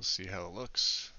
We'll see how it looks.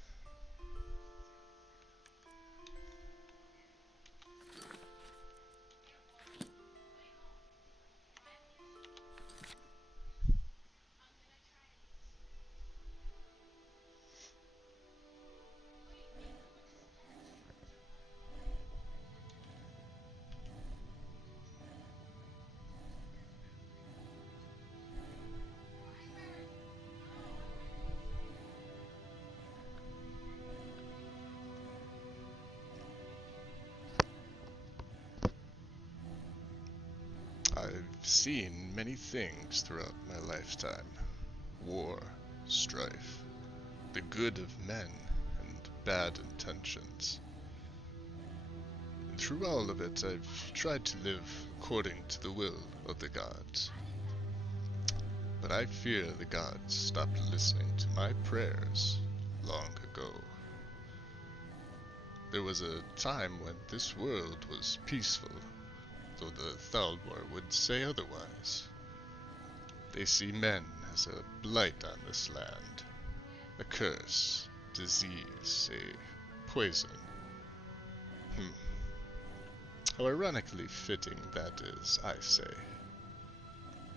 I've seen many things throughout my lifetime. War, strife, the good of men, and bad intentions. And through all of it, I've tried to live according to the will of the gods. But I fear the gods stopped listening to my prayers long ago. There was a time when this world was peaceful, though the Thalwar would say otherwise. They see men as a blight on this land, a curse, disease, a poison. How ironically fitting that is, I say.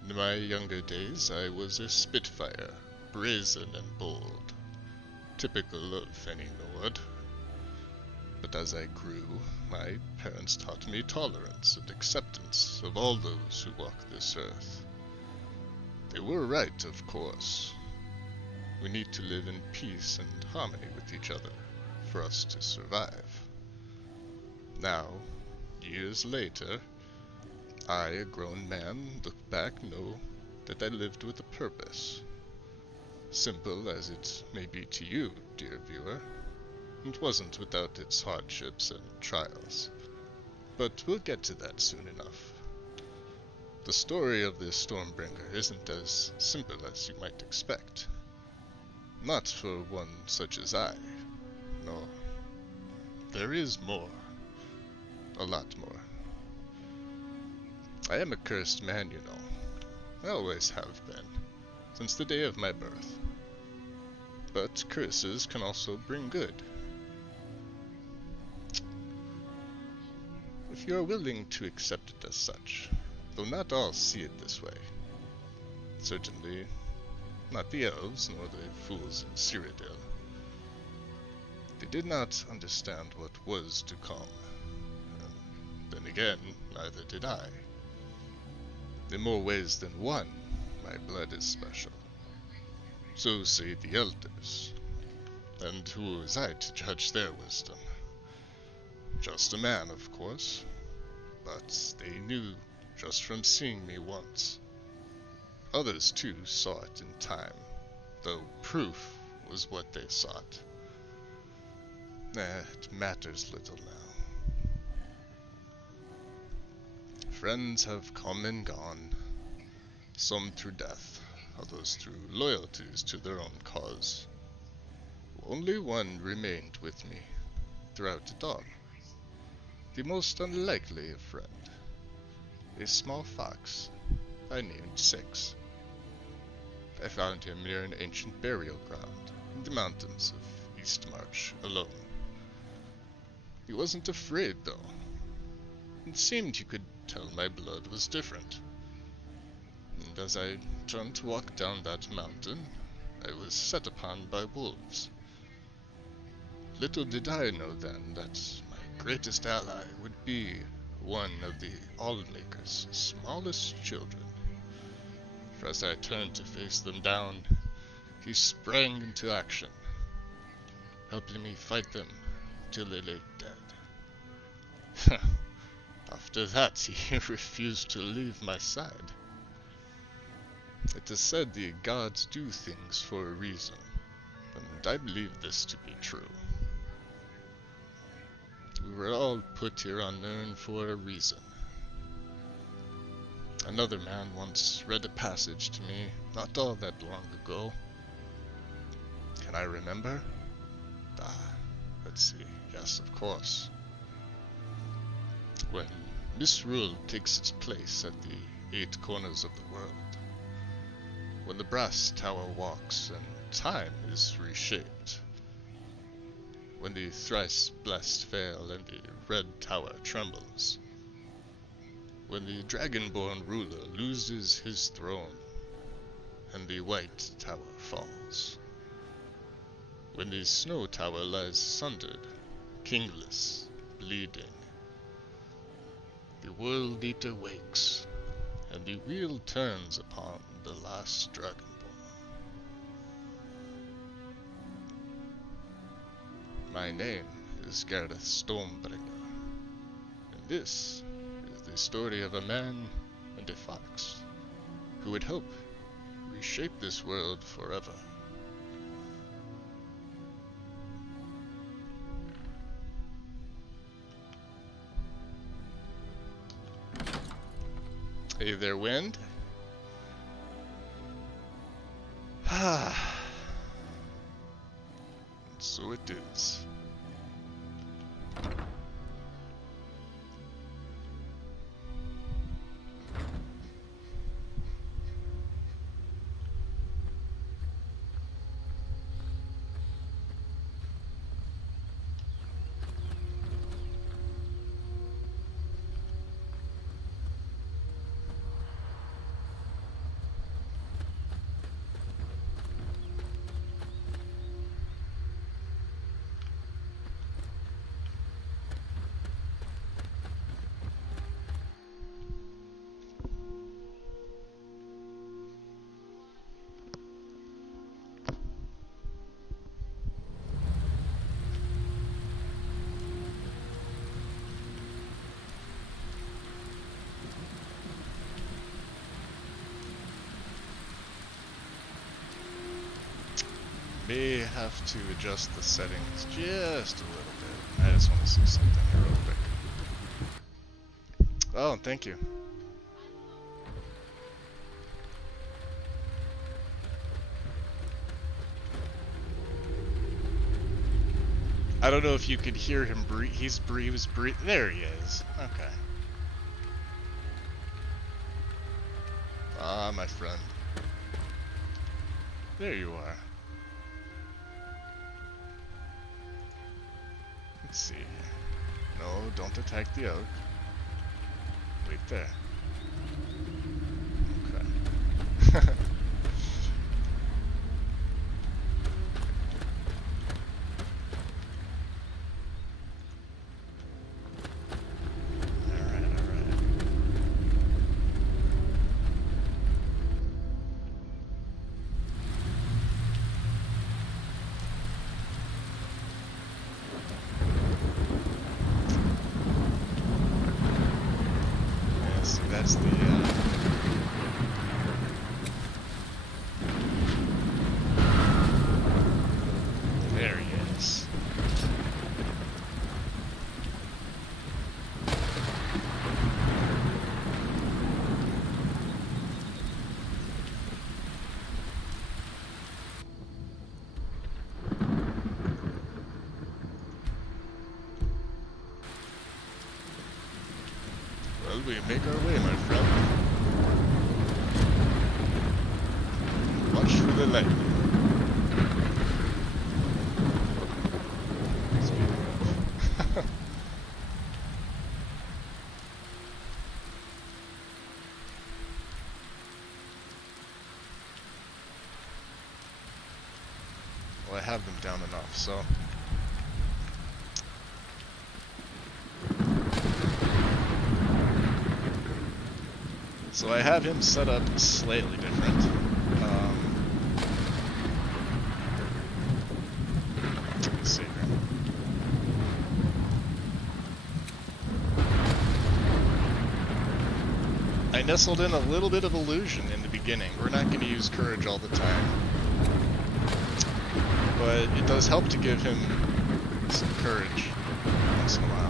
In my younger days, I was a spitfire, brazen and bold, typical of any Nord. But as I grew, my parents taught me tolerance and acceptance of all those who walk this earth. They were right, of course. We need to live in peace and harmony with each other for us to survive. Now, years later, I, a grown man, look back, know that I lived with a purpose. Simple as it may be to you, dear viewer. It wasn't without its hardships and trials. But we'll get to that soon enough. The story of the Stormbringer isn't as simple as you might expect. Not for one such as I. No. There is more. A lot more. I am a cursed man, you know. I always have been, since the day of my birth. But curses can also bring good. If you are willing to accept it as such, though not all see it this way. Certainly, not the elves, nor the fools in Cyrodiil. They did not understand what was to come. And then again, neither did I. In more ways than one, my blood is special. So say the elders. And who was I to judge their wisdom? Just a man, of course. But they knew just from seeing me once. Others, too, saw it in time, though proof was what they sought. It matters little now. Friends have come and gone, some through death, others through loyalties to their own cause. Only one remained with me throughout it all. The most unlikely of friend. A small fox I named Six. I found him near an ancient burial ground in the mountains of East March alone. He wasn't afraid, though. It seemed you could tell my blood was different. And as I turned to walk down that mountain, I was set upon by wolves. Little did I know then that my greatest ally would be one of the Allmaker's smallest children. For as I turned to face them down, he sprang into action, helping me fight them till they lay dead. After that, he refused to leave my side. It is said the gods do things for a reason, and I believe this to be true. We were all put here on Nirn for a reason. Another man once read a passage to me not all that long ago. Can I remember? Let's see. Yes, of course. When misrule takes its place at the 8 corners of the world, when the brass tower walks and time is reshaped. When the thrice blessed fail and the red tower trembles. When the dragonborn ruler loses his throne and the white tower falls. When the snow tower lies sundered, kingless, bleeding. The world eater wakes, and the wheel turns upon the last dragonborn. My name is Gareth Stormbringer, and this is the story of a man and a fox who would help reshape this world forever. Hey there, wind. So it is. May have to adjust the settings just a little bit. I just want to see something here real quick. Oh, thank you. I don't know if you could hear him breathe. He was breathing. There he is. Okay. Ah, my friend. There you are. Let's see. No, don't attack the oak. Wait there. Okay. That's the, there he is. Well, we make our way, my friend. Watch for the lightning. Speaking of. Well, I have them down enough, so. So I have him set up slightly different. Let's see here. I nestled in a little bit of illusion in the beginning. We're not going to use courage all the time, but it does help to give him some courage once in a while.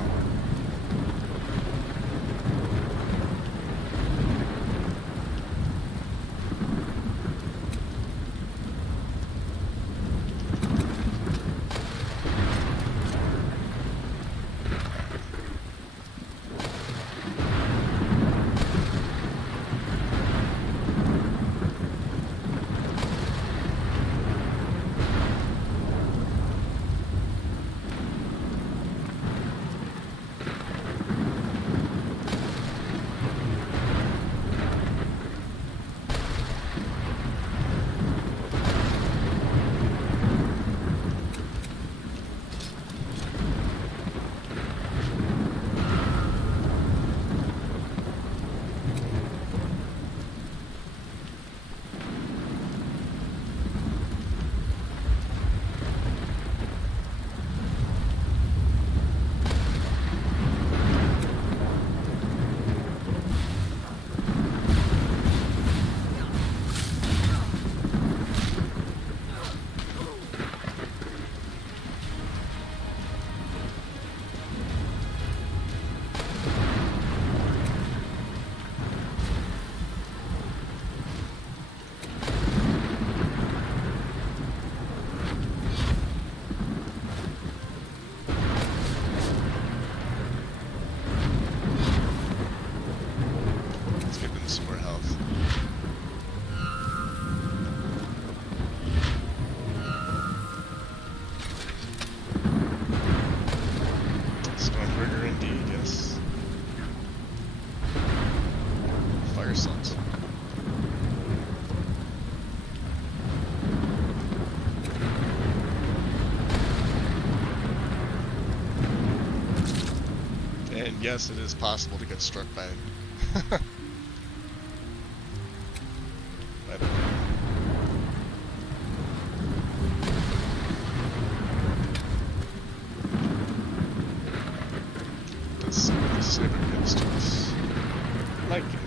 indeed, yes. Fire salt. And yes, it is possible to get struck by it. By the way. Let's see what the saber gives to us. Like it.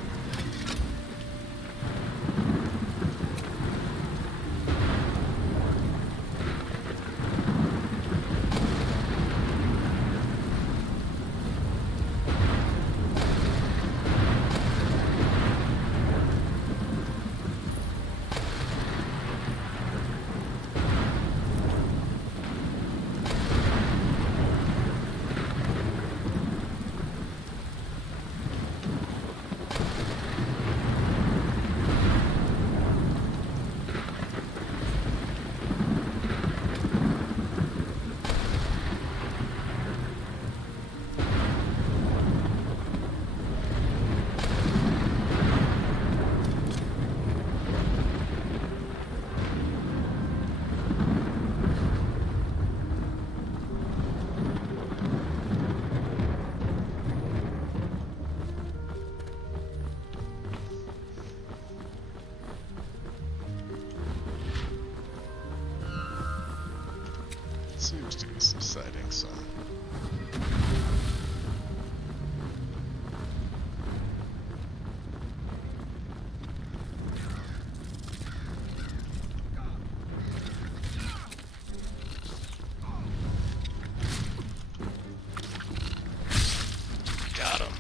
Seems to be subsiding some. Got him.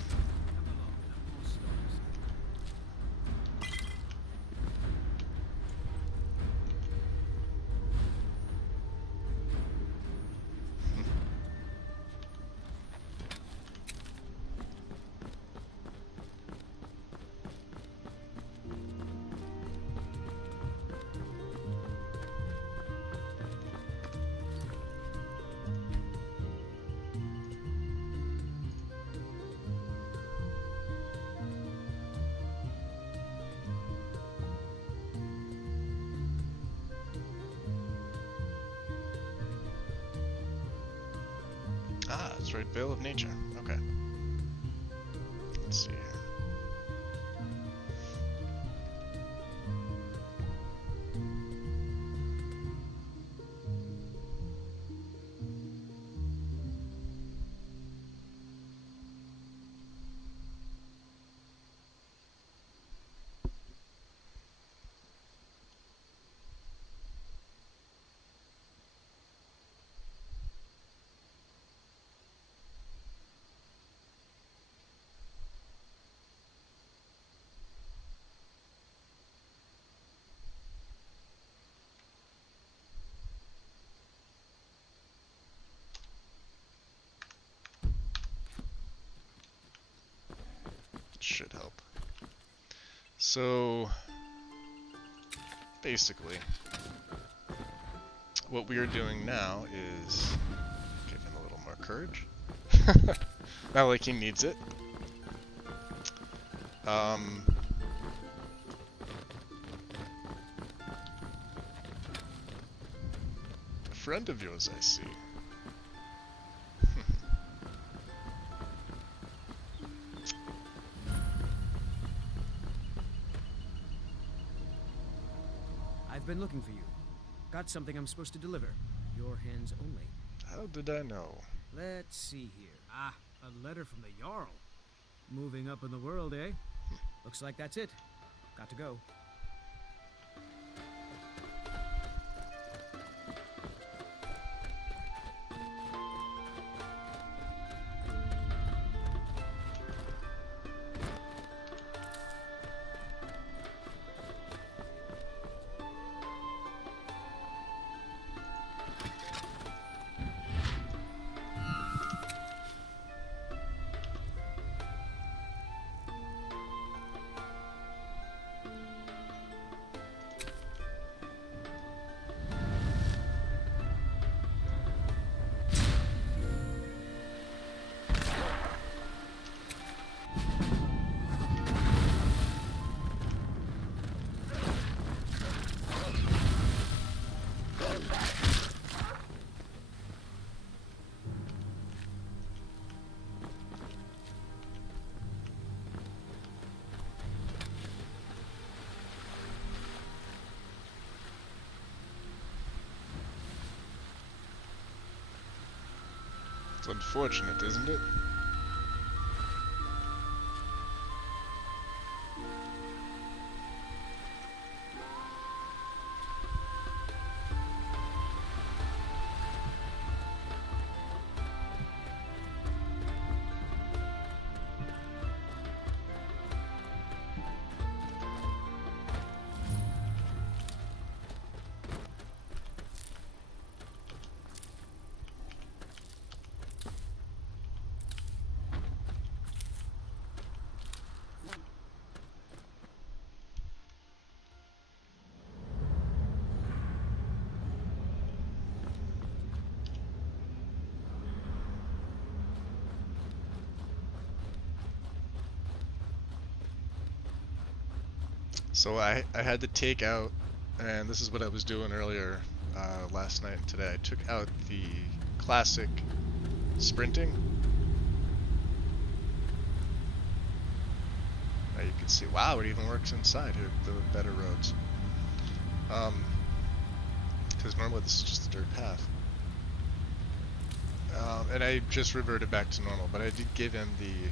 Ah, that's right, Veil of Nature. Okay. Let's see here. Should help. So, basically, what we are doing now is give him a little more courage. Not like he needs it. A friend of yours, I see. I've been looking for you. Got something I'm supposed to deliver. Your hands only. How did I know? Let's see here. Ah, a letter from the Jarl. Moving up in the world, eh? Looks like that's it. Got to go. It's unfortunate, isn't it? So I had to take out, and this is what I was doing earlier last night and today. I took out the classic sprinting. Now you can see, wow, it even works inside here, the better roads. Because normally this is just a dirt path. And I just reverted back to normal, but I did give him the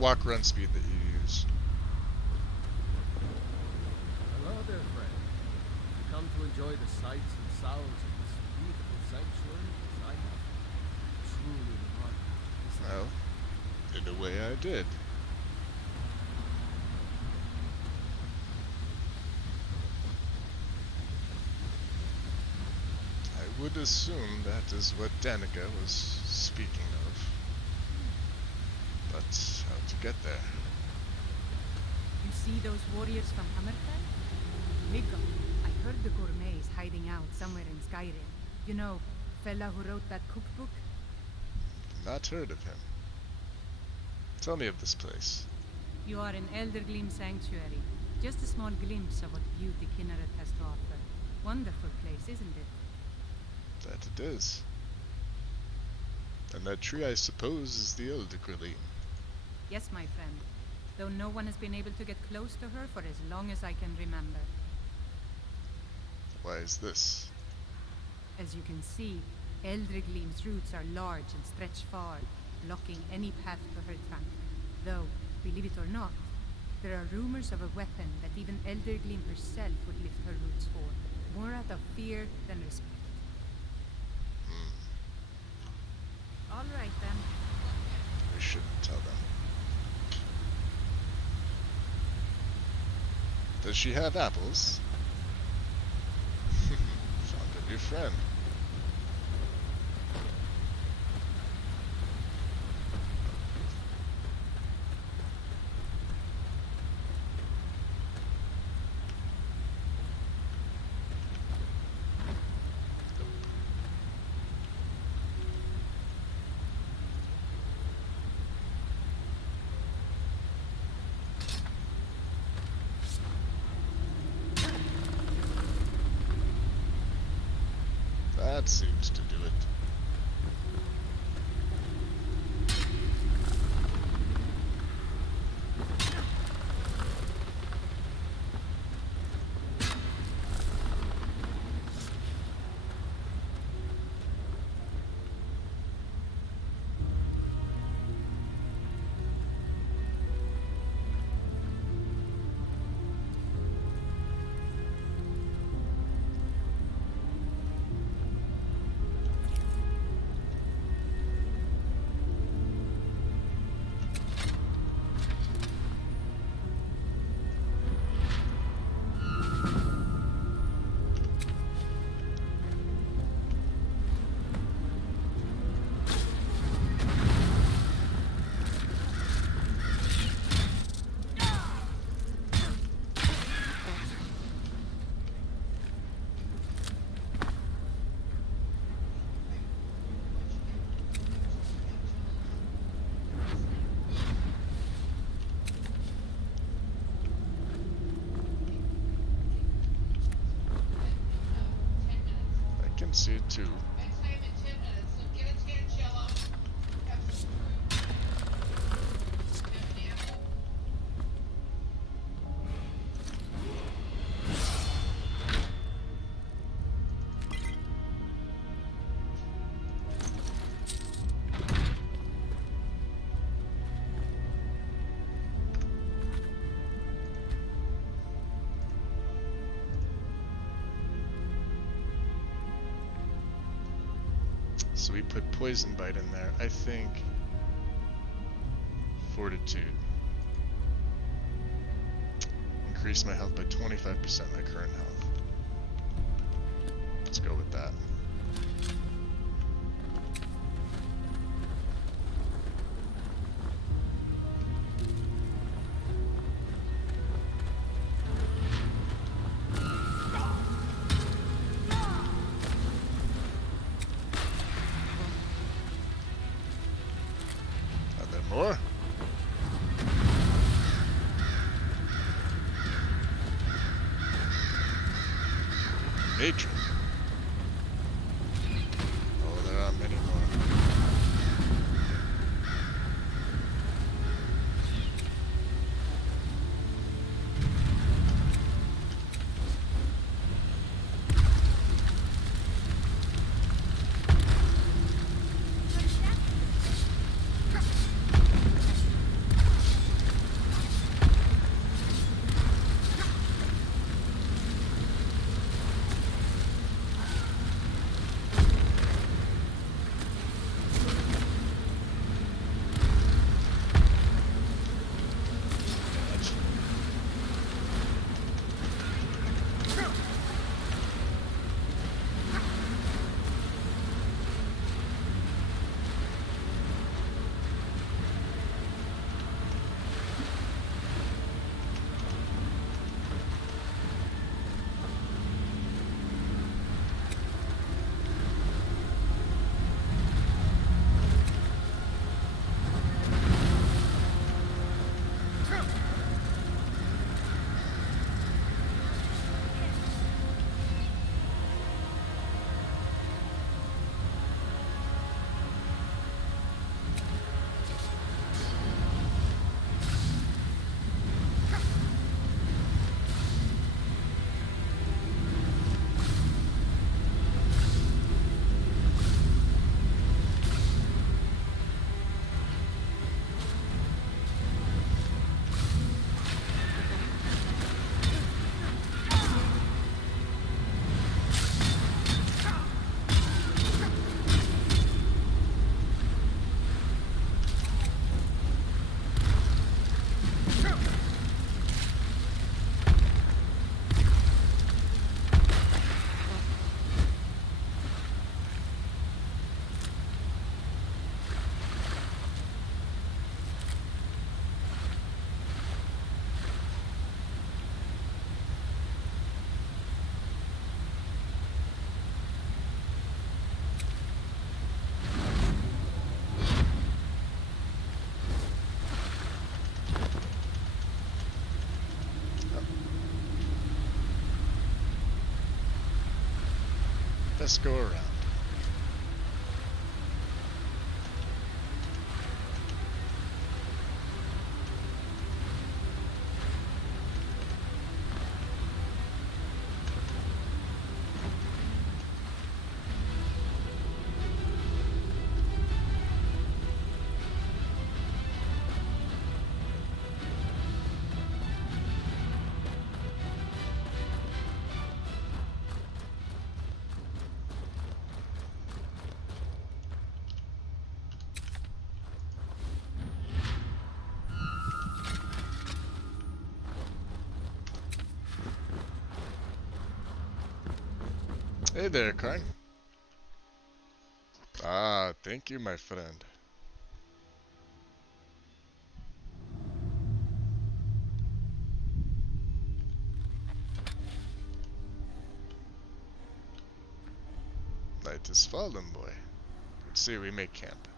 walk run speed that you use. Hello there, friend. You come to enjoy the sights and sounds of this beautiful sanctuary as I have. Truly remarkable. Well, in a way I did. I would assume that is what Danica was speaking of. But how to get there? You see those warriors from Hammerfell? Miggo, I heard the gourmet is hiding out somewhere in Skyrim. You know, fella who wrote that cookbook? Not heard of him. Tell me of this place. You are in Eldergleam Sanctuary. Just a small glimpse of what beauty Kinneret has to offer. Wonderful place, isn't it? That it is. And that tree, I suppose, is the Eldergleam. Yes, my friend. Though no one has been able to get close to her for as long as I can remember. Why is this? As you can see, Eldergleam's roots are large and stretch far, blocking any path to her trunk. Though, believe it or not, there are rumors of a weapon that even Eldergleam herself would lift her roots for, more out of fear than respect. All right, then. We shouldn't tell them. Does she have apples? Found a new friend. That seems to do it. See it too. So we put Poison Bite in there. I think Fortitude. Increase my health by 25%, my current health. Let's go with that. Are there more? Matron. Oh, there are many more. Let's go around. Hey there, Karn. Ah, thank you, my friend. Night is fallen, boy. Let's see, we make camp.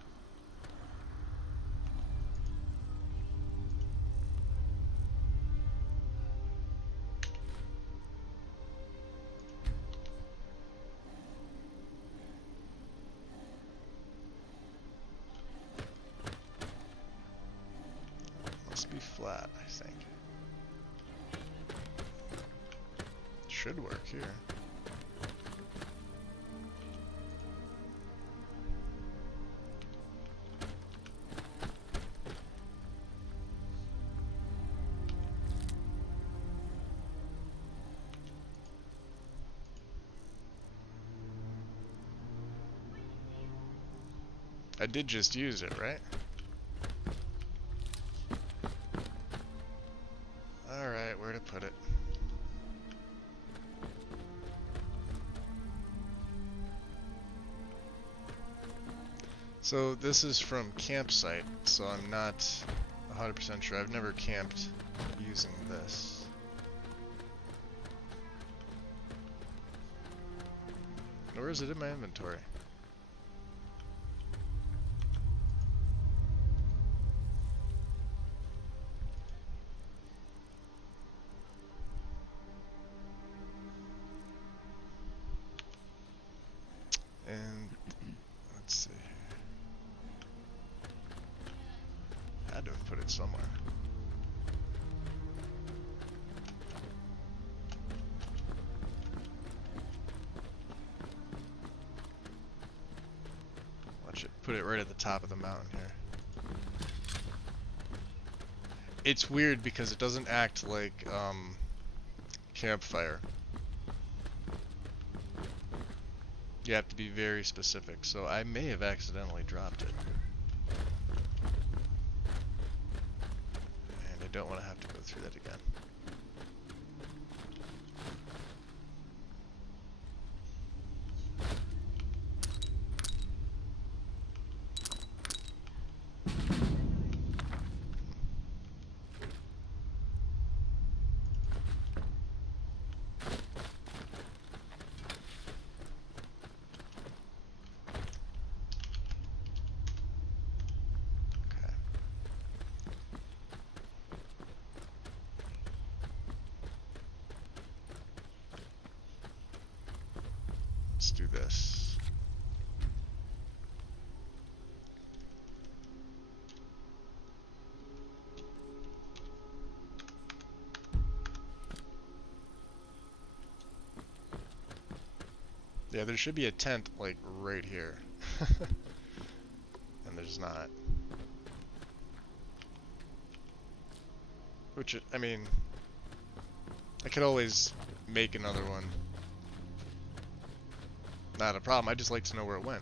Must be flat, I think. Should work here. I did just use it, right? Alright, where to put it? So this is from campsite, so I'm not 100% sure. I've never camped using this. Or is it in my inventory? And let's see. Had to have put it somewhere. Watch it. Put it right at the top of the mountain here. It's weird because it doesn't act like campfire. You have to be very specific, so I may have accidentally dropped it. And I don't want to have to go through that again. Let's do this. Yeah, there should be a tent like right here. And there's not. Which, I mean, I could always make another one. Not a problem, I'd just like to know where it went.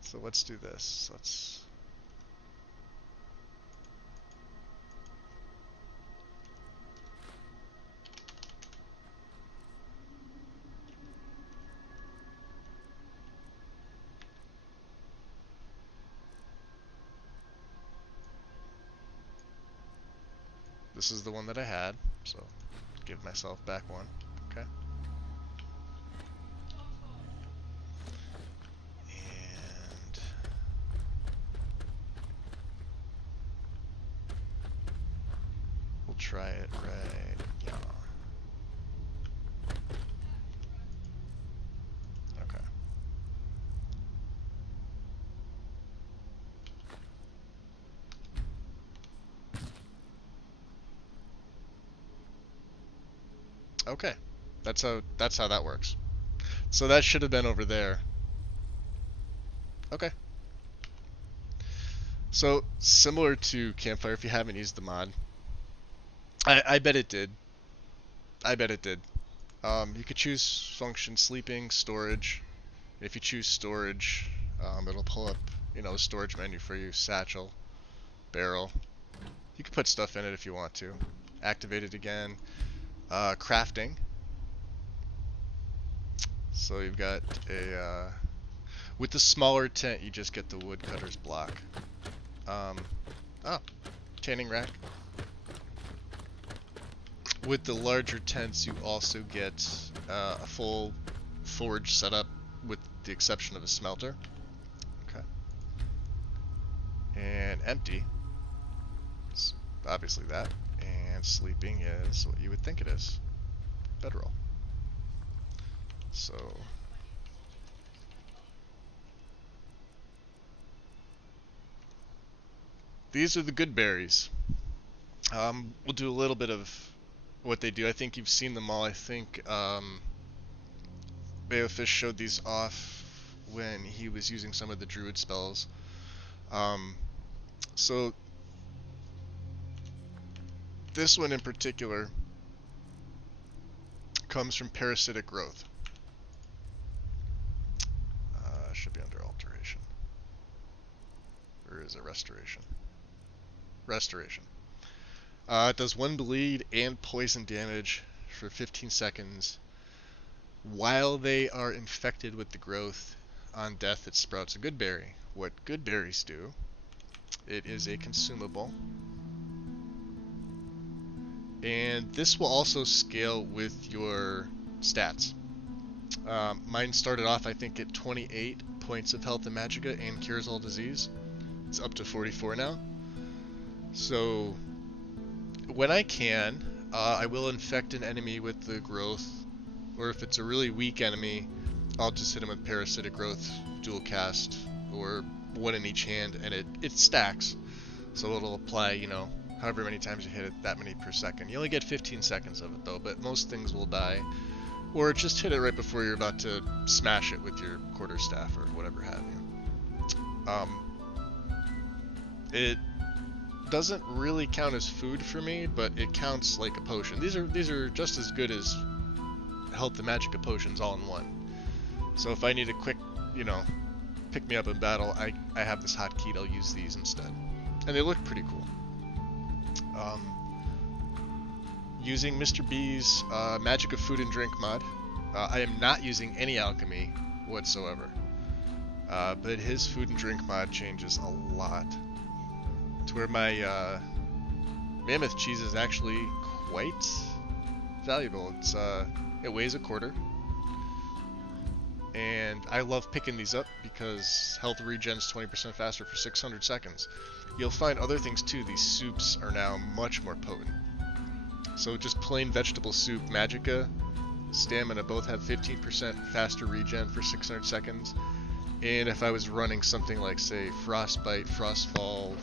So let's do this. This is the one that I had, so give myself back one. Okay. And we'll try it right. Yeah. Okay. Okay, that's how that works. So that should have been over there. Okay. So similar to Campfire, if you haven't used the mod, I bet it did. I bet it did. You could choose function sleeping, storage. If you choose storage, it'll pull up, the storage menu for you. Satchel, barrel. You can put stuff in it if you want to. Activate it again. Crafting. So you've got a with the smaller tent, you just get the woodcutter's block. Tanning rack. With the larger tents, you also get a full forge setup, with the exception of a smelter. Okay. And empty. It's obviously that. And sleeping is what you would think it is. Bedroll. So these are the good berries. We'll do a little bit of what they do. I think you've seen them all. I think Beofish showed these off when he was using some of the druid spells. So This one in particular comes from parasitic growth. Should be under alteration. Or is it restoration? Restoration. It does 1 bleed and poison damage for 15 seconds. While they are infected with the growth, on death it sprouts a good berry. What good berries do, it is a consumable. And this will also scale with your stats. Mine started off, I think, at 28 points of health and magicka and cures all disease. It's up to 44 now. So, when I can, I will infect an enemy with the growth, or if it's a really weak enemy, I'll just hit him with parasitic growth, dual cast, or one in each hand, and it stacks. So it'll apply, you know, however many times you hit it, that many per second. You only get 15 seconds of it though, but most things will die. Or just hit it right before you're about to smash it with your quarterstaff or whatever have you. It doesn't really count as food for me, but it counts like a potion. These are just as good as health and magicka potions all in one. So if I need a quick, you know, pick me up in battle, I have this hotkey, I'll use these instead. And they look pretty cool. Using Mr. B's Magicka Food and Drink mod. I am not using any alchemy whatsoever. But his Food and Drink mod changes a lot. To where my mammoth cheese is actually quite valuable. It weighs a quarter. And I love picking these up because health regens 20% faster for 600 seconds. You'll find other things too. These soups are now much more potent. So just plain vegetable soup, magicka, stamina both have 15% faster regen for 600 seconds. And if I was running something like, say, Frostbite, Frostfall,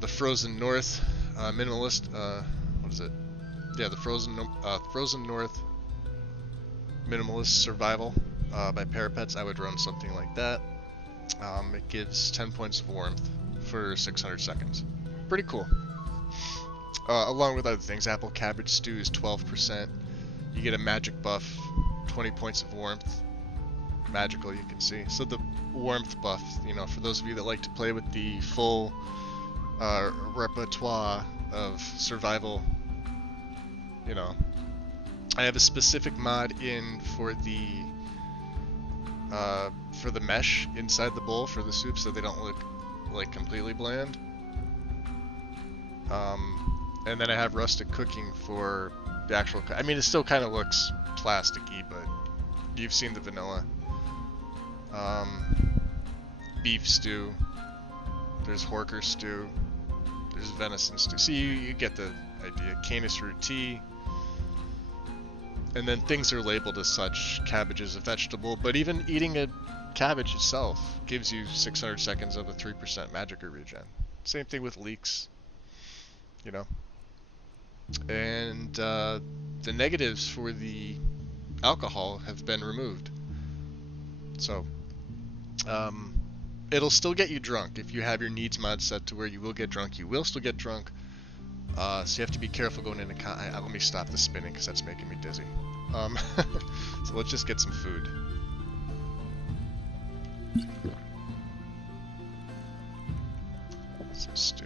the Frozen North, Minimalist, what is it? Yeah, the Frozen North Minimalist Survival by Parapets, I would run something like that. It gives 10 points of warmth for 600 seconds. Pretty cool. Along with other things, apple cabbage stew is 12%. You get a magic buff, 20 points of warmth. Magical, you can see. So the warmth buff, you know, for those of you that like to play with the full repertoire of survival, you know. I have a specific mod in for the mesh inside the bowl for the soup so they don't look like completely bland. And then I have rustic cooking for the actual I mean, it still kind of looks plasticky, but you've seen the vanilla. Beef stew. There's horker stew. There's venison stew. See, you get the idea. Canis root tea. And then things are labeled as such. Cabbage is a vegetable, but even eating a cabbage itself gives you 600 seconds of a 3% magicka regen. Same thing with leeks. You know. And the negatives for the alcohol have been removed. So, it'll still get you drunk. If you have your needs mod set to where you will get drunk, you will still get drunk. So you have to be careful going into let me stop the spinning because that's making me dizzy. So let's just get some food. Some stew.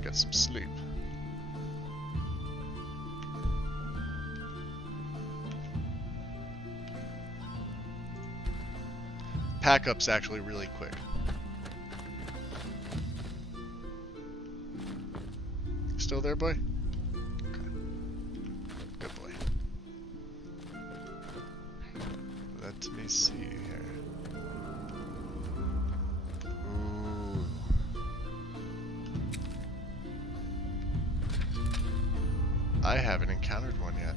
Get some sleep. Pack up's actually really quick. Still there, boy? Okay. Good boy. Let me see here. Ooh. I haven't encountered one yet.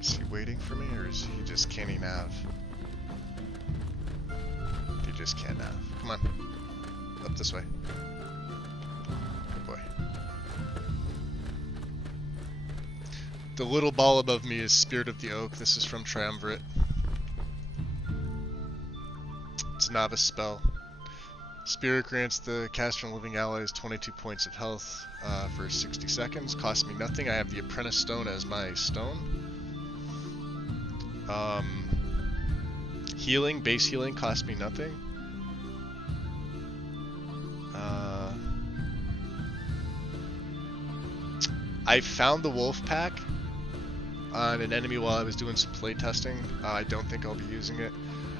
Is he waiting for me, or is he just can't nav? He just can't nav. Come on. Up this way. Good boy. The little ball above me is Spirit of the Oak. This is from Triumvirate. It's a novice spell. Spirit grants the caster and living allies 22 points of health for 60 seconds. Costs me nothing. I have the Apprentice Stone as my stone. Healing, base healing costs me nothing. I found the wolf pack on an enemy while I was doing some play testing. I don't think I'll be using it.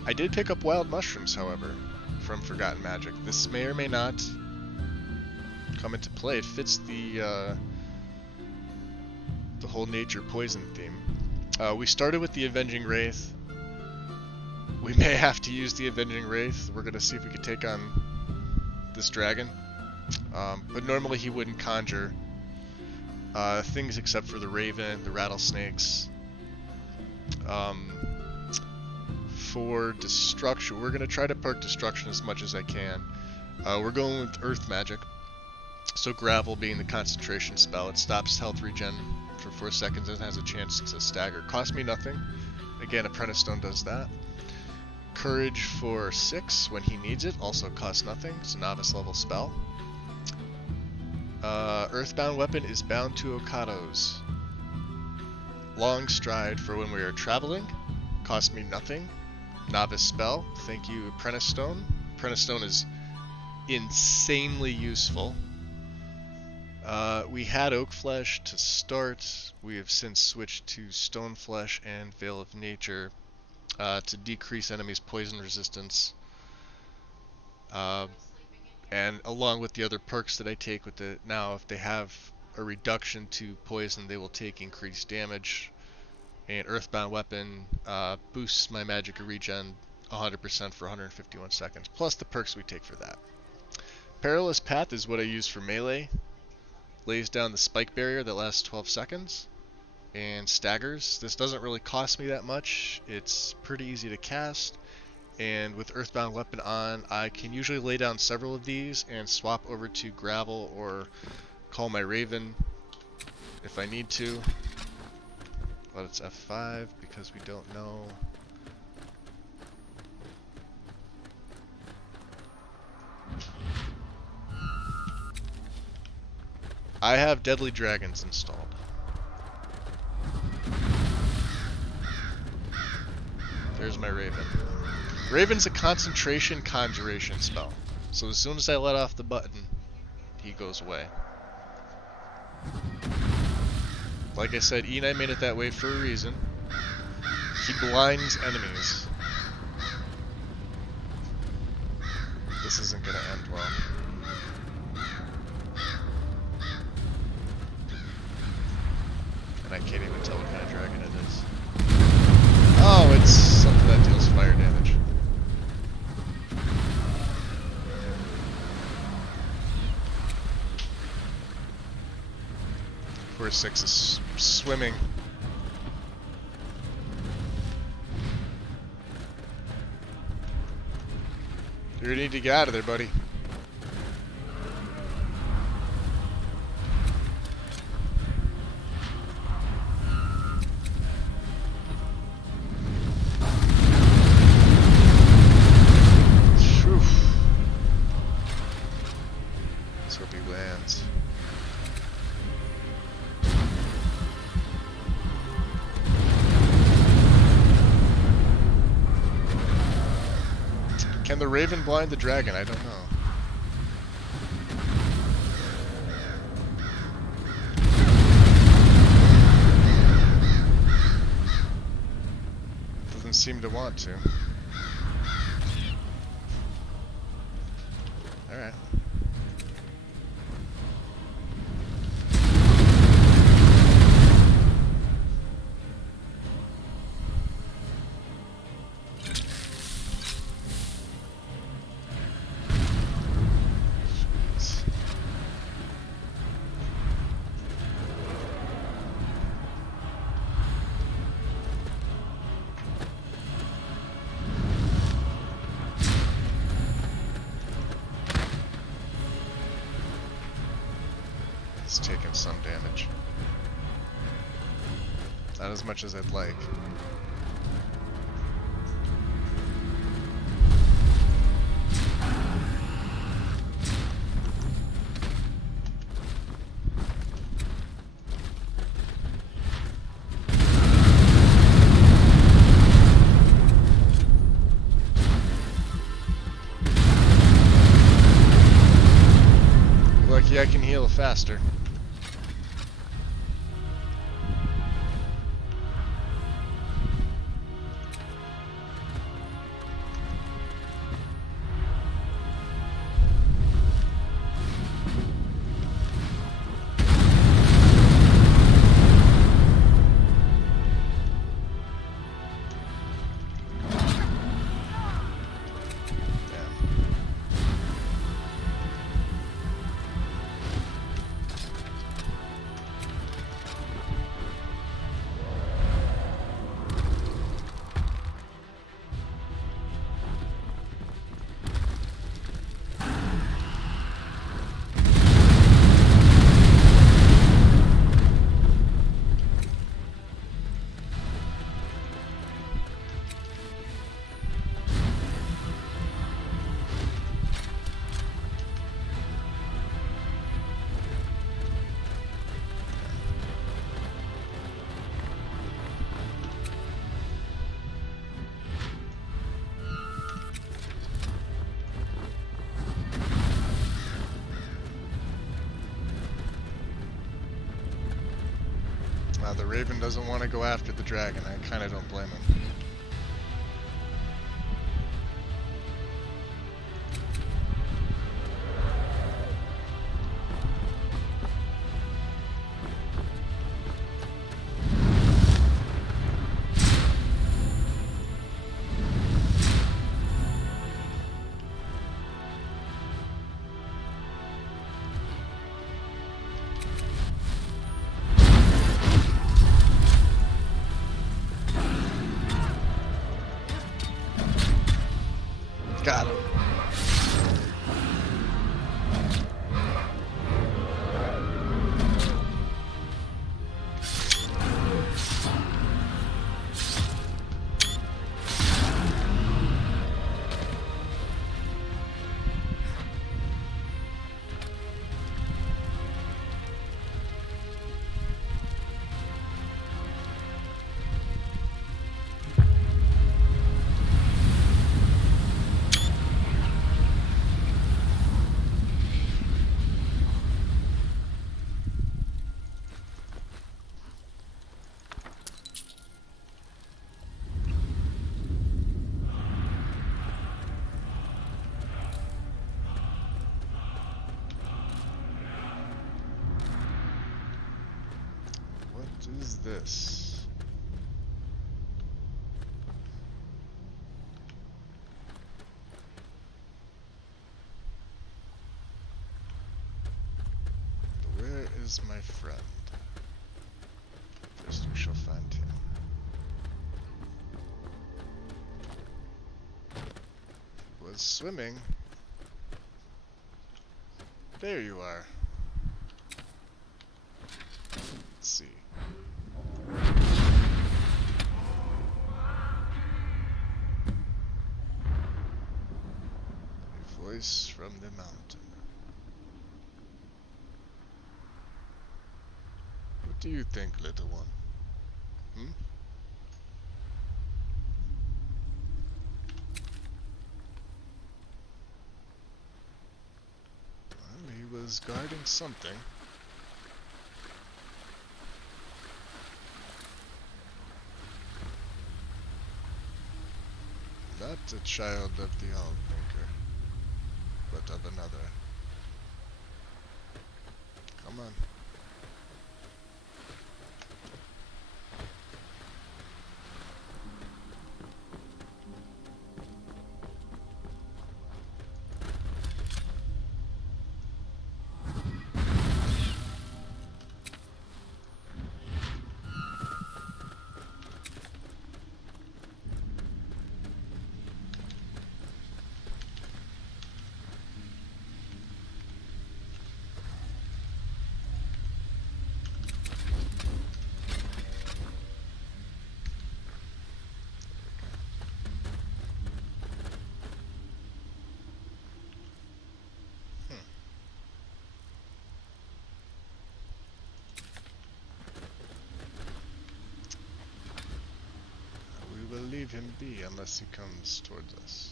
I did pick up wild mushrooms, however, from Forgotten Magic. This may or may not come into play. It fits the whole nature poison theme. We started with the Avenging Wraith. We may have to use the Avenging Wraith. We're gonna see if we can take on this dragon. But normally he wouldn't conjure things except for the Raven, the Rattlesnakes. For Destruction, we're gonna try to perk Destruction as much as I can. We're going with Earth Magic. So Gravel being the concentration spell, it stops health regen for 4 seconds and has a chance to stagger. Cost me nothing. Again, Apprentice Stone does that. Courage for 6 when he needs it, also costs nothing. It's a novice level spell. Earthbound Weapon is bound to Okados. Long Stride for when we are traveling, cost me nothing. Novice spell, thank you Apprentice Stone. Apprentice Stone is insanely useful. We had Oak Flesh to start. We have since switched to Stone Flesh and Veil of Nature to decrease enemies' poison resistance. And along with the other perks that I take with it, now if they have a reduction to poison, they will take increased damage. And Earthbound Weapon boosts my magic regen 100% for 151 seconds, plus the perks we take for that. Perilous Path is what I use for melee. Lays down the spike barrier that lasts 12 seconds and staggers. This doesn't really cost me that much. It's pretty easy to cast. And with Earthbound Weapon on, I can usually lay down several of these and swap over to Gravel or call my Raven if I need to. But it's F5 because we don't know. I have Deadly Dragons installed. There's my Raven. Raven's a concentration conjuration spell. So as soon as I let off the button, he goes away. Like I said, Enei made it that way for a reason. He blinds enemies. This isn't gonna end well. And I can't even tell what kind of dragon it is. Oh, it's something that deals fire damage. Poor 6 is swimming. You need to get out of there, buddy. Let's hope he lands. Can the Raven blind the dragon? I don't know. Doesn't seem to want to. Alright. It's taken some damage. Not as much as I'd like. Lucky I can heal faster. The Raven doesn't want to go after the dragon. I kind of don't blame him. Got him. What is this? Where is my friend? First we shall find him. He was swimming. There you are. Let's see. A voice from the mountain. What do you think, little one? Hmm? Well, he was guarding something. Not a child of the Allmaker, but of another. Come on. leave him be unless he comes towards us.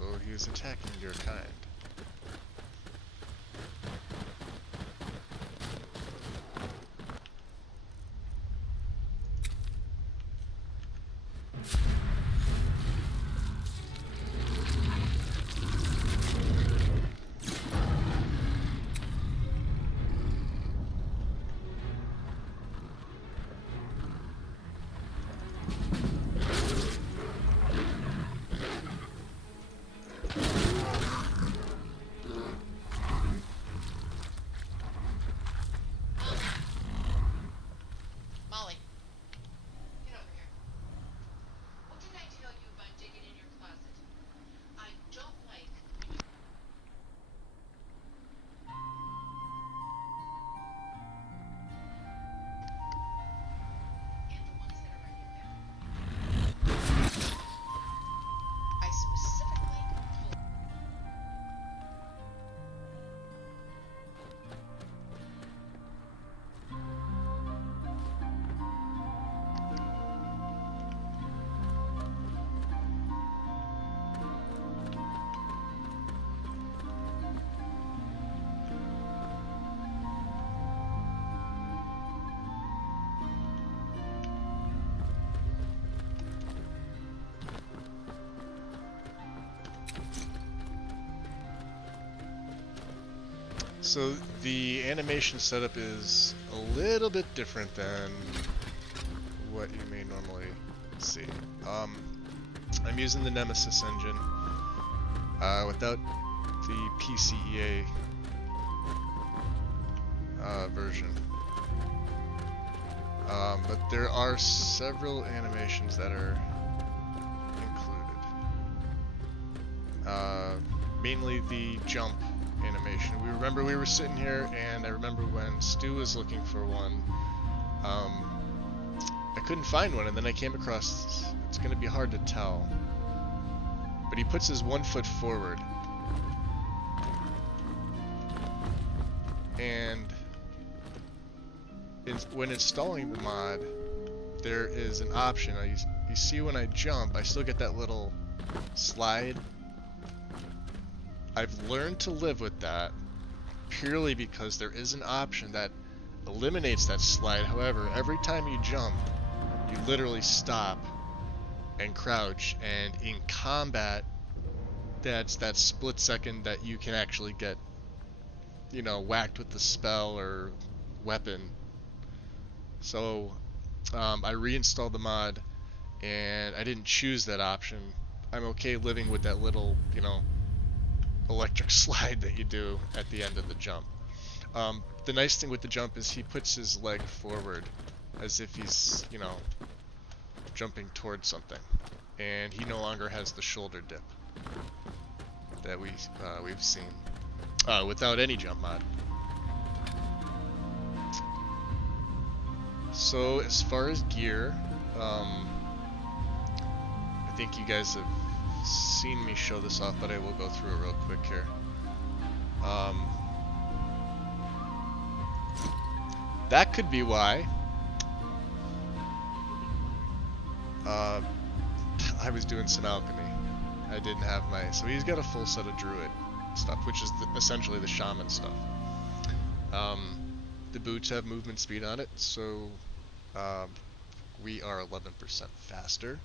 Although he is attacking your kind. So the animation setup is a little bit different than what you may normally see. I'm using the Nemesis engine without the PCEA version. But there are several animations that are included. Mainly the jump animation. We were sitting here, and I remember when Stu was looking for one, I couldn't find one, and then I came across, it's going to be hard to tell, but he puts his 1 foot forward, and when installing the mod, there is an option. You see when I jump, I still get that little slide. I've learned to live with that purely because there is an option that eliminates that slide. However, every time you jump, you literally stop and crouch, and in combat, that's that split second that you can actually get, you know, whacked with the spell or weapon. So I reinstalled the mod, and I didn't choose that option. I'm okay living with that little, you know, electric slide that you do at the end of the jump. The nice thing with the jump is he puts his leg forward as if he's, you know, jumping towards something, and he no longer has the shoulder dip that we've seen without any jump mod. So as far as gear, I think you guys have seen me show this off, but I will go through it real quick here. That could be why I was doing some alchemy. I didn't have my, so he's got a full set of druid stuff, which is essentially the shaman stuff. The boots have movement speed on it, so we are 11% faster.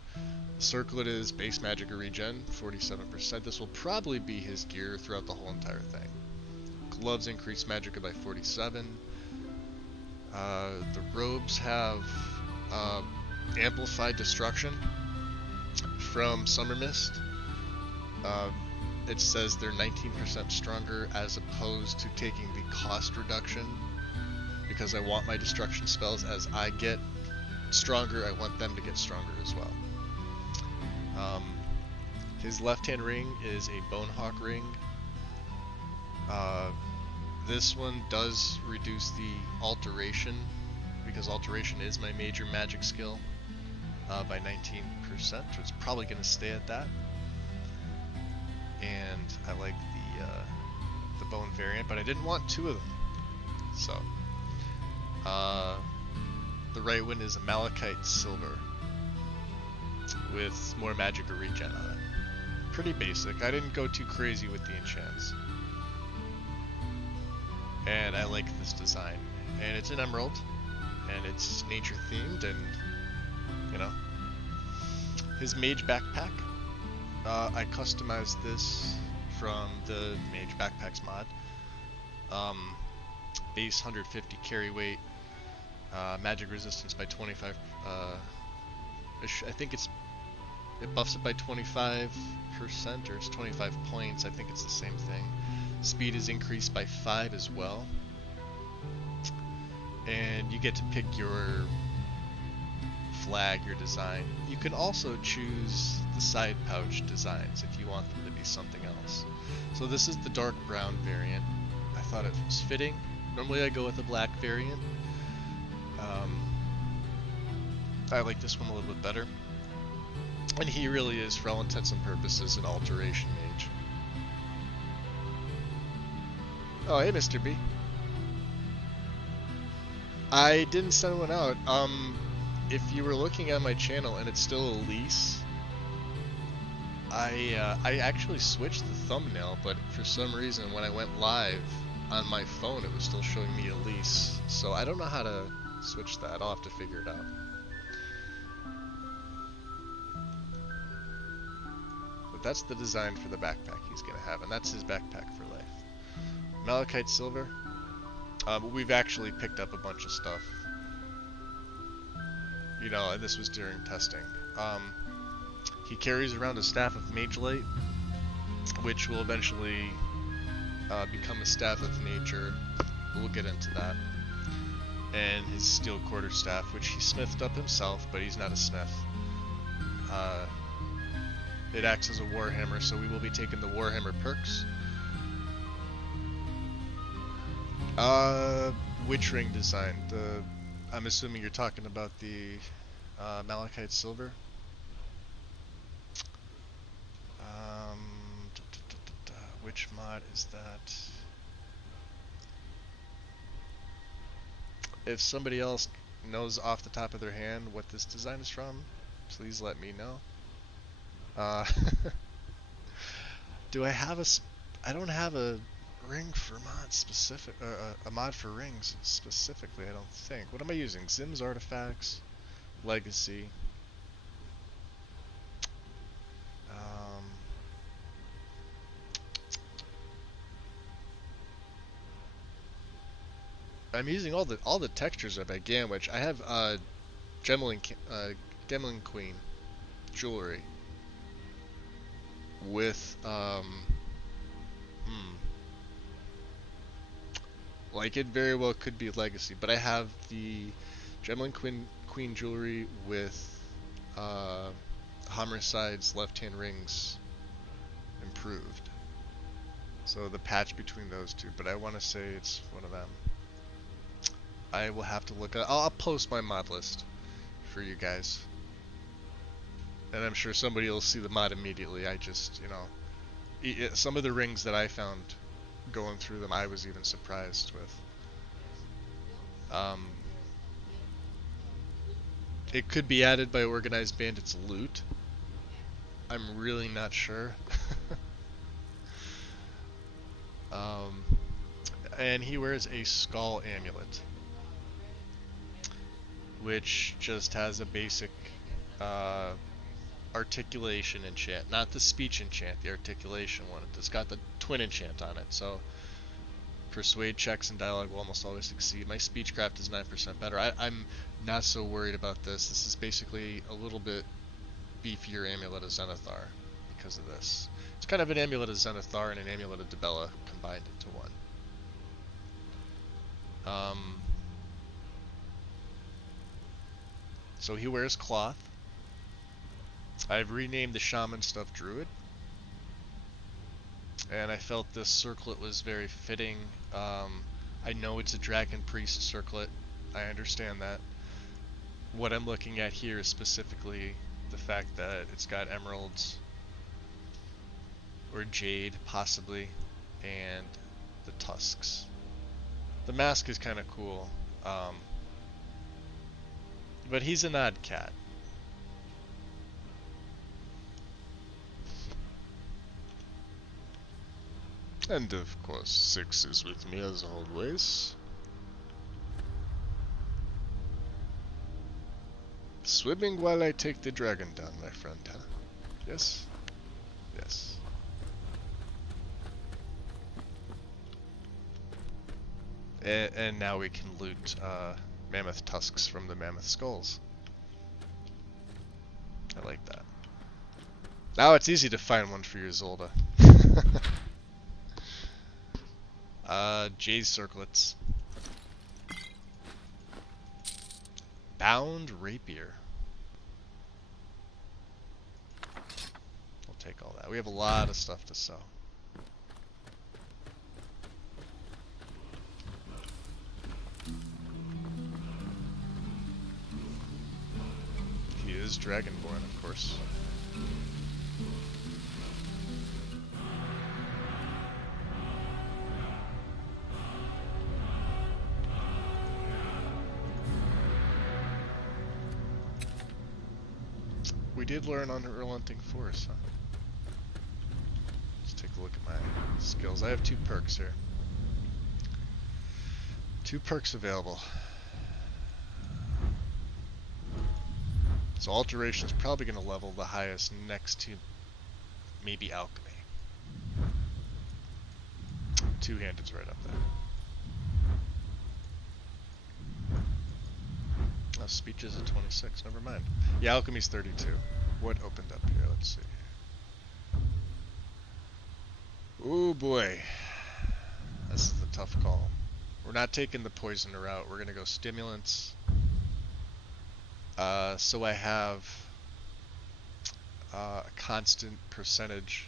The circlet is base magic or regen, 47%. This will probably be his gear throughout the whole entire thing. Gloves increase magic by 47. The robes have amplified destruction from Summer Mist. It says they're 19% stronger as opposed to taking the cost reduction, because I want my destruction spells, as I get stronger, I want them to get stronger as well. His left hand ring is a Bonehawk ring. This one does reduce the alteration, because alteration is my major magic skill, by 19%, so it's probably going to stay at that. And I like the bone variant, but I didn't want two of them. So The right one is a Malachite Silver with more magic or regen on it. Pretty basic. I didn't go too crazy with the enchants. And I like this design. And it's an emerald, and it's nature themed, and you know. His mage backpack. I customized this from the Mage Backpacks mod. Base 150 carry weight, magic resistance by 25. I think it buffs it by 25%, or it's 25 points. I think it's the same thing. Speed is increased by 5 as well. And you get to pick your flag, your design. You can also choose the side pouch designs if you want them to be something else. So this is the dark brown variant. I thought it was fitting. Normally I go with a black variant. I like this one a little bit better. And he really is, for all intents and purposes, an alteration mage. Oh, hey, Mr. B. I didn't send one out. If you were looking at my channel and it's still Elise, I actually switched the thumbnail, but for some reason when I went live on my phone it was still showing me Elise. So I don't know how to switch that. I'll have to figure it out. But that's the design for the backpack he's going to have, and that's his backpack for life. Malachite Silver. But we've actually picked up a bunch of stuff. You know, and this was during testing. He carries around a staff of Mage Light, which will eventually become a staff of nature. We'll get into that. And his steel quarterstaff, which he smithed up himself, but he's not a smith. It acts as a warhammer, so we will be taking the warhammer perks. Witch ring design. I'm assuming you're talking about the Malachite Silver. Which mod is that? If somebody else knows off the top of their hand what this design is from, please let me know. Do I have I don't have a ring for mod specific, a mod for rings specifically, I don't think. What am I using? Zim's Artifacts, Legacy. I'm using all the textures of Again, which I have Gemlin Queen jewelry with like it very well could be Legacy, but I have the Gemlin Queen jewelry with Homicide's left-hand rings improved. So the patch between those two, but I want to say it's one of them. I will have to look at. I'll post my mod list for you guys, and I'm sure somebody will see the mod immediately. I just, you know, some of the rings that I found going through them, I was even surprised with. It could be added by Organized Bandits loot. I'm really not sure. And he wears a skull amulet, which just has a basic articulation enchant, not the speech enchant, the articulation one. It's got the twin enchant on it, so persuade checks and dialogue will almost always succeed. My speechcraft is 9% better. I'm not so worried about this. This is basically a little bit beefier Amulet of Zenithar because of this. It's kind of an Amulet of Zenithar and an Amulet of Dibella combined into one. So he wears cloth. I've renamed the Shaman Stuff Druid, and I felt this circlet was very fitting. I know it's a Dragon Priest circlet, I understand that. What I'm looking at here is specifically the fact that it's got emeralds, or jade possibly, and the tusks. The mask is kind of cool. But he's an odd cat. And of course, 6 is with me as always. Swimming while I take the dragon down, my friend, huh? Yes? Yes. And now we can loot mammoth tusks from the mammoth skulls. I like that. Now it's easy to find one for your Zolda. Jade circlets. Bound rapier. We'll take all that. We have a lot of stuff to sell. He is Dragonborn, of course. We did learn on Relenting Force, huh? Let's take a look at my skills. I have 2 perks here. 2 perks available. So Alteration's probably going to level the highest next to maybe Alchemy. Two-handed's right up there. Oh, speech is at 26, never mind. Yeah, Alchemy's 32. What opened up here? Let's see. Oh boy. This is the tough call. We're not taking the poisoner route. We're going to go stimulants. So I have a constant percentage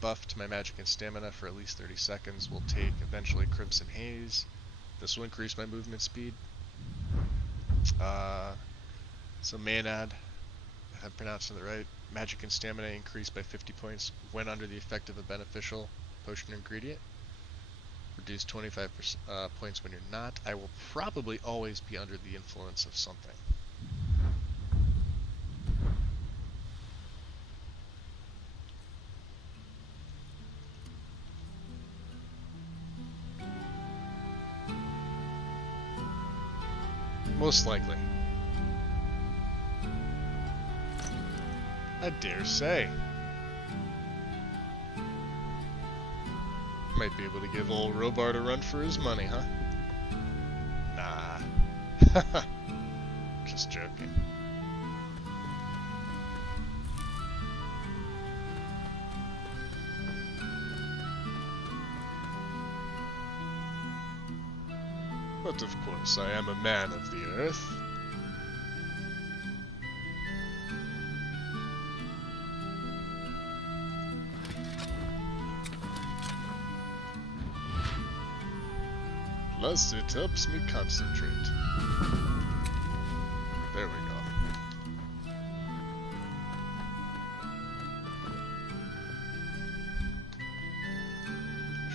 buff to my magic and stamina for at least 30 seconds. We'll take eventually Crimson Haze. This will increase my movement speed. So Maynard, if I'm pronouncing it right, magic and stamina increased by 50 points when under the effect of a beneficial potion ingredient. Reduce 25 points when you're not. I will probably always be under the influence of something. Most likely. I dare say. Might be able to give old Robart a run for his money, huh? Nah. Just joking. But of course, I am a man of the earth. Plus, it helps me concentrate. There we go.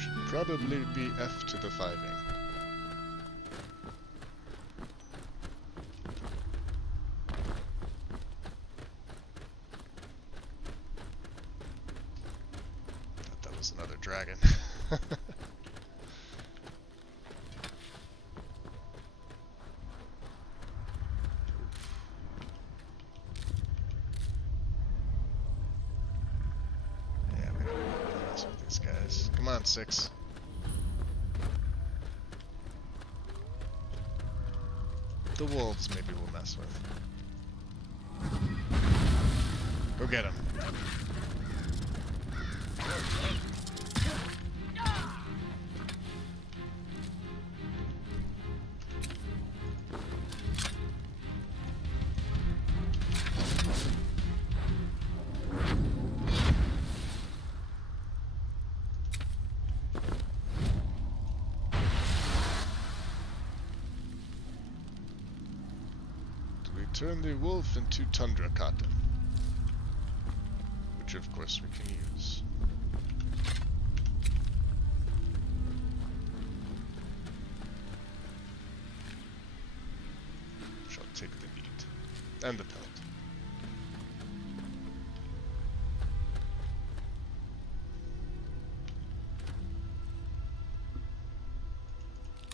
Should probably be F to the 5ing. That was another dragon. Come on, 6. The wolves maybe we'll mess with. Go get him. Turn the wolf into tundra cotton, which of course we can use. Shall take the beat. And the pelt.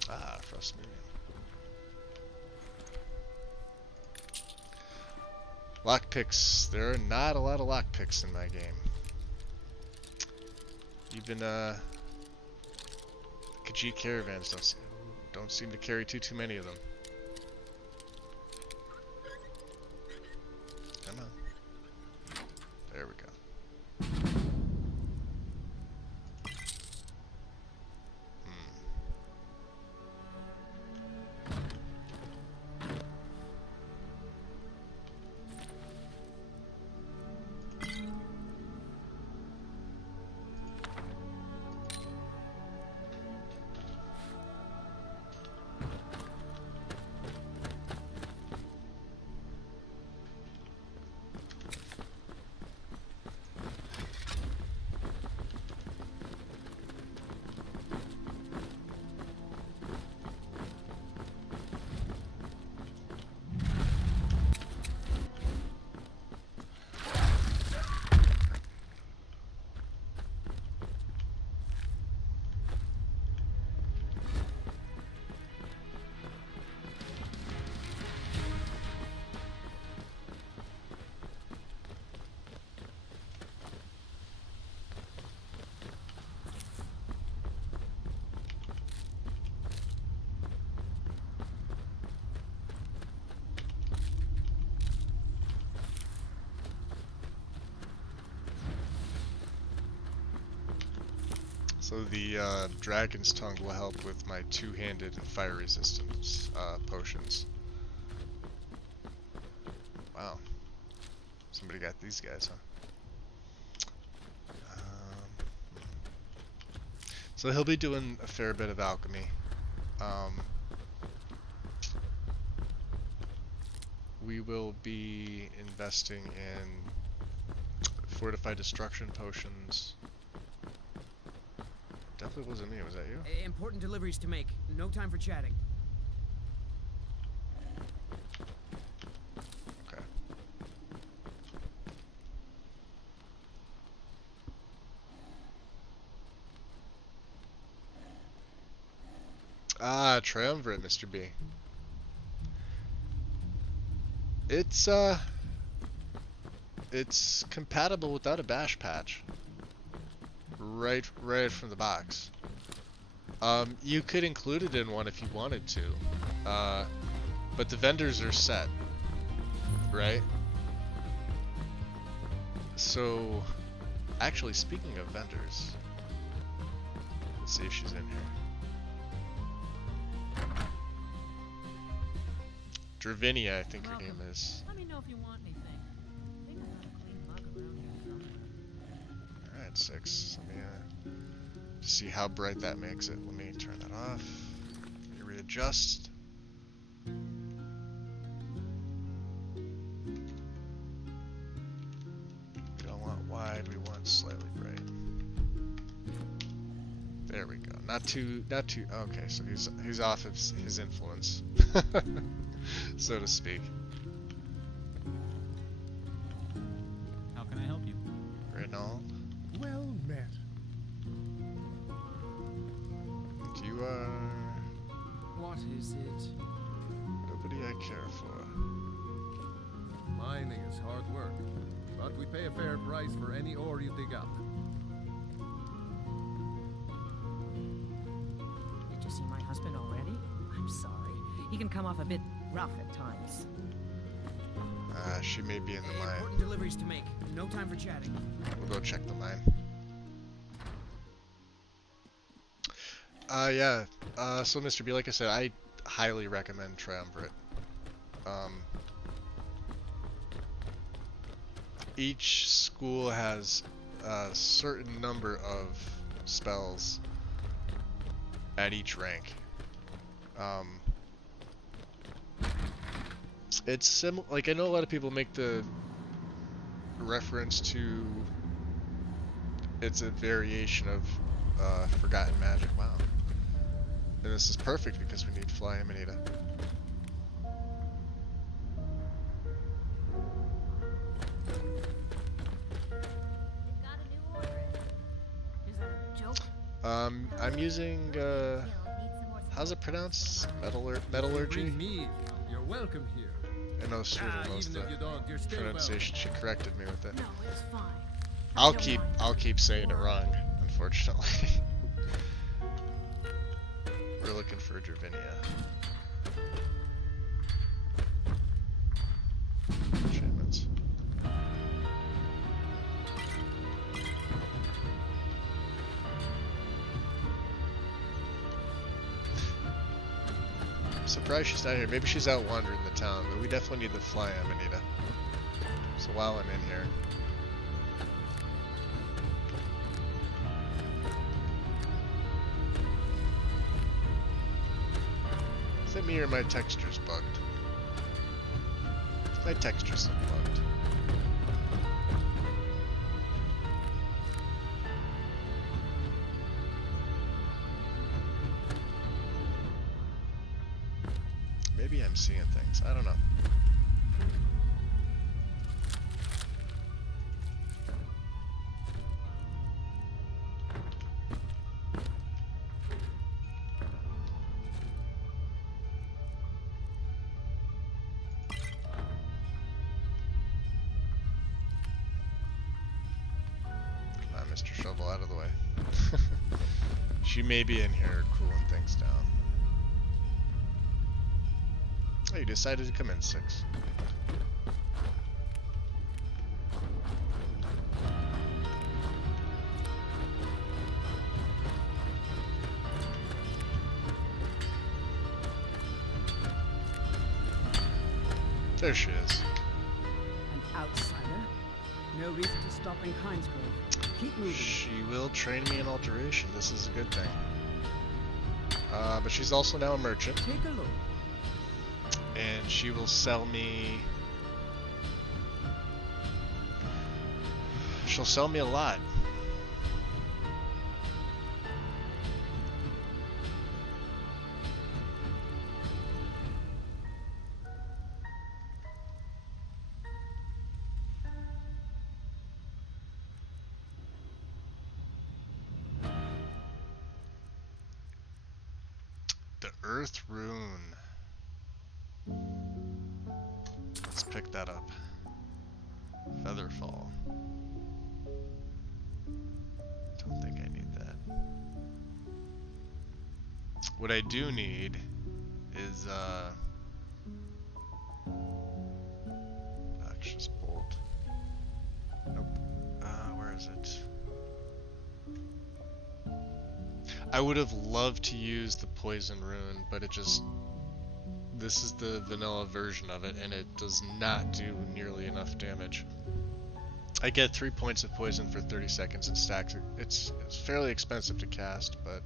Ah, Frost Minion. Lockpicks. There are not a lot of lockpicks in my game. Even Khajiit caravans don't seem to carry too many of them. Come on. There we go. So the Dragon's Tongue will help with my two-handed and fire resistance potions. Wow. Somebody got these guys, huh? So he'll be doing a fair bit of alchemy. We will be investing in fortified destruction potions. Definitely wasn't me, was that you? Important deliveries to make. No time for chatting. Okay. Ah, Triumvirate, Mr. B. It's compatible without a bash patch. Right from the box. You could include it in one if you wanted to, but the vendors are set, right? So, actually, speaking of vendors, let's see if she's in here. Dravinia, I think her name is. Let me know if you want anything. I think I got a clean mug around here somewhere. Alright, 6. Let me see how bright that makes it. Let me turn that off. Let me readjust. We don't want wide, we want slightly bright. There we go. Not too okay, so he's off his influence. So to speak. How can I help you? Renault. Well met. You are What is it? nobody I care for. Mining is hard work, but we pay a fair price for any ore you dig up. Did you see my husband already? I'm sorry. He can come off a bit rough at times. She may be in the mine. Important deliveries to make. No time for chatting. We'll go check the mine. Yeah. So Mr. B, like I said, I highly recommend Triumvirate. Each school has a certain number of spells at each rank. It's like I know a lot of people make the reference to it's a variation of Forgotten Magic. Wow. And this is perfect because we need Fly Amanita. I'm using, how's it pronounced? Metallurgy? Bring me. You're welcome here. I know Strudel knows even the if you don't, you're still pronunciation. She corrected me with it. No, it's fine. I'll keep saying it wrong, unfortunately. We're looking for Dravinia. Enchantments. I'm surprised she's not here. Maybe she's out wandering the town, but we definitely need to fly Amanita. So while I'm in here, is it me or my texture's bugged? My texture's bugged. Maybe I'm seeing things. I don't know. Mr. Shovel, out of the way. She may be in here cooling things down. Oh, you decided to come in 6. There she is. An outsider? No reason to stop in Kind's Grove. Keep moving. She will train me in alteration. This is a good thing. But she's also now a merchant. Take a look. And she will sell me... She'll sell me a lot. The Earth Rune. Let's pick that up. Featherfall. Don't think I need that. What I do need is Noxious Bolt. Nope. Where is it? I would have loved to use the Poison Rune, but it just... This is the vanilla version of it, and it does not do nearly enough damage. I get 3 points of poison for 30 seconds and stacks it. It's fairly expensive to cast, but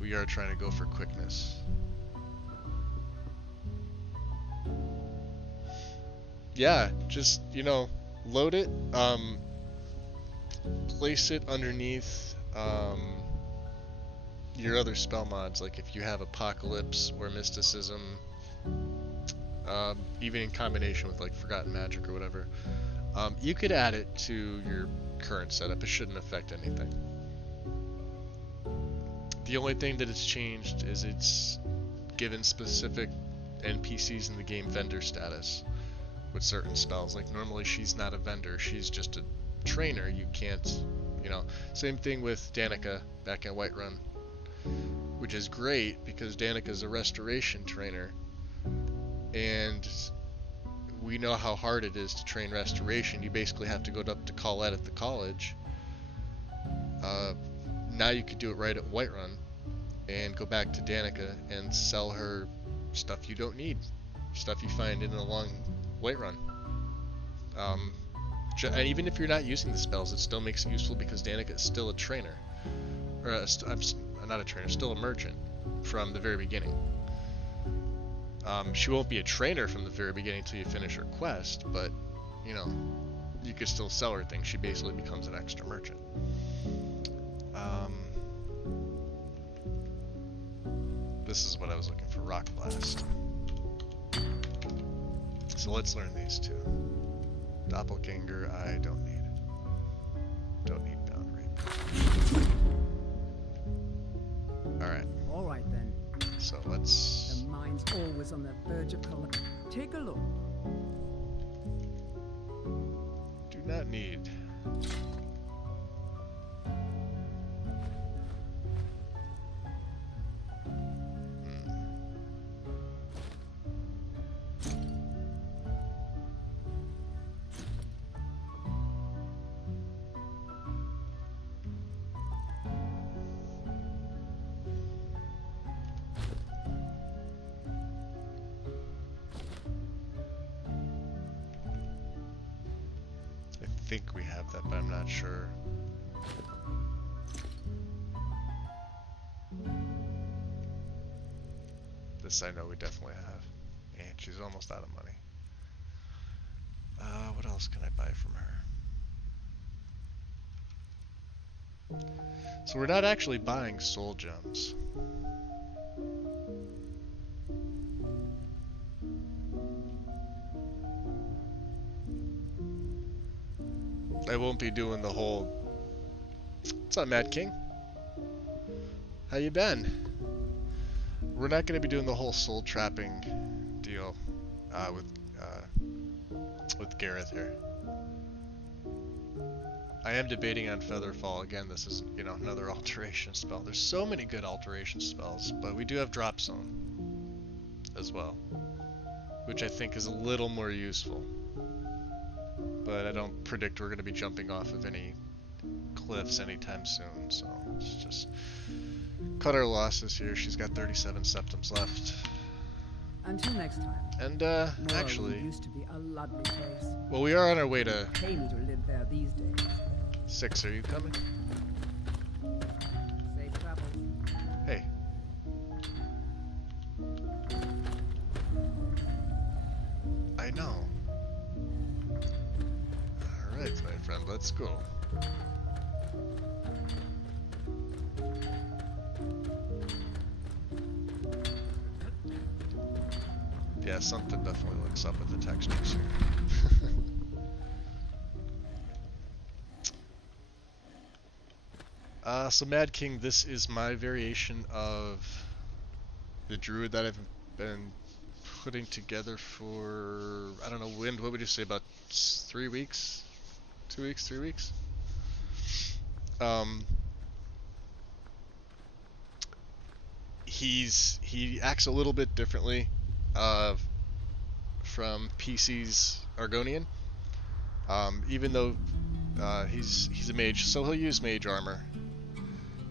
we are trying to go for quickness. Yeah, just, you know, load it, place it underneath your other spell mods, like if you have Apocalypse or Mysticism, even in combination with like Forgotten Magic or whatever, you could add it to your current setup. It shouldn't affect anything. The only thing that it's changed is it's given specific NPCs in the game vendor status with certain spells. Like normally she's not a vendor, she's just a trainer. You can't, you know, same thing with Danica back in Whiterun, which is great because Danica's a restoration trainer, and we know how hard it is to train restoration. You basically have to go up to Colette at the college. Now you could do it right at Whiterun and go back to Danica and sell her stuff you don't need, stuff you find in a long Whiterun. And even if you're not using the spells, it still makes it useful because Danica is still a trainer, or not a trainer, still a merchant from the very beginning. She won't be a trainer from the very beginning until you finish her quest, but you know, you could still sell her things. She basically becomes an extra merchant. This is what I was looking for, Rock Blast. So let's learn these two. Doppelganger, I don't need. Don't need Bell. Skyrim's always on the verge of collapse. Take a look. Do not need. I think we have that, but I'm not sure. This I know we definitely have. And she's almost out of money. What else can I buy from her? So we're not actually buying soul gems. I won't be doing the whole... What's up, Mad King? How you been? We're not going to be doing the whole soul trapping deal with Gareth here. I am debating on Featherfall. Again, this is, you know, another alteration spell. There's so many good alteration spells, but we do have Drop Zone as well, which I think is a little more useful. But I don't predict we're going to be jumping off of any cliffs anytime soon, so let's just cut our losses here. She's got 37 septims left. Until next time. And Morrowind actually, used to be a lovely place. well, we are on our way to Pay me to live there these days. 6. Are you coming? Safe travels. Hey. I know. Alright, my friend, let's go. Yeah, something definitely looks up with the textures here. So Mad King, this is my variation of the druid that I've been putting together for, I don't know, what would you say, about 3 weeks? 2 weeks, 3 weeks? He acts a little bit differently from PC's Argonian. Even though he's a mage, so he'll use mage armor.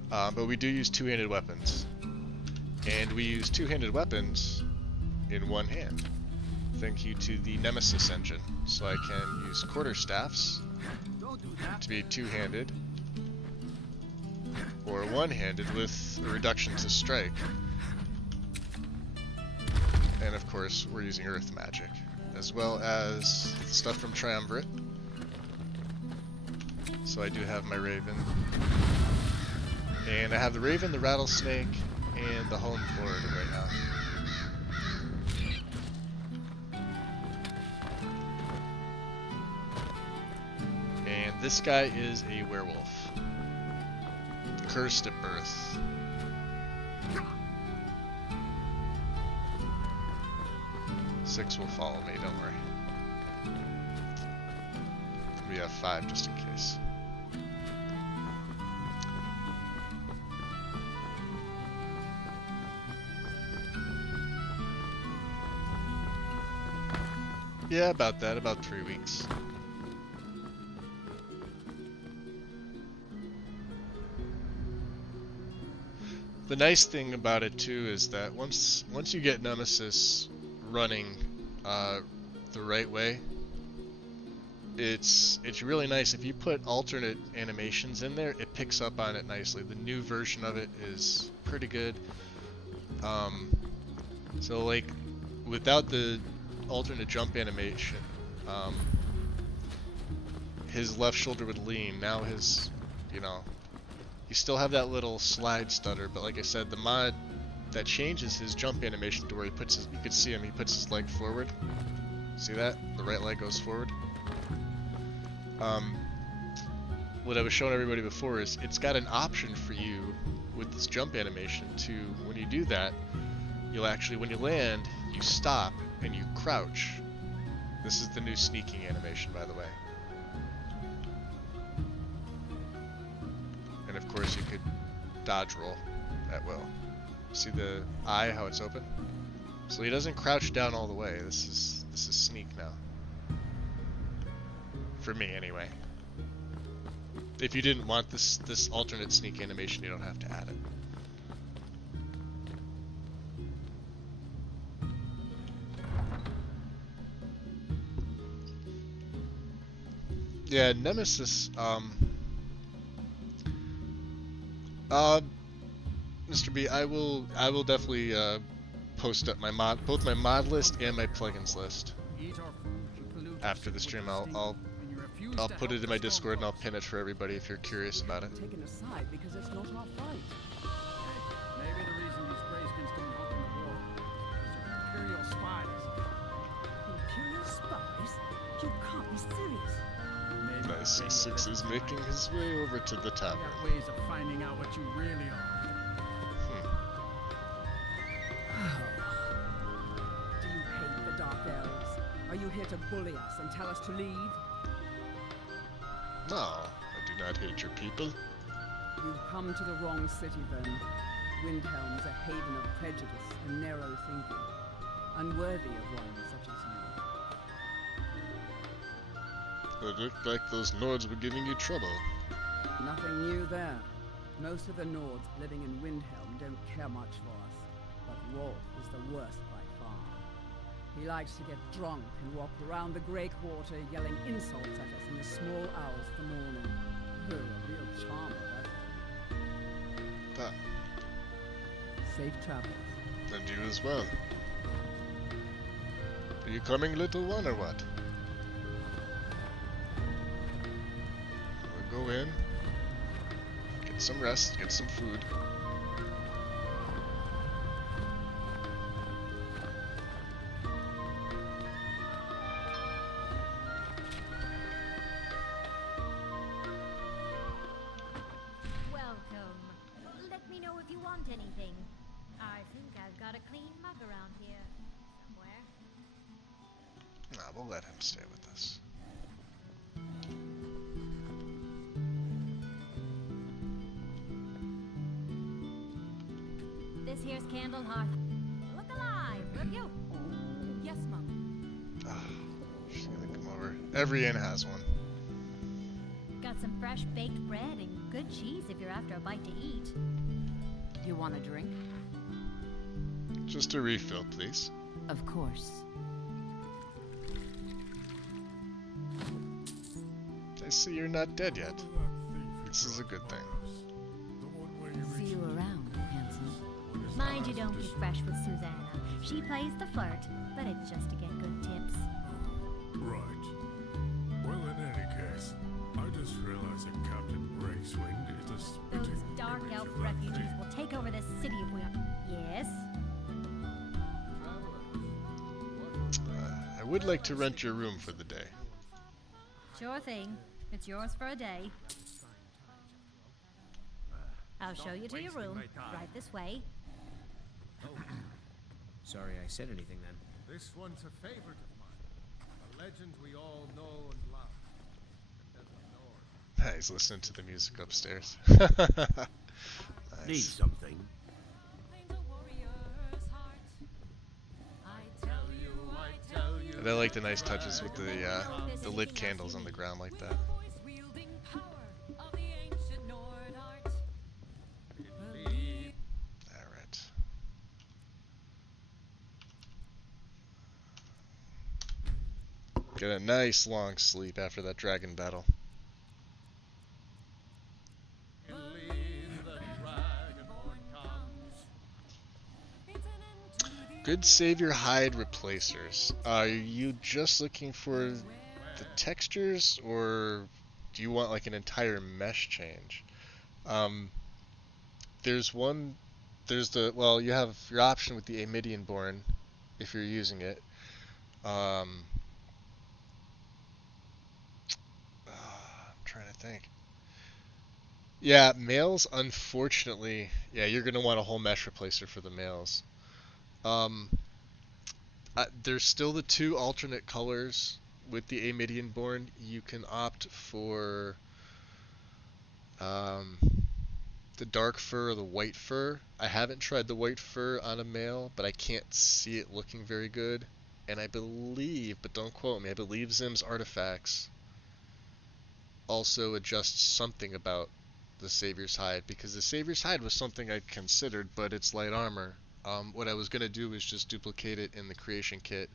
But we do use two-handed weapons. And we use two-handed weapons in one hand. Thank you to the Nemesis engine. So I can use quarterstaffs to be two-handed, or one-handed with a reduction to strike. And of course, we're using earth magic, as well as stuff from Triumvirate. So I do have my Raven. And I have the Raven, the Rattlesnake, and the Home Lord right now. And this guy is a werewolf. Cursed at birth. Six will follow me, don't worry. We have 5 just in case. Yeah, about that, about 3 weeks. The nice thing about it too is that once you get Nemesis running the right way, it's really nice. If you put alternate animations in there, it picks up on it nicely. The new version of it is pretty good. So like without the alternate jump animation, his left shoulder would lean. Now his, you know, you still have that little slide stutter, but like I said, the mod that changes his jump animation to where he puts his, you can see him, he puts his leg forward. See that? The right leg goes forward. What I was showing everybody before is it's got an option for you with this jump animation to, when you do that, you'll actually, when you land, you stop and you crouch. This is the new sneaking animation, by the way. And of course you could dodge roll at will. See the eye, how it's open? So he doesn't crouch down all the way. This is sneak now. For me, anyway. If you didn't want this alternate sneak animation, you don't have to add it. Yeah, Nemesis, Mr. B, I will definitely post up my both my mod list and my plugins list after the stream. I'll put it in my Discord and I'll pin it for everybody if you're curious about it. Taken aside because it's not our fight. Maybe the reason these Greyskins don't help in the war is they're Imperial spies. Imperial spies? You can't be serious. Maybe Nice C6 is making his way over to the they tavern. got ways of finding out what you really are. Do you hate the Dark Elves? Are you here to bully us and tell us to leave? No, I do not hate your people. You've come to the wrong city then. Windhelm's a haven of prejudice and narrow thinking, unworthy of one such as you. It looked like those Nords were giving you trouble. Nothing new there. Most of the Nords living in Windhelm don't care much for us, but Rolf is the worst by far. He likes to get drunk and walk around the Grey Quarter yelling insults at us in the small hours of the morning. Oh, a real charmer, That, that. Safe travels. and you as well. Are you coming, little one, or what? We'll go in, get some rest, get some food. Welcome. Let me know if you want anything. I think I've got a clean mug around here somewhere. Nah, we'll let him stay with us. This here's Candle Hearth. Look alive, will you? Yes, Mum. Ah, she's gonna come over. Every inn has one. Got some fresh baked bread and good cheese if you're after a bite to eat. You want a drink? Just a refill, please. Of course. I see you're not dead yet. This is a good thing. See you around, handsome. Mind you don't get fresh with Susanna. She plays the flirt, but it's just to get good tips. Right. Well, in any case, I just realized that Captain Breakswind is a Those spitting dark image elf of that refugees thing. will take over this city if we are. Yes? I would like to rent your room for the day. Sure thing. It's yours for a day. I'll show you to your room. Right this way. Sorry I said anything then. This one's a favorite of mine. A legend we all know and love. And doesn't know it. He's listening to the music upstairs. Need Nice. something? And I like the nice touches with the lit candles on the ground like that. Alright. Get a nice long sleep after that dragon battle. Good savior hide replacers. Are you just looking for the textures, or do you want like an entire mesh change? There's well, you have your option with the Amidian Born if you're using it. I'm trying to think. Yeah, males, unfortunately, yeah, you're gonna want a whole mesh replacer for the males. Um, there's still the 2 alternate colors with the Amidian Born. You can opt for the dark fur or the white fur. I haven't tried the white fur on a male, but I can't see it looking very good. And I believe, but don't quote me, I believe Zim's artifacts also adjust something about the Savior's Hide, because the Savior's Hide was something I considered, but it's light armor. What I was going to do was just duplicate it in the creation kit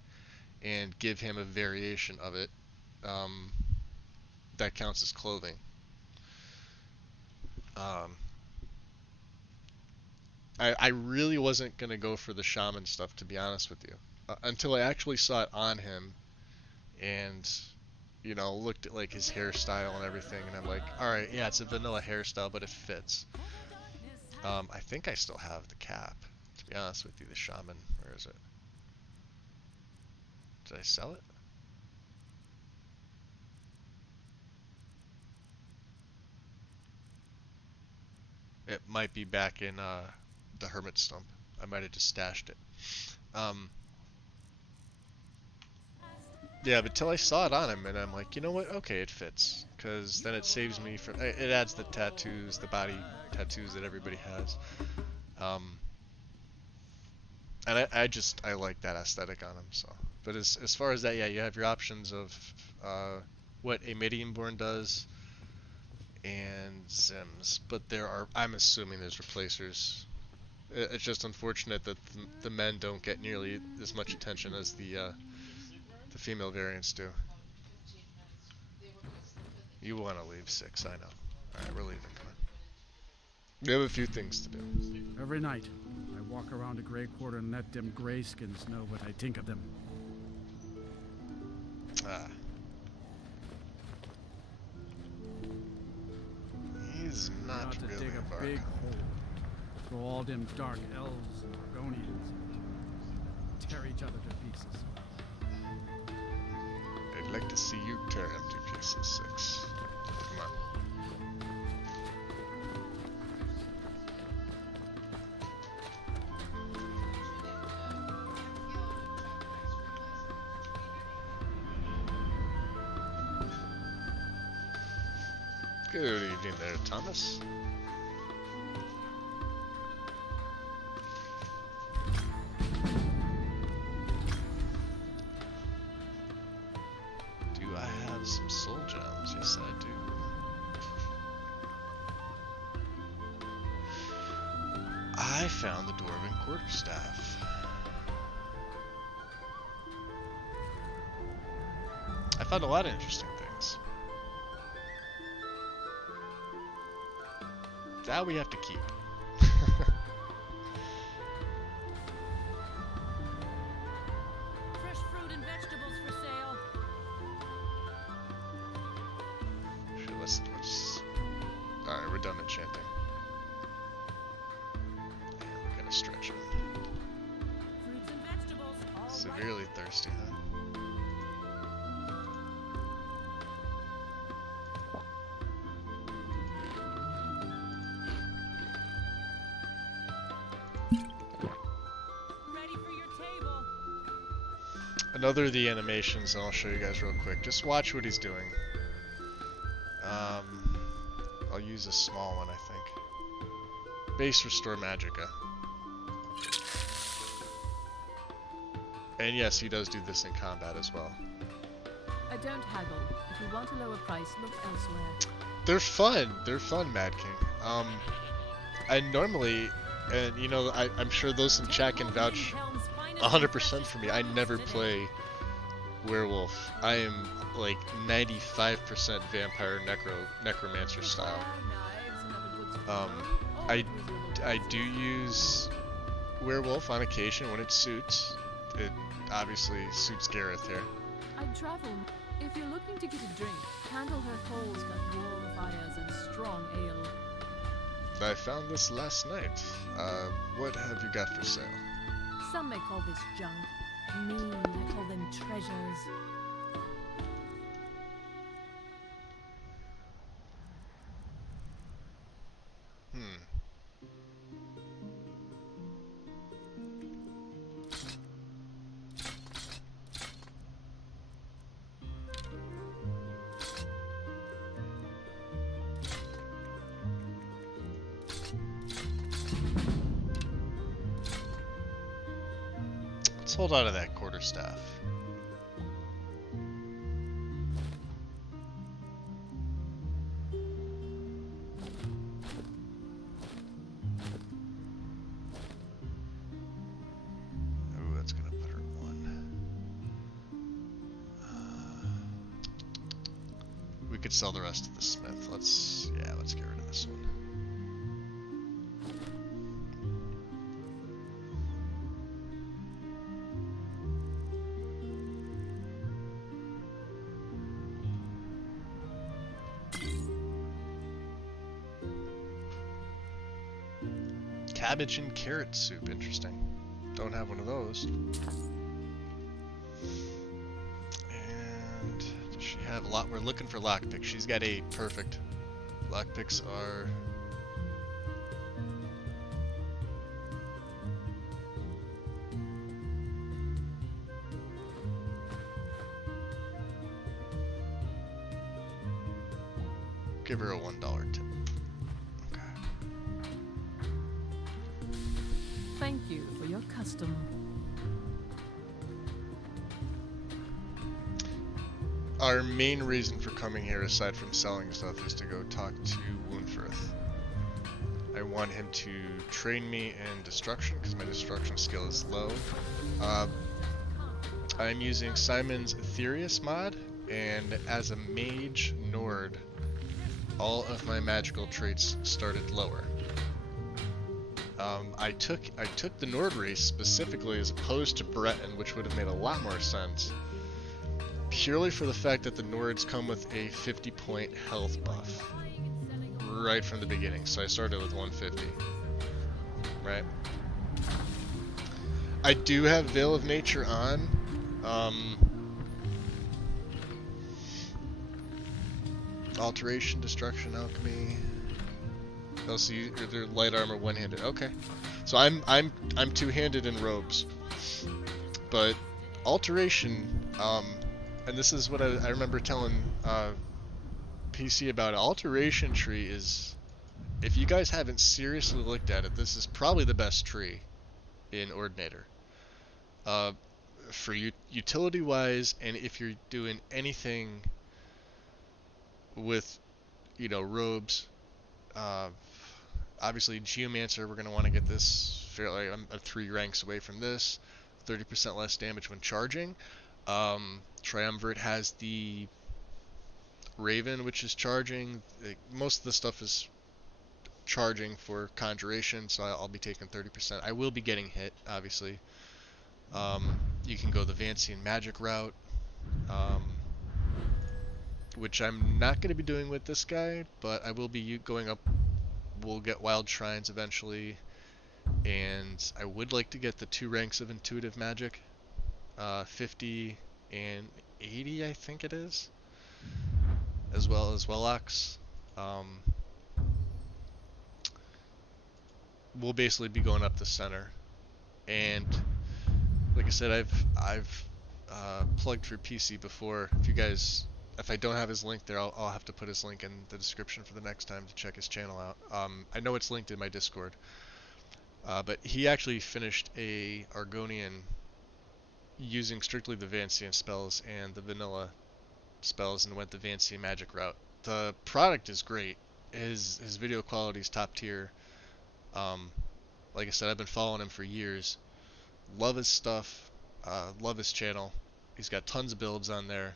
and give him a variation of it that counts as clothing. I really wasn't going to go for the shaman stuff, to be honest with you, until I actually saw it on him and, you know, looked at like his hairstyle and everything, and I'm like, alright, yeah, it's a vanilla hairstyle, but it fits. I think I still have the cap, to be honest with you, the shaman. Where is it? Did I sell it? It might be back in the hermit stump. I might have just stashed it. Yeah, but till I saw it on him, and I'm like, you know what? Okay, it fits, because then it saves me from. It adds the tattoos, the body tattoos that everybody has. And I like that aesthetic on him. So, but as far as that, yeah, you have your options of what a Midianborn does and Zims, but I'm assuming there's replacers. It's just unfortunate that the men don't get nearly as much attention as the female variants do. You want to leave 6, I know. Alright, we're leaving, come on. We have a few things to do. Every night, I walk around a gray quarter and let them grayskins know what I think of them. Ah. He's not to really dig a barking. big hole for all them dark elves and Argonians. Tear each other to pieces. I'd like to see you tear him to pieces, 6. Come on. Good evening there, Thomas. Do I have some soul gems? Yes, I do. I found the Dwarven Quarterstaff. I found a lot of interesting things. That we have to keep. Fresh fruit and vegetables for sale. Sure, let's alright, we're done enchanting. Yeah, we're gonna stretch him. Fruits and vegetables. All Severely thirsty, huh? Another of the animations, and I'll show you guys real quick. Just watch what he's doing. I'll use a small one, I think. Base Restore Magicka. And yes, he does do this in combat as well. I don't haggle. If you want a lower price, look elsewhere. They're fun. They're fun, Mad King. I normally, and you know, I'm sure those in chat can vouch 100% for me. I never play werewolf. I am like 95% vampire necromancer style. I do use werewolf on occasion when it suits. It obviously suits Gareth here. I travel. If you're looking to get a drink, Candlehearth Hall's got warm fires and strong ale. I found this last night. What have you got for sale? Some may call this junk. Me, I call them treasures. hold on to that quarterstaff. Ooh, that's gonna put her at 1. We could sell the rest of the smith. Let's get rid of this one. Cabbage and carrot soup, interesting. Don't have one of those. And does she have a lot? We're looking for lockpicks. She's got 8. Perfect. Lockpicks are... Give her a $1 tip. Thank you for your custom. Our main reason for coming here, aside from selling stuff, is to go talk to Woundfirth. I want him to train me in destruction, because my destruction skill is low. I'm using Simon's Aetherius mod, and as a mage Nord, all of my magical traits started lower. I took the Nord race specifically as opposed to Breton, which would have made a lot more sense, purely for the fact that the Nords come with a 50-point health buff right from the beginning. So I started with 150. Right. I do have Veil of Nature on. Alteration, Destruction, Alchemy. Oh, so they're light armor, one-handed. Okay, so I'm two-handed in robes, but alteration. And this is what I remember telling PC about it. Alteration tree is, if you guys haven't seriously looked at it, this is probably the best tree in Ordinator. For utility-wise, and if you're doing anything with, robes. Obviously, Geomancer, we're going to want to get this fairly. I'm 3 ranks away from this. 30% less damage when charging. Triumvirate has the Raven, which is charging. Most of the stuff is charging for Conjuration, so I'll be taking 30%. I will be getting hit, obviously. You can go the Vancian Magic route, which I'm not going to be doing with this guy, but I will be going up. We'll get Wild Shrines eventually, and I would like to get the 2 ranks of Intuitive Magic, 50 and 80, I think it is, as well as Wellox. We'll basically be going up the center, and like I said, I've plugged for PC before. If I don't have his link there, I'll have to put his link in the description for the next time to check his channel out. I know it's linked in my Discord. But he actually finished a Argonian using strictly the Vancian spells and the vanilla spells and went the Vancian magic route. The product is great. His video quality is top tier. Like I said, I've been following him for years. Love his stuff. Love his channel. He's got tons of builds on there.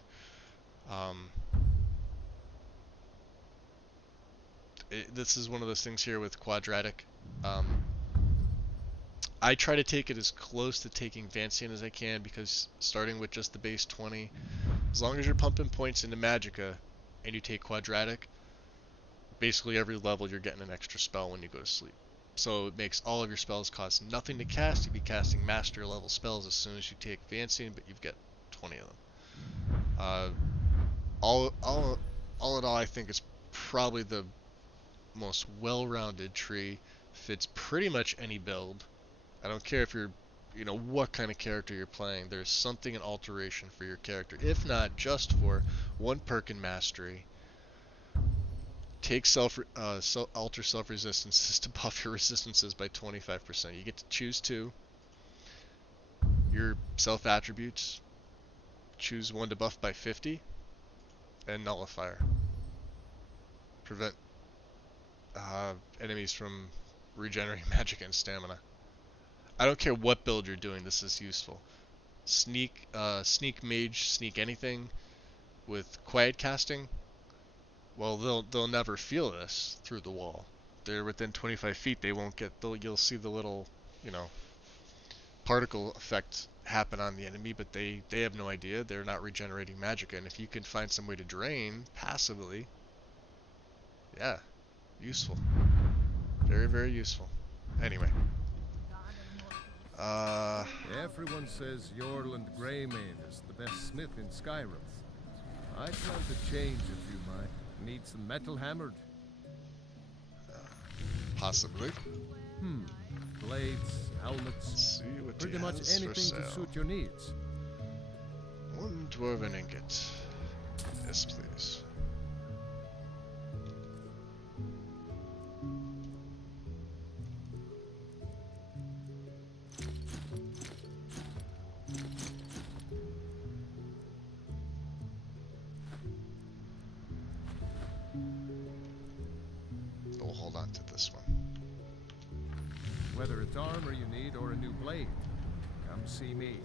This is one of those things here with quadratic. I try to take it as close to taking Vancian as I can, because starting with just the base 20, as long as you're pumping points into Magicka and you take quadratic, basically every level you're getting an extra spell when you go to sleep. So it makes all of your spells cost nothing to cast. You'd be casting master level spells as soon as you take Vancian, but you've got 20 of them. All in all, I think it's probably the most well-rounded tree. Fits pretty much any build. I don't care if you're, what kind of character you're playing. There's something in alteration for your character. If not just for 1 perk in mastery. Take alter self-resistances to buff your resistances by 25%. You get to choose 2. your self attributes, choose one to buff by 50, and nullifier. Prevent enemies from regenerating magic and stamina. I don't care what build you're doing, this is useful. Sneak mage, sneak anything with quiet casting. Well, they'll never feel this through the wall. They're within 25 feet. They won't get. You'll see the little, particle effect happen on the enemy, but they have no idea. They're not regenerating magic, and if you can find some way to drain passively, yeah, useful. Very, very useful. Anyway. Everyone says Yorland Greymane is the best smith in Skyrim. I plan to change if you might. Need some metal hammered. Possibly. Blades, helmets. Let's see what pretty much anything to suit your needs. 1 dwarven ingot. Yes, please. We'll hold on to this one. Whether it's armor you need or a new blade, come see me.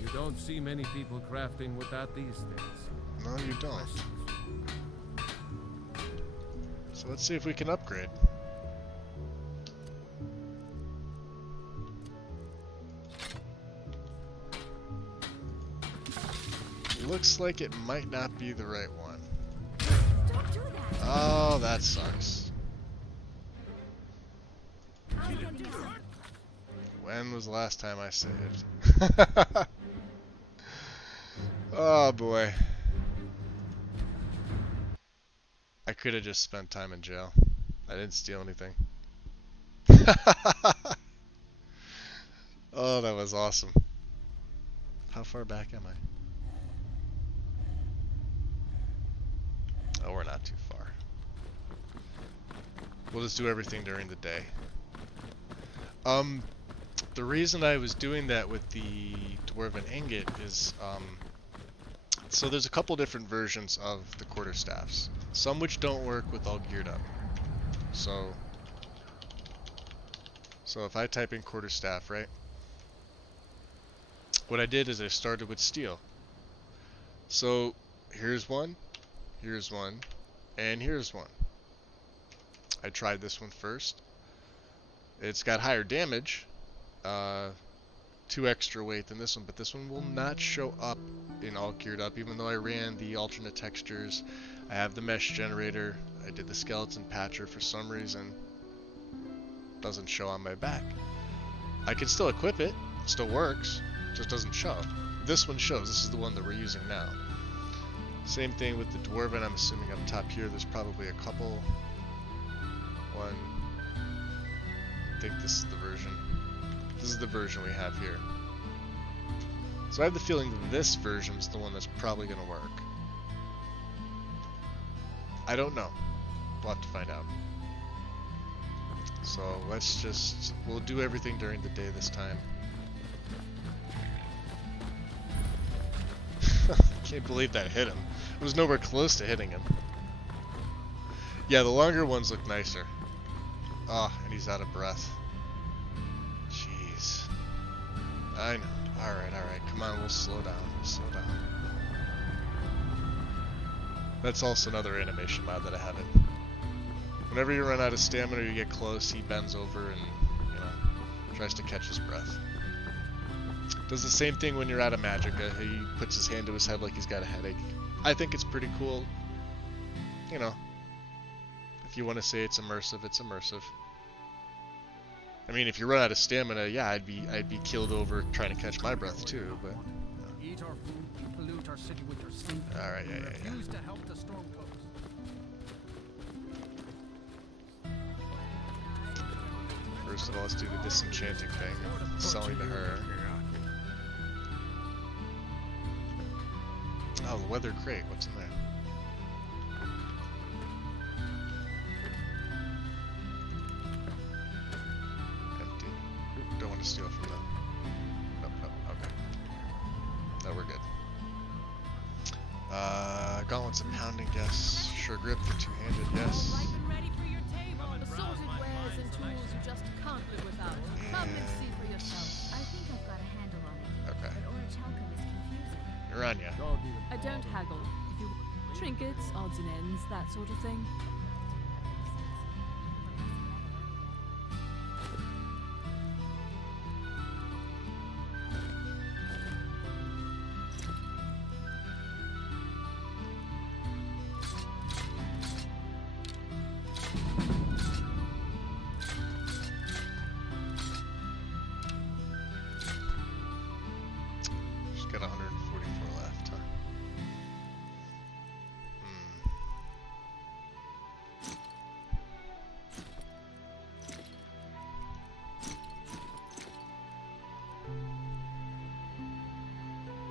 You don't see many people crafting with that these days. No, you don't. So let's see if we can upgrade. Looks like it might not be the right one. Don't do that. Oh, that sucks. When was the last time I saved? Oh boy. I could have just spent time in jail. I didn't steal anything. Oh, that was awesome. How far back am I? Oh, we're not too far. We'll just do everything during the day. The reason I was doing that with the Dwarven Ingot is, so there's a couple different versions of the quarterstaffs. Some which don't work with all geared up. So if I type in quarterstaff, right? What I did is I started with steel. So here's one, and here's one. I tried this one first. It's got higher damage, 2 extra weight than this one, but this one will not show up in all geared up, even though I ran the alternate textures. I have the mesh generator, I did the skeleton patcher. For some reason it doesn't show on my back. I can still equip it, it still works, just doesn't show. This one shows. This is the one that we're using now. Same thing with the Dwarven. I'm assuming up top here there's probably a couple. One. I think this is the version. This is the version we have here. So I have the feeling that this version is the one that's probably going to work. I don't know. We'll have to find out. So we'll do everything during the day this time. Can't believe that hit him. It was nowhere close to hitting him. Yeah, the longer ones look nicer. Ah, oh, and he's out of breath. Jeez. I know. Alright. Come on, we'll slow down. That's also another animation mod that I have in. Whenever you run out of stamina or you get close, he bends over and, tries to catch his breath. Does the same thing when you're out of magicka. He puts his hand to his head like he's got a headache. I think it's pretty cool. If you want to say it's immersive, it's immersive. I mean, if you run out of stamina, yeah, I'd be killed over trying to catch my breath too, but... Eat our food, you pollute our city with your stink. Alright, yeah. Refuse to help the storm coast. First of all, let's do the disenchanting thing. Selling to her. Oh, the weather crate. What's in there? to steal from them. Nope, nope, okay. No, we're good. Gauntlets of Pounding, yes. Sure Grip for two-handed, yes. Ripe and ready for your table. Assorted wares and tools you just can't live without. Come and see for yourself. I think I've got a handle on it. Okay. But Orichalcum is confusing. You're on, ya. Don't even I don't haggle. If you want trinkets, odds and ends, that sort of thing. She's got 144 left, huh?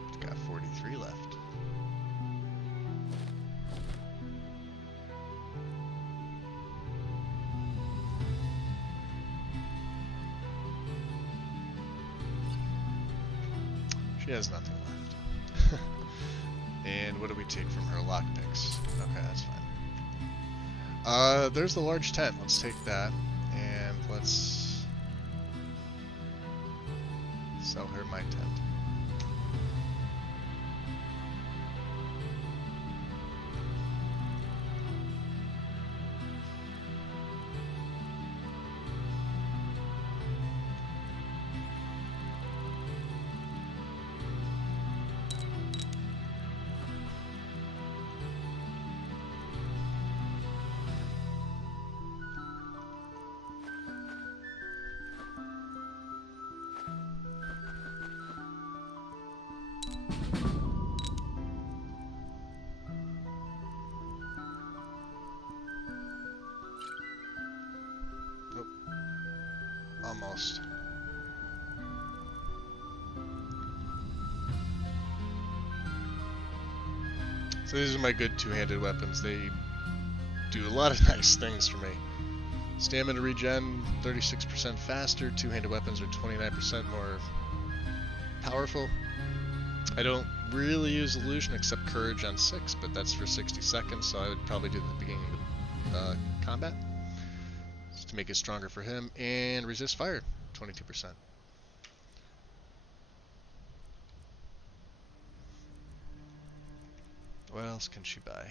She's got 43 left. She has nothing left. And what do we take from her? Lockpicks. Okay, that's fine. There's the large tent. Let's take that. And let's sell her my tent. Almost. So these are my good two-handed weapons. They do a lot of nice things for me. Stamina regen, 36% faster. Two-handed weapons are 29% more powerful. I don't really use illusion except courage on 6, but that's for 60 seconds, so I would probably do it at the beginning of combat. Just to make it stronger for him. And resist fire, 22%. What else can she buy?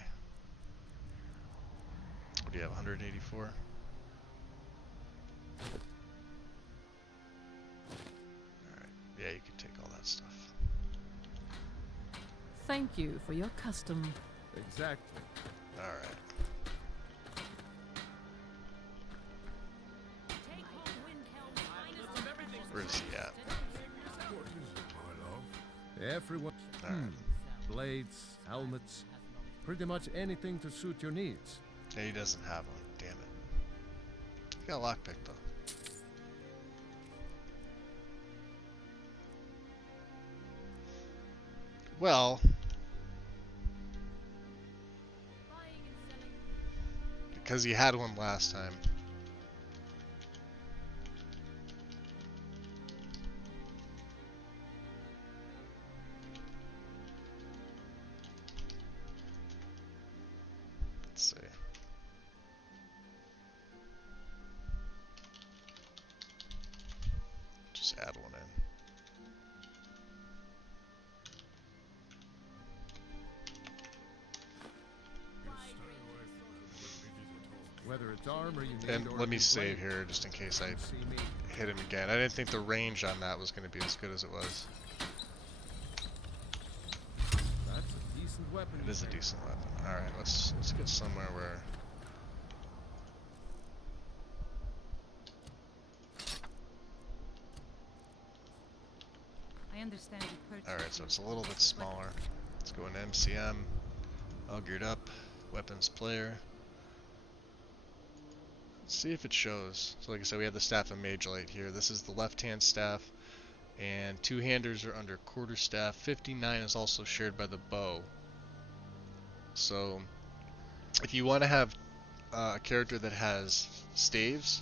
What do you have, 184? Alright, yeah, you can take all that stuff. Thank you for your custom. Exactly. Alright. Where's he at? What is it, my love? Everyone. Alright. Blades, helmets, pretty much anything to suit your needs. Yeah, he doesn't have one, damn it. He got a lockpick though. Well, because he had one last time. Let's see. Just add one in. Whether it's armor you need And or let me new save blade, here just in case I see me. hit him again. I didn't think the range on that was going to be as good as it was. That's a decent weapon. It is a decent weapon. All right, let's get somewhere where. I understand you purchased. All right, so it's a little bit smaller. Let's go into MCM. All geared up. Weapons player. Let's see if it shows. So like I said, we have the staff of Mage Light here. This is the left-hand staff, and two-handers are under quarterstaff. 59 is also shared by the bow. So if you want to have a character that has staves,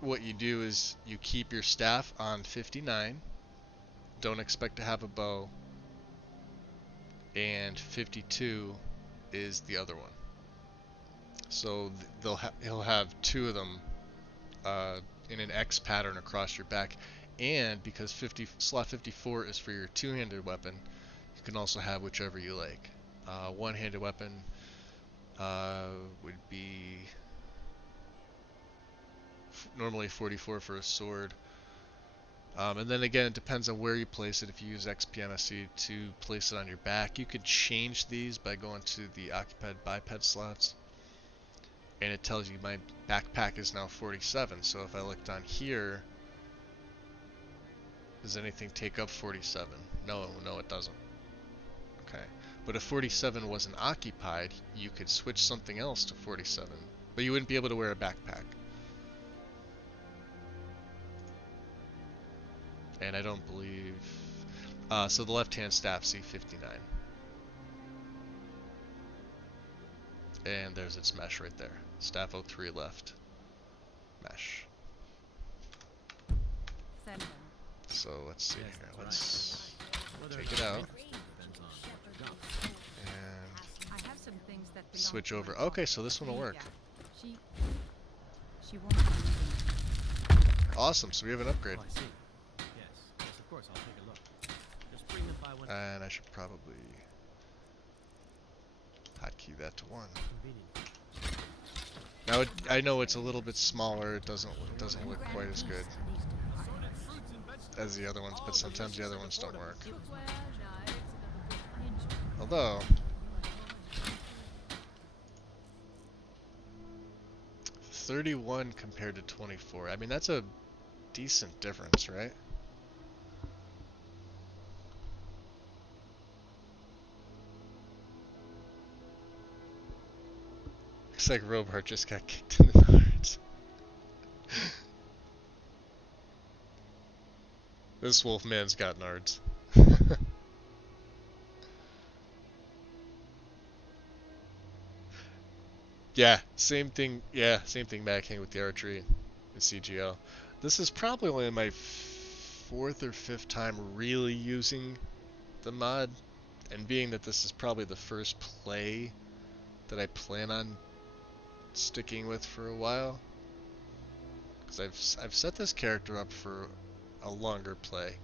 what you do is you keep your staff on 59. Don't expect to have a bow. And 52 is the other one. So he'll have two of them in an X pattern across your back. And because slot 54 is for your two-handed weapon, you can also have whichever you like. One-handed weapon would be normally 44 for a sword. And then again, it depends on where you place it. If you use XP MSE to place it on your back, you could change these by going to the occupied biped slots. And it tells you my backpack is now 47. So if I looked on here, does anything take up 47? No, it doesn't. Okay. But if 47 wasn't occupied, you could switch something else to 47. But you wouldn't be able to wear a backpack. And I don't believe... so the left-hand staff, C59. And there's its mesh right there. Staff 03 left. Mesh. So let's see here. Let's take it out. And switch over. Okay, so this one will work. Awesome, so we have an upgrade. Of course, I'll take a look. Just bring them by when And I should probably hotkey that to 1. Now I know it's a little bit smaller. It doesn't look quite as good as the other ones, but sometimes the other ones don't work. Although 31 compared to 24. I mean, that's a decent difference, right? Looks like Robart just got kicked in the nards. This Wolfman's got nards. Yeah, same thing. Yeah, same thing back here with the archery and CGL. This is probably only my 4th or 5th time really using the mod, and being that this is probably the first play that I plan on sticking with for a while, because I've set this character up for a longer play.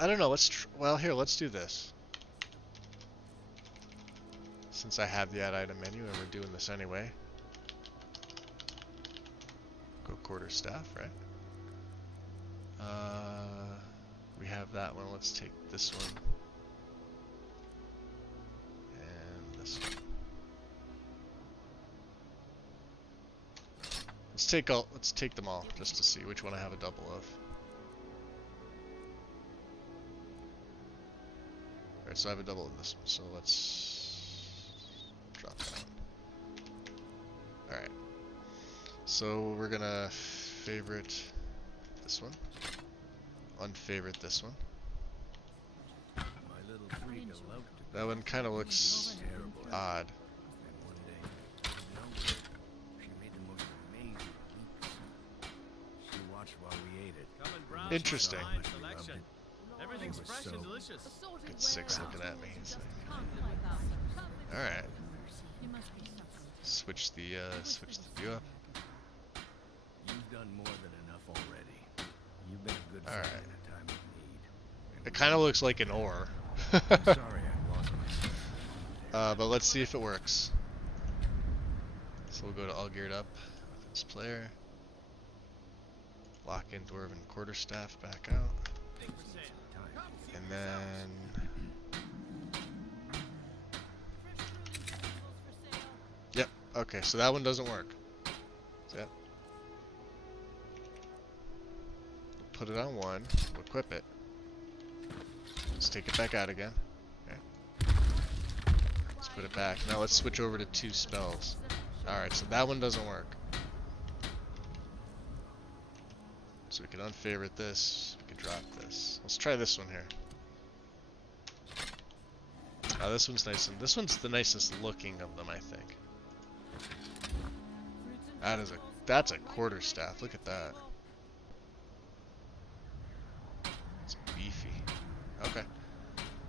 I don't know. Well, here, let's do this. Since I have the add item menu and we're doing this anyway. Go quarterstaff, right? We have that one. Let's take this one. And this one. Let's take them all just to see which one I have a double of. Alright, so I have a double of this one, so let's drop that one. Alright. So we're gonna favorite this one. Unfavorite this one. That one kind of looks odd. Interesting. everything's fresh and delicious. Good 6 looking at me. Alright. Switch the view up. You've done more than enough already. You've been a good friend in a time of need. It kind of looks like an ore. I'm sorry I lost my but let's see if it works. So we'll go to all geared up. This player. Lock in Dwarven Quarterstaff back out. And then... Yep, okay, so that one doesn't work. Yep. Put it on 1, we'll equip it. Let's take it back out again. Okay. Let's put it back. Now let's switch over to 2 spells. Alright, so that one doesn't work. So we can unfavorite this, we can drop this. Let's try this one here. Oh, this one's nice, and this one's the nicest looking of them, I think. That's a quarterstaff. Look at that. It's beefy. Okay.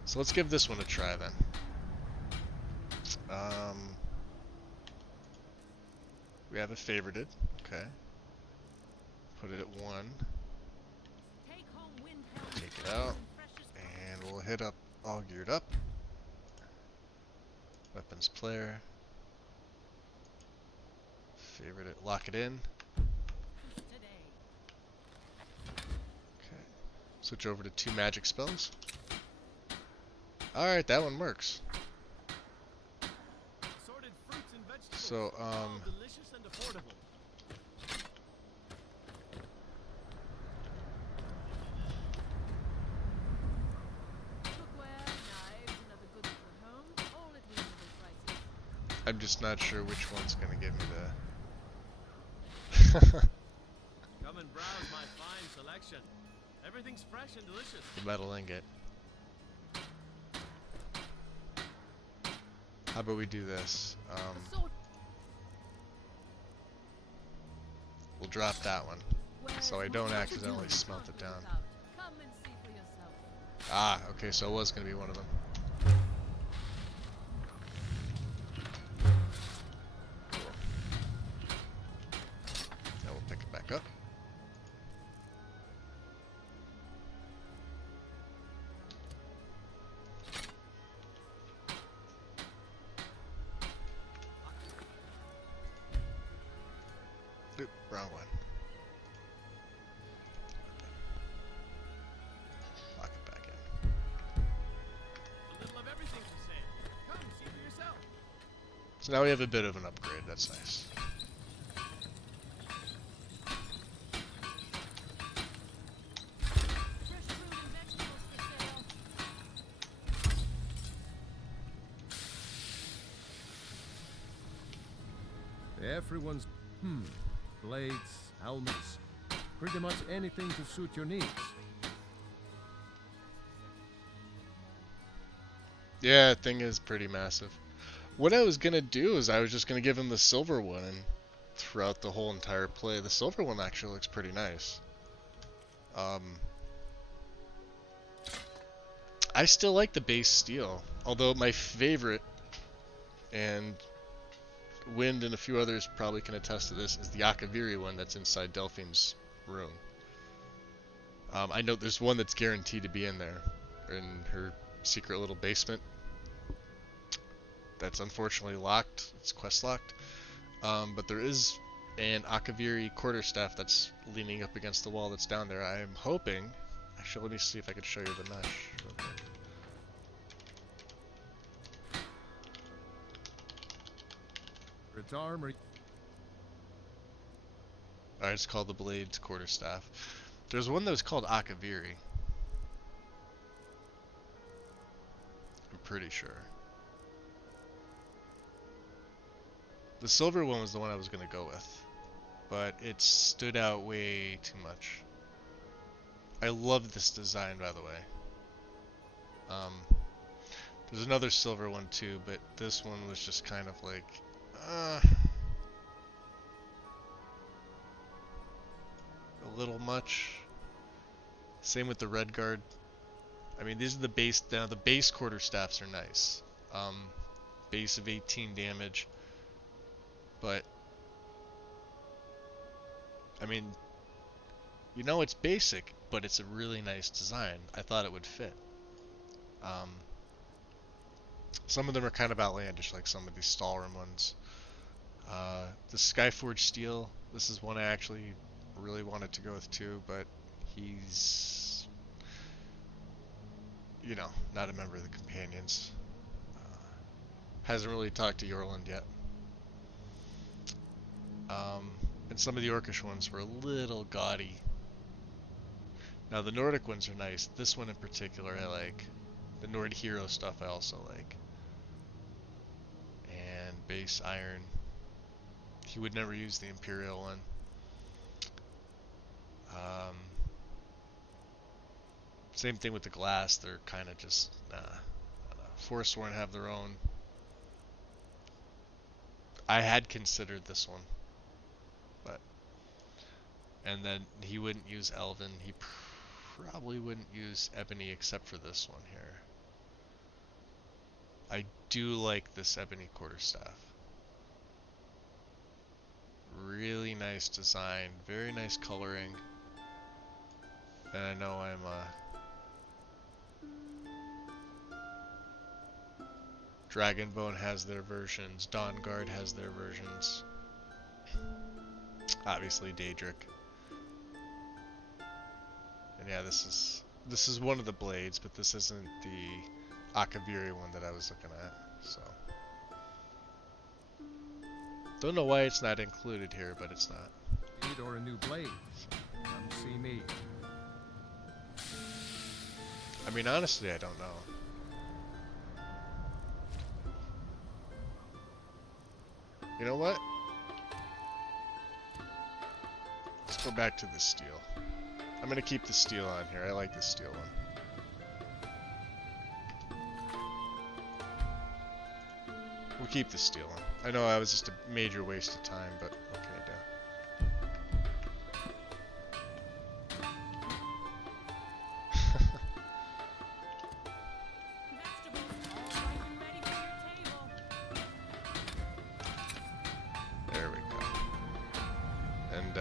So let's give this one a try then. We have it favorited. Okay. Put it at 1. Take it out. And we'll hit up all geared up. Weapons player. Favorite it. Lock it in. Okay. Switch over to 2 magic spells. Alright, that one works. So, delicious and affordable. Cookware, knives, and other goods for home, all at reasonable prices. I'm just not sure which one's gonna give me Come and browse my fine selection. Everything's fresh and delicious. the metal ingot. How about we do this? We'll drop that one, so I don't accidentally smelt it down. Come and see for yourself. Ah, okay, so it was gonna be one of them. Cool. Now we'll pick it back up. Oop, wrong one. Lock it back in. A little of everything for sale. Come see for yourself. So now we have a bit of an upgrade, that's nice. Fresh fruit and vegetables for sale. Everyone's blades, helmets, pretty much anything to suit your needs. Yeah, thing is pretty massive. What I was gonna do is I was just gonna give him the silver one, and throughout the whole entire play, the silver one actually looks pretty nice. I still like the base steel, although my favorite, and Wind and a few others probably can attest to this, is the Akaviri one that's inside Delphine's room. I know there's one that's guaranteed to be in there, in her secret little basement. That's unfortunately locked. It's quest locked. But there is an Akaviri quarterstaff that's leaning up against the wall that's down there. I am hoping... Actually, let me see if I can show you the mesh real quick. Its armor. Alright, it's called the Blades Quarterstaff. There's one that was called Akaviri. I'm pretty sure. The silver one was the one I was going to go with, but it stood out way too much. I love this design, by the way. There's another silver one too, but this one was just kind of like, a little much. Same with the red guard. I mean, these are the base. Now the base quarterstaffs are nice. Base of 18 damage. But I mean, you know, it's basic, but it's a really nice design. I thought it would fit. Some of them are kind of outlandish, like some of these Stalrim ones. The Skyforged Steel, this is one I actually really wanted to go with too, but he's, you know, not a member of the Companions. Hasn't really talked to Yorland yet. And some of the Orcish ones were a little gaudy. Now the Nordic ones are nice. This one in particular I like. The Nord Hero stuff I also like. And base iron. He would never use the Imperial one. Same thing with the glass. They're kind of just, nah, not enough. Forsworn have their own. I had considered this one, but and then he wouldn't use Elven. He probably wouldn't use Ebony except for this one here. I do like this Ebony Quarterstaff. Really nice design, very nice coloring. And I know I'm Dragonbone has their versions, Dawnguard has their versions. Obviously Daedric. And yeah, this is one of the blades, but this isn't the Akaviri one that I was looking at, so. Don't know why it's not included here, but it's not. Need or a new blade? Come see me. I mean, honestly, I don't know. You know what? Let's go back to the steel. I'm gonna keep the steel on here. I like the steel one. We'll keep the steel one. I know that was just a major waste of time, but what can I do? There we go. And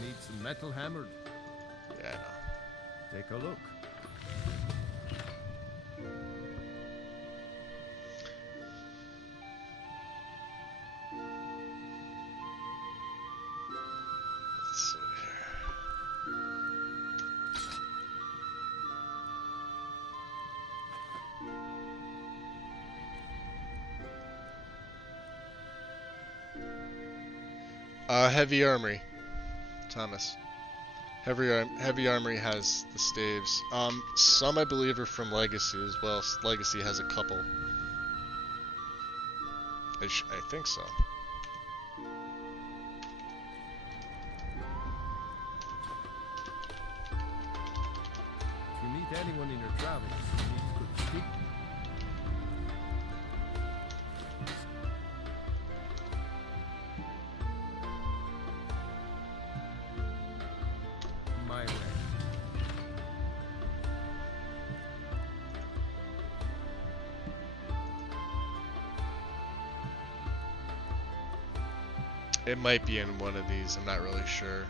Need some metal hammered. yeah, I know. Take a look. Let's see here. Heavy Armory, Thomas. Heavy Armory has the staves. Some I believe are from Legacy as well. Legacy has a couple. I think so. If you meet anyone in your travels, please could speak. My way. It might be in one of these, I'm not really sure.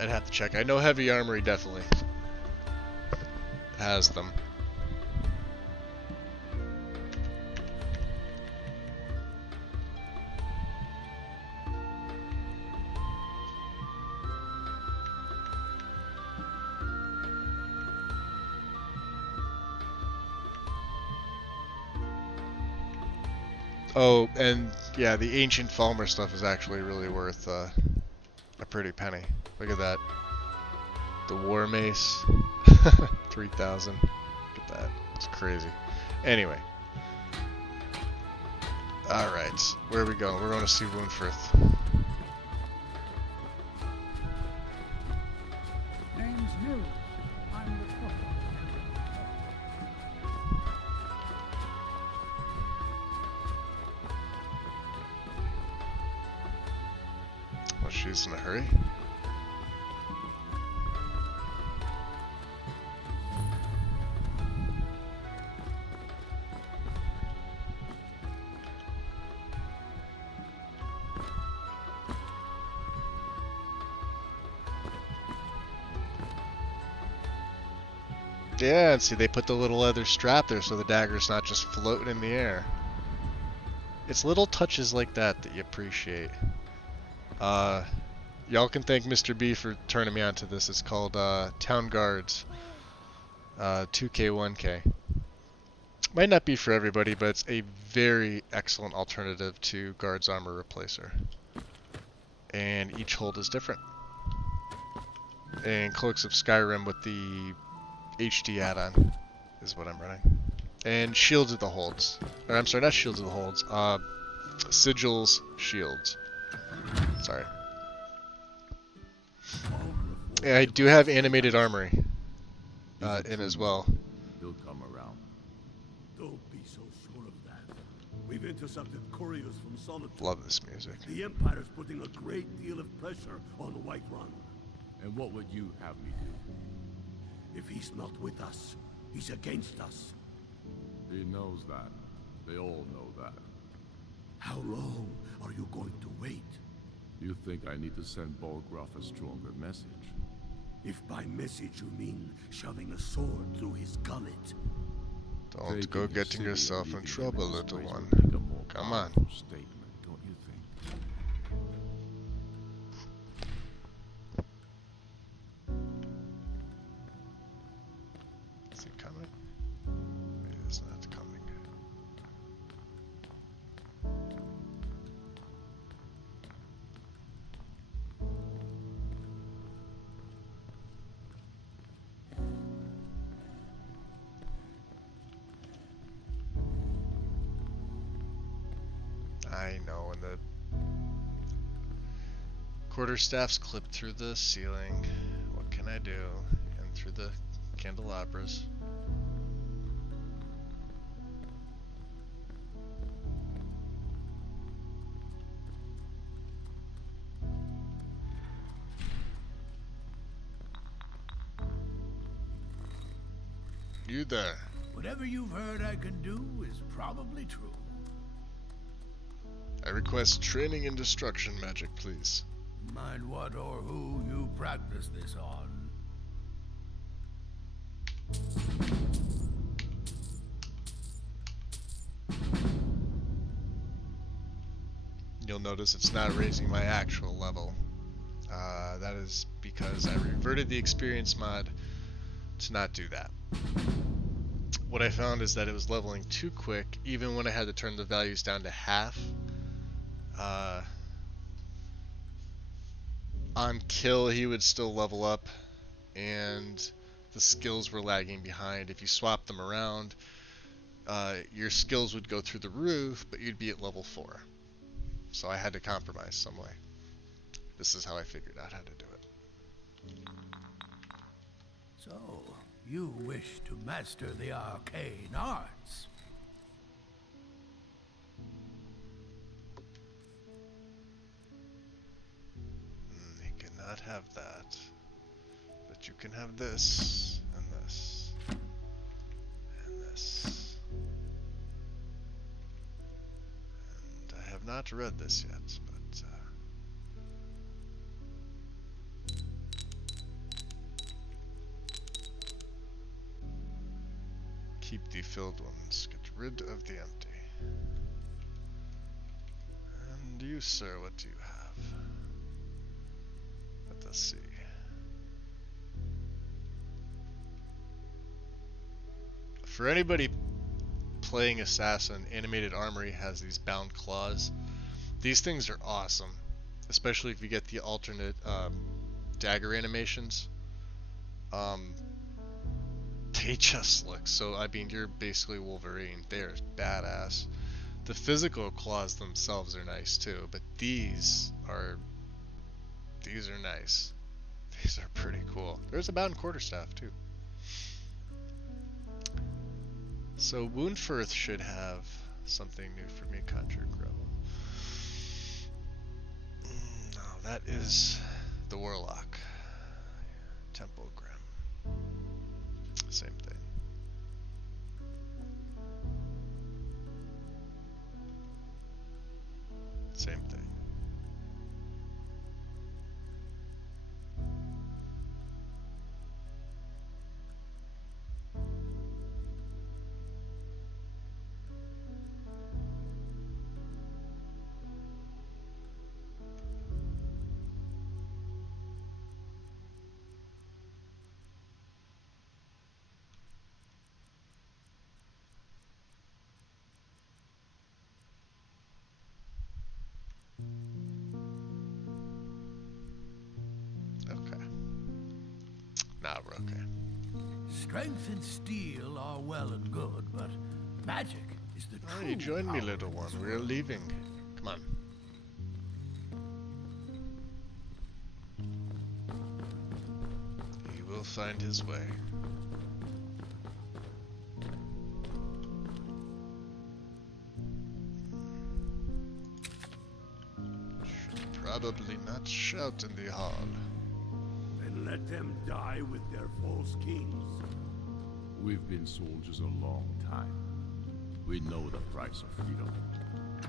I'd have to check. I know Heavy Armory definitely has them. Oh, and yeah, the Ancient Falmer stuff is actually really worth a pretty penny. Look at that. The War Mace. 3,000. Look at that. It's crazy. Anyway. Alright. Where are we going? We're going to see Woundfirth. Name's New. I'm the prophet. Oh, she's in a hurry. Yeah, and see, they put the little leather strap there so the dagger's not just floating in the air. It's little touches like that that you appreciate. Y'all can thank Mr. B for turning me on to this. It's called Town Guards 2K 1K. Might not be for everybody, but it's a very excellent alternative to Guard's Armor Replacer. And each hold is different. And Cloaks of Skyrim with the HD add-on is what I'm running. And Shields of the Holds. Or, I'm sorry, not Shields of the Holds. Sigils Shields. Sorry. Yeah, I do have animated armory in as well. He'll come around. Don't be so sure of that. We've intercepted couriers from Solitude. Love this music. The Empire's putting a great deal of pressure on Whiterun. And what would you have me do? If he's not with us, he's against us. He knows that. They all know that. How long are you going to wait? You think I need to send Bolgraf a stronger message? If by message you mean shoving a sword through his gullet. Don't go getting yourself in trouble, little one. Come on. Statement, don't you think? Is he coming? Maybe he's not coming. I know, and the quarterstaff's clipped through the ceiling. What can I do? And through the candelabras. You there. Whatever you've heard I can do is probably true. I request training in destruction magic, please. Mind what or who you practice this on. You'll notice it's not raising my actual level. That is because I reverted the experience mod to not do that. What I found is that it was leveling too quick, even when I had to turn the values down to half. On kill, he would still level up, and the skills were lagging behind. If you swap them around, your skills would go through the roof, but you'd be at level 4. So I had to compromise some way. This is how I figured out how to do it. So, you wish to master the arcane arts? You cannot have that. But you can have this, and this, and this. And I have not read this yet, but keep the filled ones, get rid of the empty. And you, sir, what do you have? Let us see. For anybody playing Assassin, Animated Armory has these bound claws. These things are awesome, especially if you get the alternate dagger animations. They just look so, I mean, you're basically Wolverine. They're badass. The physical claws themselves are nice too, but these are nice. These are pretty cool. There's a bound quarterstaff too. So Woundfirth should have something new for me, Conjure Grow. No, that is the Warlock. Temple Grim. Same thing. Same thing. Now we're okay. Strength and steel are well and good, but magic is the true. Oh, you joined me, little one. We're leaving. Come on. find his way. Should probably not shout in the hall. And let them die with their false kings. We've been soldiers a long time. We know the price of freedom.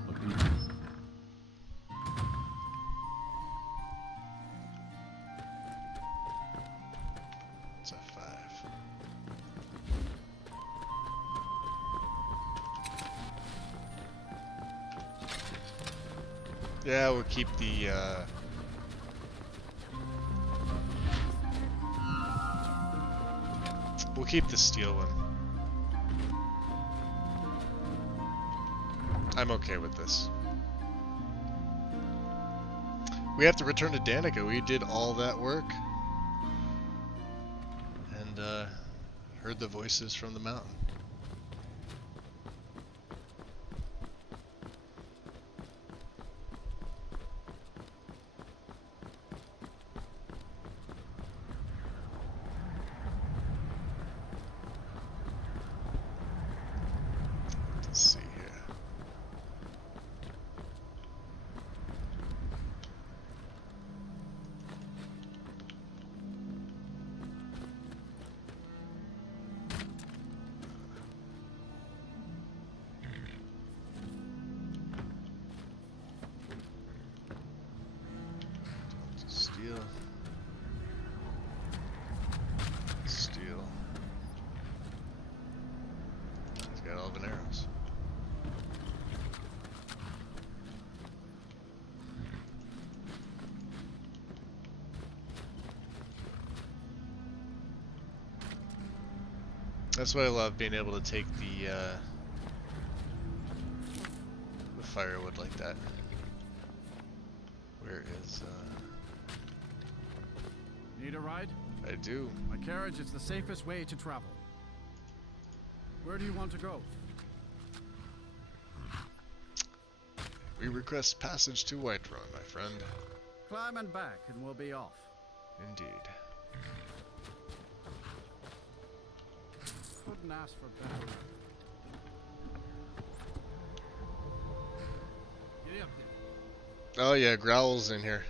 But people... It's a 5. Yeah, we'll keep the we'll keep the steel one. I'm okay with this. We have to return to Danica. We did all that work. And heard the voices from the mountain. Let's see here. Steel. Steel. He's got elven arrows. That's why I love being able to take the firewood like that. Where is Need a ride? I do. My carriage is the safest way to travel. Where do you want to go? We request passage to Whiterun, my friend. Climb and back and we'll be off. Indeed. Couldn't ask for better. Get up there. Oh yeah, Growl's in here.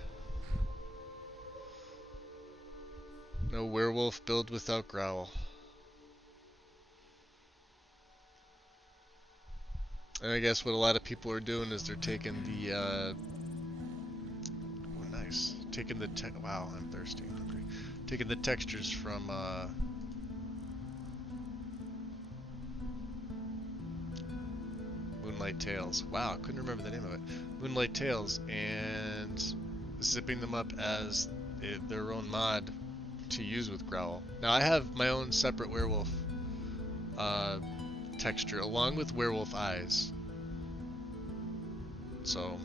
No werewolf build without Growl. And I guess what a lot of people are doing is they're taking the oh nice. Taking the wow, I'm thirsty and hungry. Taking the textures from Moonlight Tales. Wow, I couldn't remember the name of it. Moonlight Tales, and zipping them up as their own mod to use with Growl. Now I have my own separate werewolf texture along with werewolf eyes. So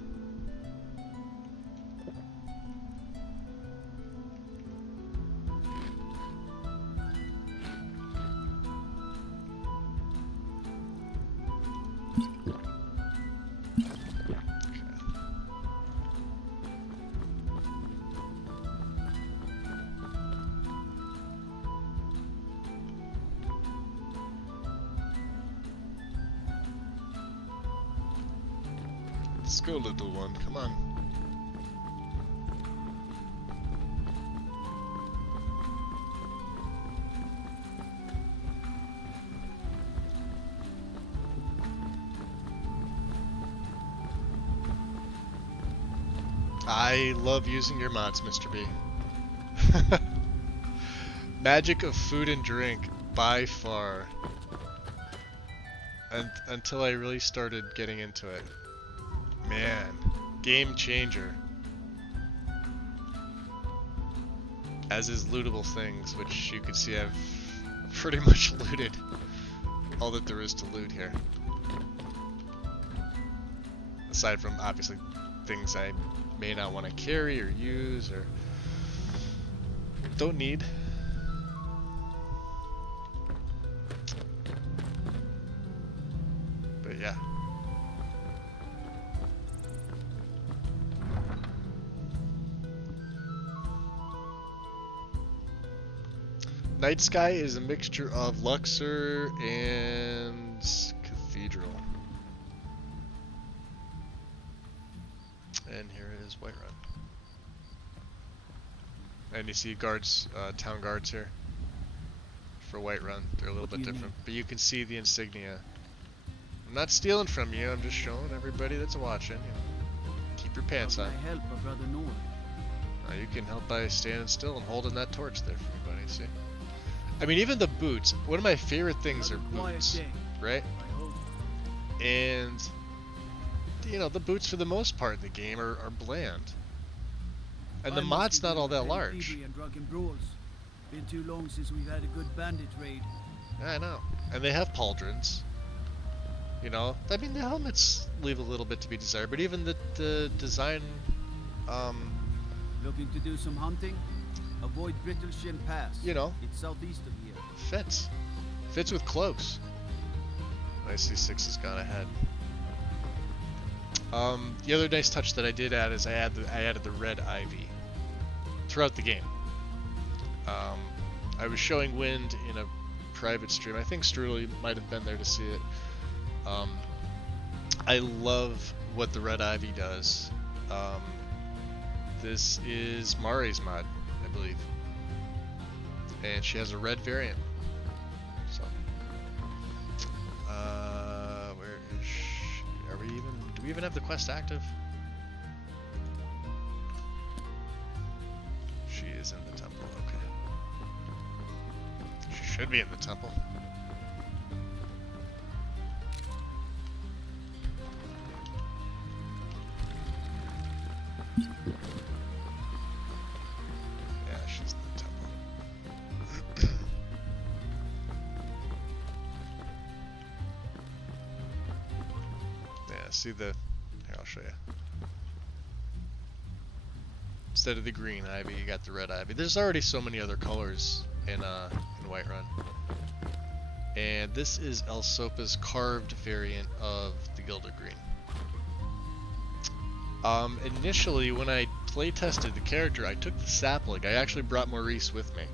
let's go, little one, come on. I love using your mods, Mr. B. Magic of food and drink, by far. Until I really started getting into it. Man, game changer. As is lootable things, which you can see I've pretty much looted all that there is to loot here. Aside from, obviously, things I may not want to carry or use or don't need. But yeah. Night Sky is a mixture of Luxor and Cathedral. And here is Whiterun. And you see guards, town guards here for Whiterun. They're a little bit different, but you can see the insignia. I'm not stealing from you. I'm just showing everybody that's watching. You know, keep your pants on. How can I help my brother Noor? You can help by standing still and holding that torch there for everybody. See? I mean, even the boots. One of my favorite things are boots, right? And you know, the boots for the most part in the game are bland. And the mod's not all that large. Been too long since we've had a good bandit raid. I know. And they have pauldrons. You know, I mean, the helmets leave a little bit to be desired, but even the design, Looking to do some hunting? Avoid Brittleshin Pass. You know. It's southeast of here. Fits. Fits with close. I see 6 has gone ahead. The other nice touch that I did add is I added the red ivy throughout the game. I was showing Wind in a private stream. I think Strudel might have been there to see it. I love what the red ivy does. This is Mari's mod, I believe. And she has a red variant. So, where is she? Are we even, do we even have the quest active? She is in the temple, okay. She should be in the temple. See the, here, I'll show you. Instead of the green ivy, you got the red ivy. There's already so many other colors in Whiterun. And this is Elsopa's carved variant of the Gilded Green. Initially, when I play tested the character, I took the sapling. I actually brought Maurice with me,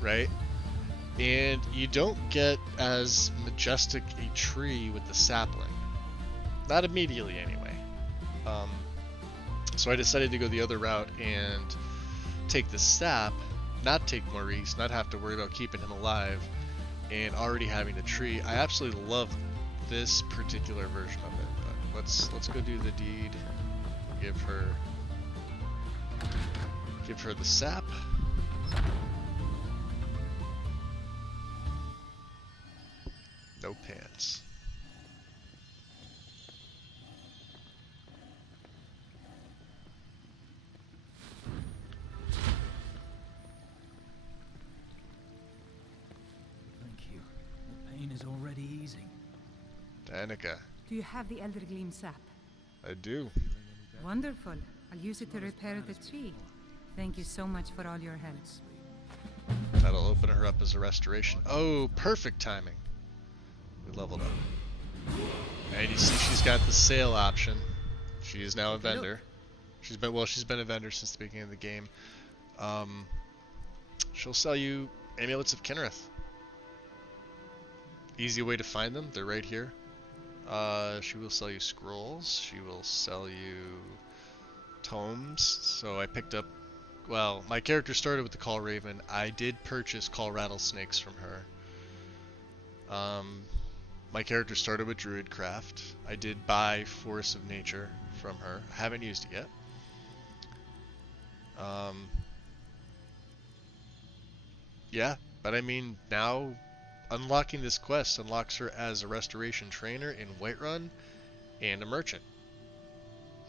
right? And you don't get as majestic a tree with the sapling. Not immediately, anyway. So I decided to go the other route and take the sap, not take Maurice, not have to worry about keeping him alive, and already having the tree. I absolutely love this particular version of it. But let's go do the deed. Give her the sap. No pants. Is already easing. Danica. Do you have the Elder Gleam sap? I do. Wonderful. I'll use it to repair the tree. Thank you so much for all your help. That'll open her up as a restoration. Oh, perfect timing. We leveled up. And you see she's got the sale option. She is now a vendor. She's been a vendor since the beginning of the game. She'll sell you amulets of Kinnereth. Easy way to find them, they're right here. She will sell you scrolls, she will sell you tomes. So I picked up, well, my character started with the Call Raven. I did purchase Call Rattlesnakes from her. My character started with Druidcraft. I did buy Force of Nature from her. I haven't used it yet. Yeah, but I mean, now unlocking this quest unlocks her as a restoration trainer in Whiterun and a merchant.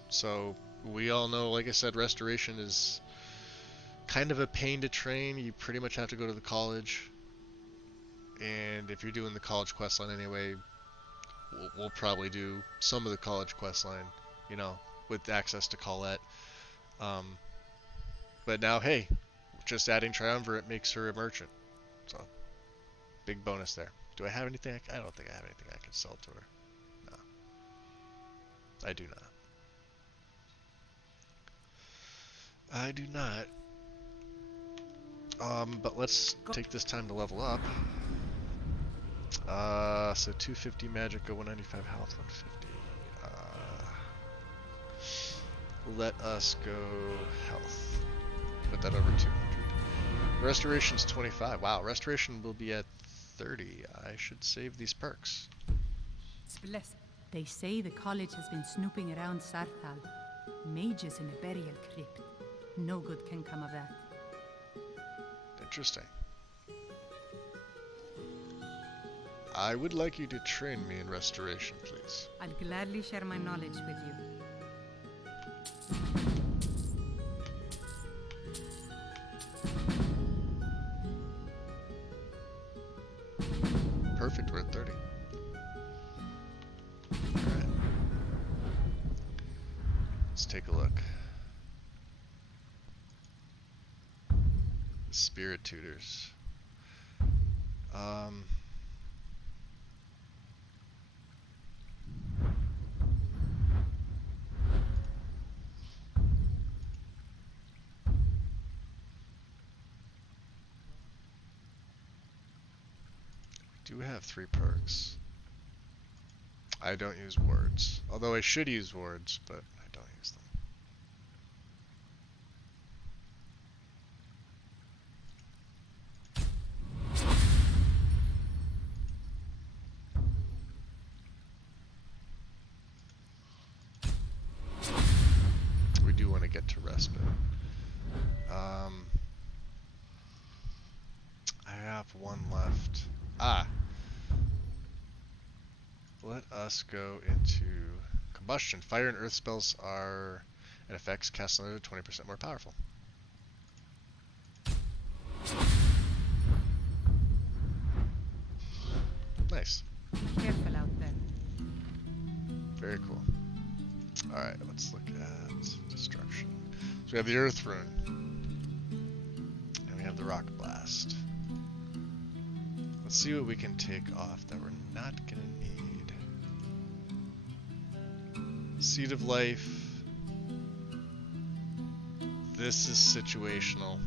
So we all know, like I said, restoration is kind of a pain to train. You pretty much have to go to the college. And if you're doing the college quest line anyway, we'll probably do some of the college quest line, you know, with access to Colette. But now, hey, just adding Triumvirate makes her a merchant. So big bonus there. Do I have anything? I don't think I have anything I can sell to her. No. I do not. I do not. But let's take this time to level up. So 250 magic, go 195 health, 150. Let us go health. Put that over 200. Restoration's 25. Wow, restoration will be at 30. I should save these perks. Bless. They say the college has been snooping around Sarthal. Mages in a burial crypt. No good can come of that. Interesting. I would like you to train me in restoration, please. I'll gladly share my knowledge with you. Perfect, we're at 30. Alright. Let's take a look. The spirit tutors. Do have 3 perks. I don't use wards. Although I should use wards, but I don't use them. We do want to get to respite. I have 1 left. Let us go into combustion. Fire and earth spells are and effects cast another 20% more powerful. Nice. Be careful out there. Very cool. Alright, let's look at destruction. So we have the earth rune. And we have the rock blast. Let's see what we can take off that we're not gonna need. Seed of life. This is situational.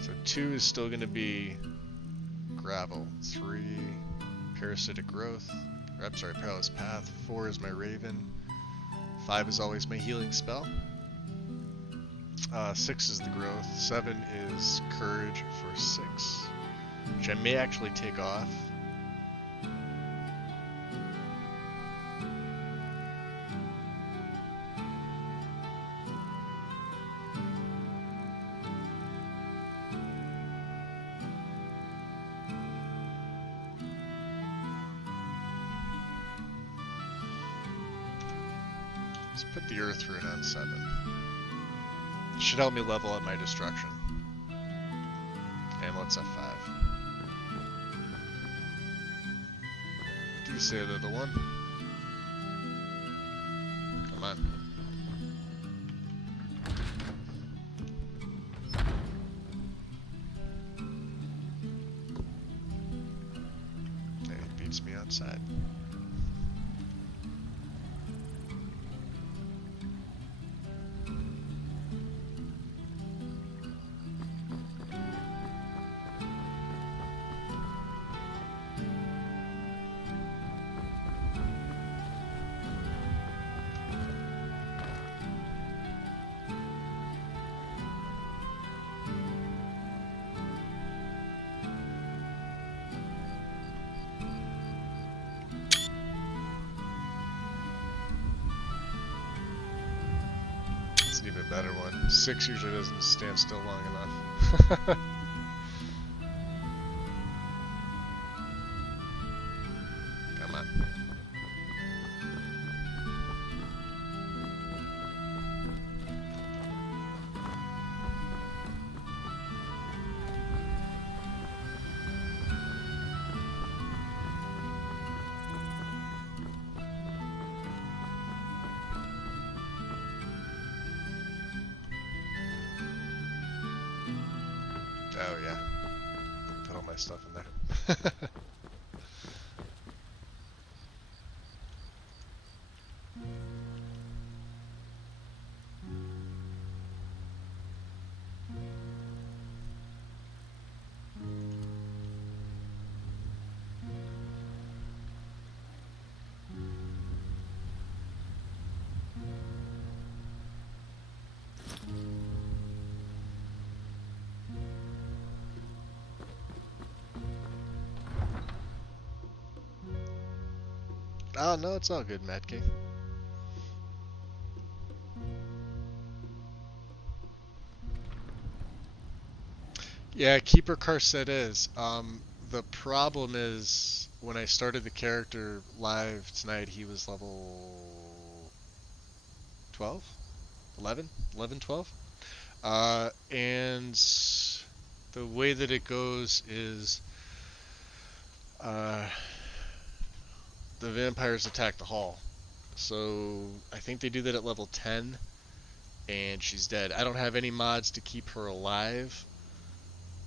So 2 is still gonna be gravel. 3 parasitic growth. Or, I'm sorry, perilous path. 4 is my raven. 5 is always my healing spell. 6 is the growth. 7 is courage for 6, which I may actually take off. Let's put the earth rune on 7. Should help me level up my destruction. And let's F5. Do say a little one. Come on. And he beats me outside. Even better one. 6 usually doesn't stand still long enough. Come on. Oh yeah, put all my stuff in there. Oh no, it's all good, Mad King. Yeah, Keeper Carset is. The problem is when I started the character live tonight, he was level 12, 11, 11, 12. And the way that it goes is the vampires attack the hall. So I think they do that at level 10, and she's dead. I don't have any mods to keep her alive.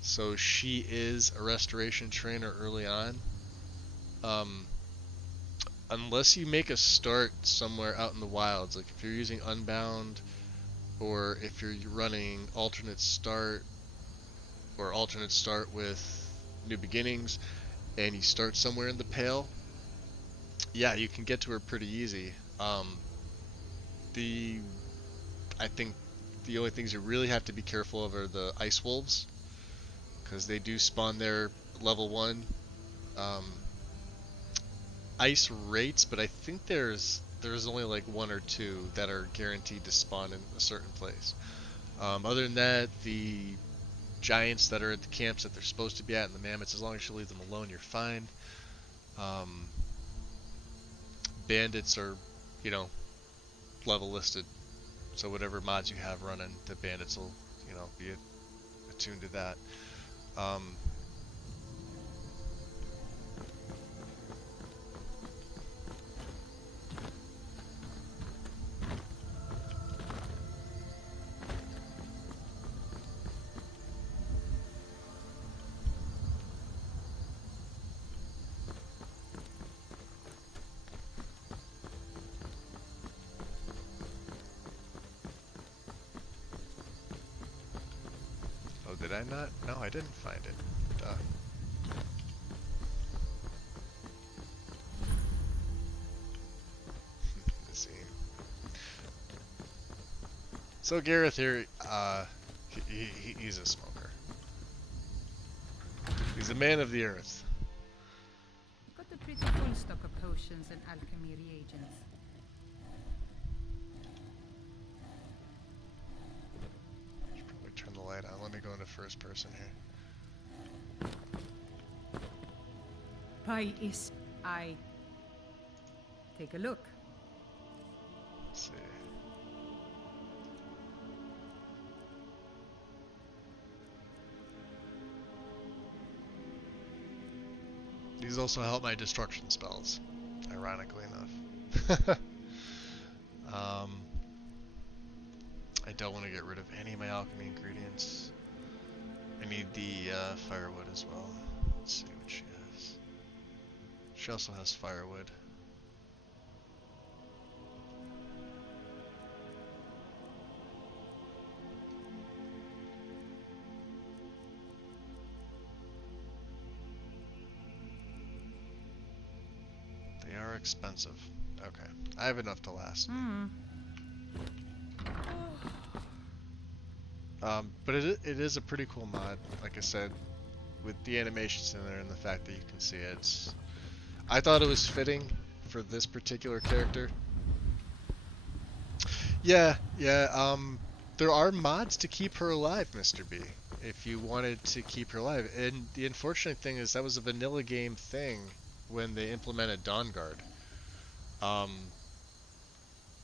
So she is a restoration trainer early on. Unless you make a start somewhere out in the wilds, like if you're using Unbound, or if you're running alternate start, or alternate start with New Beginnings, and you start somewhere in the Pale, yeah, you can get to her pretty easy. I think the only things you really have to be careful of are the Ice Wolves, because they do spawn there level 1. Ice rates, but I think there's only like 1 or 2 that are guaranteed to spawn in a certain place. Other than that, the giants that are at the camps that they're supposed to be at, and the mammoths, as long as you leave them alone, you're fine. Bandits are, you know, level listed, so whatever mods you have running, the bandits will, you know, be attuned to that. Did I not? No, I didn't find it. Duh. Let's see. So Gareth here, he's a smoker. He's a man of the earth. Got a pretty full stock of potions and alchemy reagents. Turn the light on. Let me go into first person here. By is I take a look. Let's see. These also help my destruction spells, ironically enough. I don't want to get rid of any of my alchemy ingredients. I need the firewood as well. Let's see what she has. She also has firewood. They are expensive. Okay. I have enough to last me. But it is a pretty cool mod, like I said, with the animations in there and the fact that you can see it. I thought it was fitting for this particular character. Yeah, there are mods to keep her alive, Mr. B, if you wanted to keep her alive. And the unfortunate thing is that was a vanilla game thing when they implemented Dawnguard.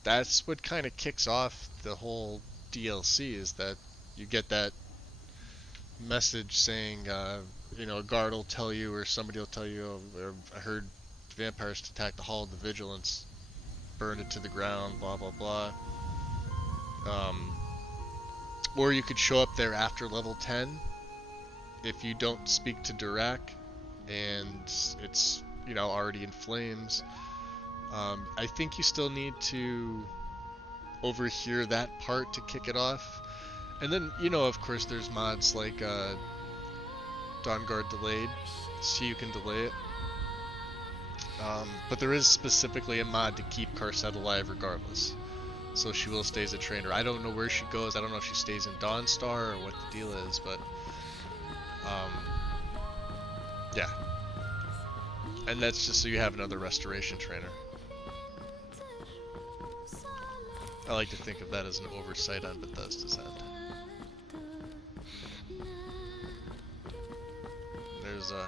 That's what kind of kicks off the whole DLC, is that you get that message saying, you know, a guard will tell you, or somebody will tell you, or I heard vampires attack the Hall of the Vigilance, burned it to the ground, blah blah blah. Or you could show up there after level 10 if you don't speak to Dirac and it's, you know, already in flames. I think you still need to overhear that part to kick it off. And then, you know, of course, there's mods like Dawnguard Delayed, so you can delay it. But there is specifically a mod to keep Carset alive regardless. So she will stay as a trainer. I don't know where she goes. I don't know if she stays in Dawnstar or what the deal is, but yeah. And that's just so you have another restoration trainer. I like to think of that as an oversight on Bethesda's end. There's a...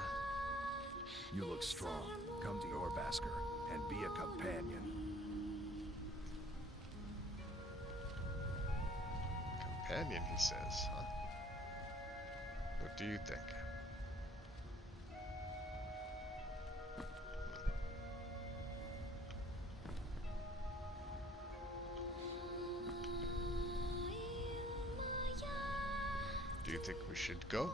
You look strong. Come to your Basker and be a companion. Companion, he says, huh? What do you think? Do you think we should go?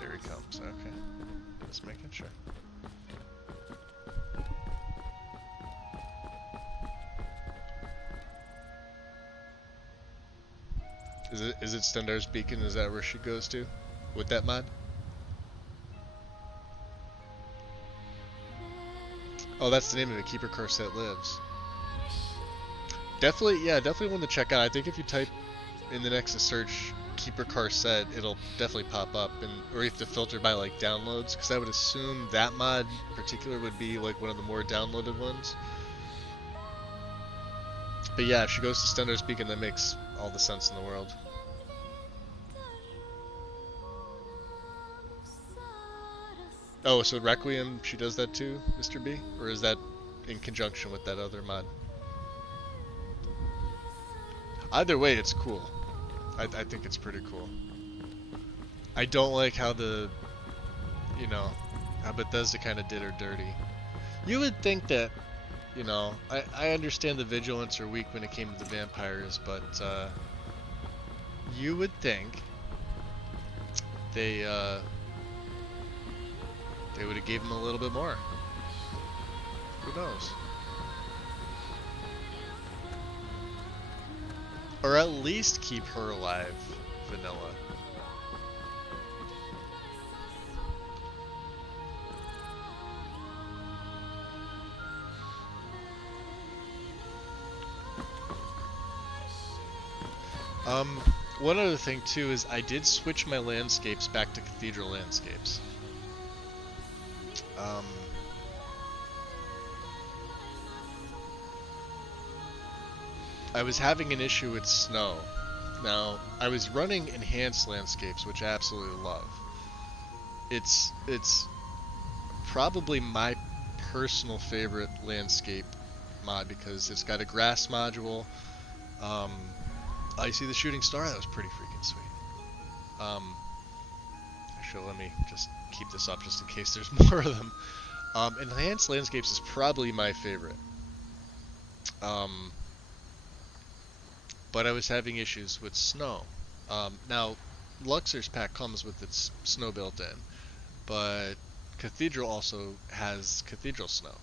There he comes, okay. Just making sure. Is it Stendar's Beacon? Is that where she goes to? With that mod? Oh, that's the name of it, Keeper Corset Lives. Definitely, yeah, definitely one to check out. I think if you type in the Nexus search Keeper Corset, it'll definitely pop up, and or you have to filter by like downloads, because I would assume that mod in particular would be like one of the more downloaded ones. But yeah, if she goes to Stendar's Beacon, that makes all the sense in the world. Oh, so Requiem, she does that too, Mr. B? Or is that in conjunction with that other mod? Either way, it's cool. I think it's pretty cool. I don't like how the, you know, how Bethesda kind of did her dirty. You would think that, you know, I understand the Vigilants are weak when it came to the vampires, but you would think they would have gave him a little bit more. Who knows? Or at least keep her alive, vanilla. One other thing too is I did switch my landscapes back to cathedral landscapes. I was having an issue with snow. Now, I was running enhanced landscapes, which I absolutely love. It's probably my personal favorite landscape mod because it's got a grass module. I see the shooting star. That was pretty freaking sweet. Actually, let me just keep this up just in case there's more of them. Enhanced landscapes is probably my favorite. But I was having issues with snow. Now, Luxor's pack comes with its snow built in, but Cathedral also has Cathedral snow.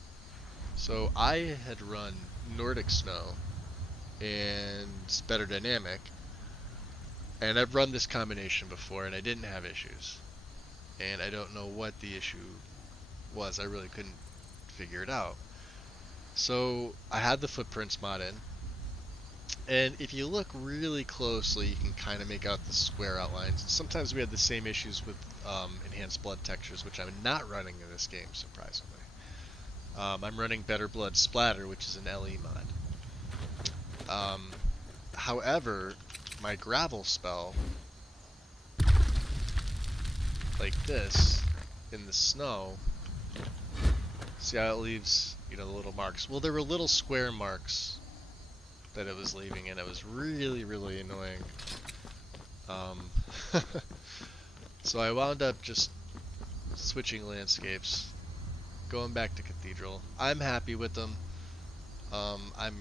So I had run Nordic snow and Better Dynamic, and I've run this combination before and I didn't have issues. And I don't know what the issue was. I really couldn't figure it out. So I had the footprints mod in. And if you look really closely, you can kind of make out the square outlines. Sometimes we had the same issues with enhanced blood textures, which I'm not running in this game, surprisingly. I'm running Better Blood Splatter, which is an LE mod. However, my gravel spell, like this, in the snow, see how it leaves, you know, the little marks? Well, there were little square marks that it was leaving, and it was really, really annoying. So I wound up just switching landscapes, going back to Cathedral. I'm happy with them. I'm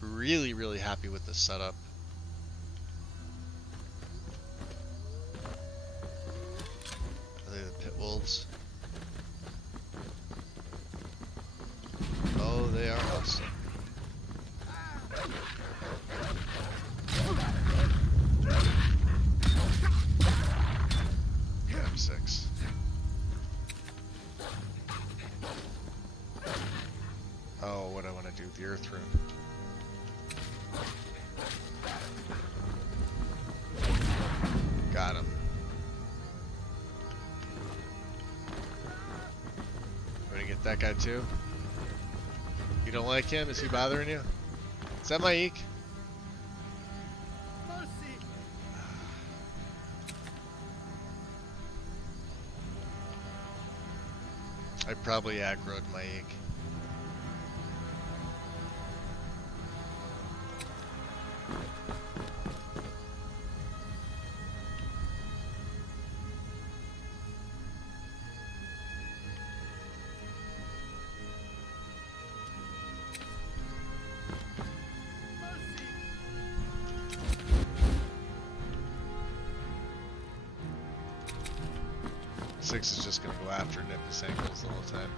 really, really happy with this setup. Are they the pit wolves? Oh, they are also. M6. Oh, what I want to do with the Earth Rune. Get that guy too. You don't like him? Is he bothering you? Is that Maik? I probably aggroed Maik. Six is just gonna go after Nimbus ankles the whole time.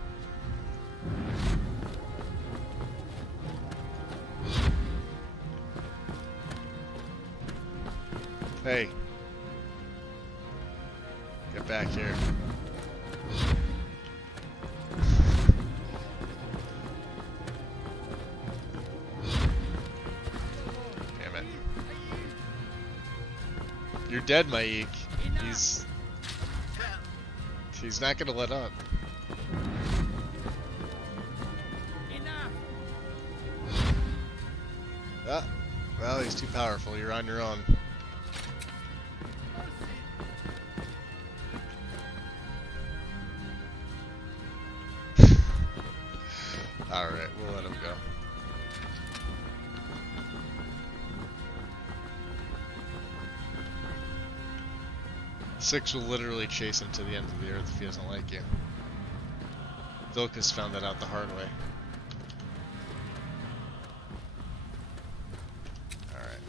Hey. Get back here. Damn it. You're dead, Maik. He's not gonna let up. Ah, well, he's too powerful. You're on your own. Alright, we'll let him go. Six will literally chase him to the end of the earth if he doesn't like you. Vilkas found that out the hard way. Alright.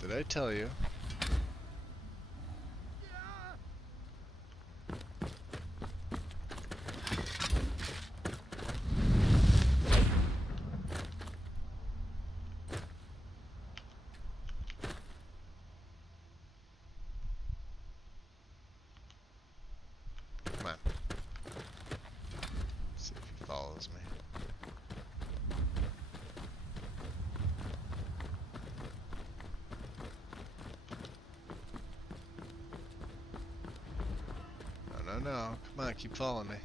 Did I tell you? Come on. See if he follows me. No, come on, keep following me.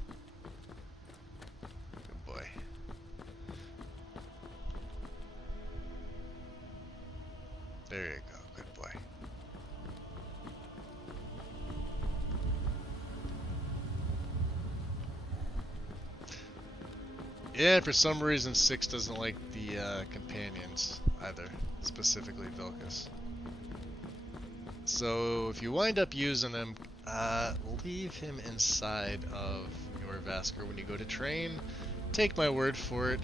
Good boy. There you go, good boy. Yeah, for some reason Six doesn't like the companions either, specifically Vilkas. So if you wind up using him, leave him inside of your Vasker when you go to train. Take my word for it.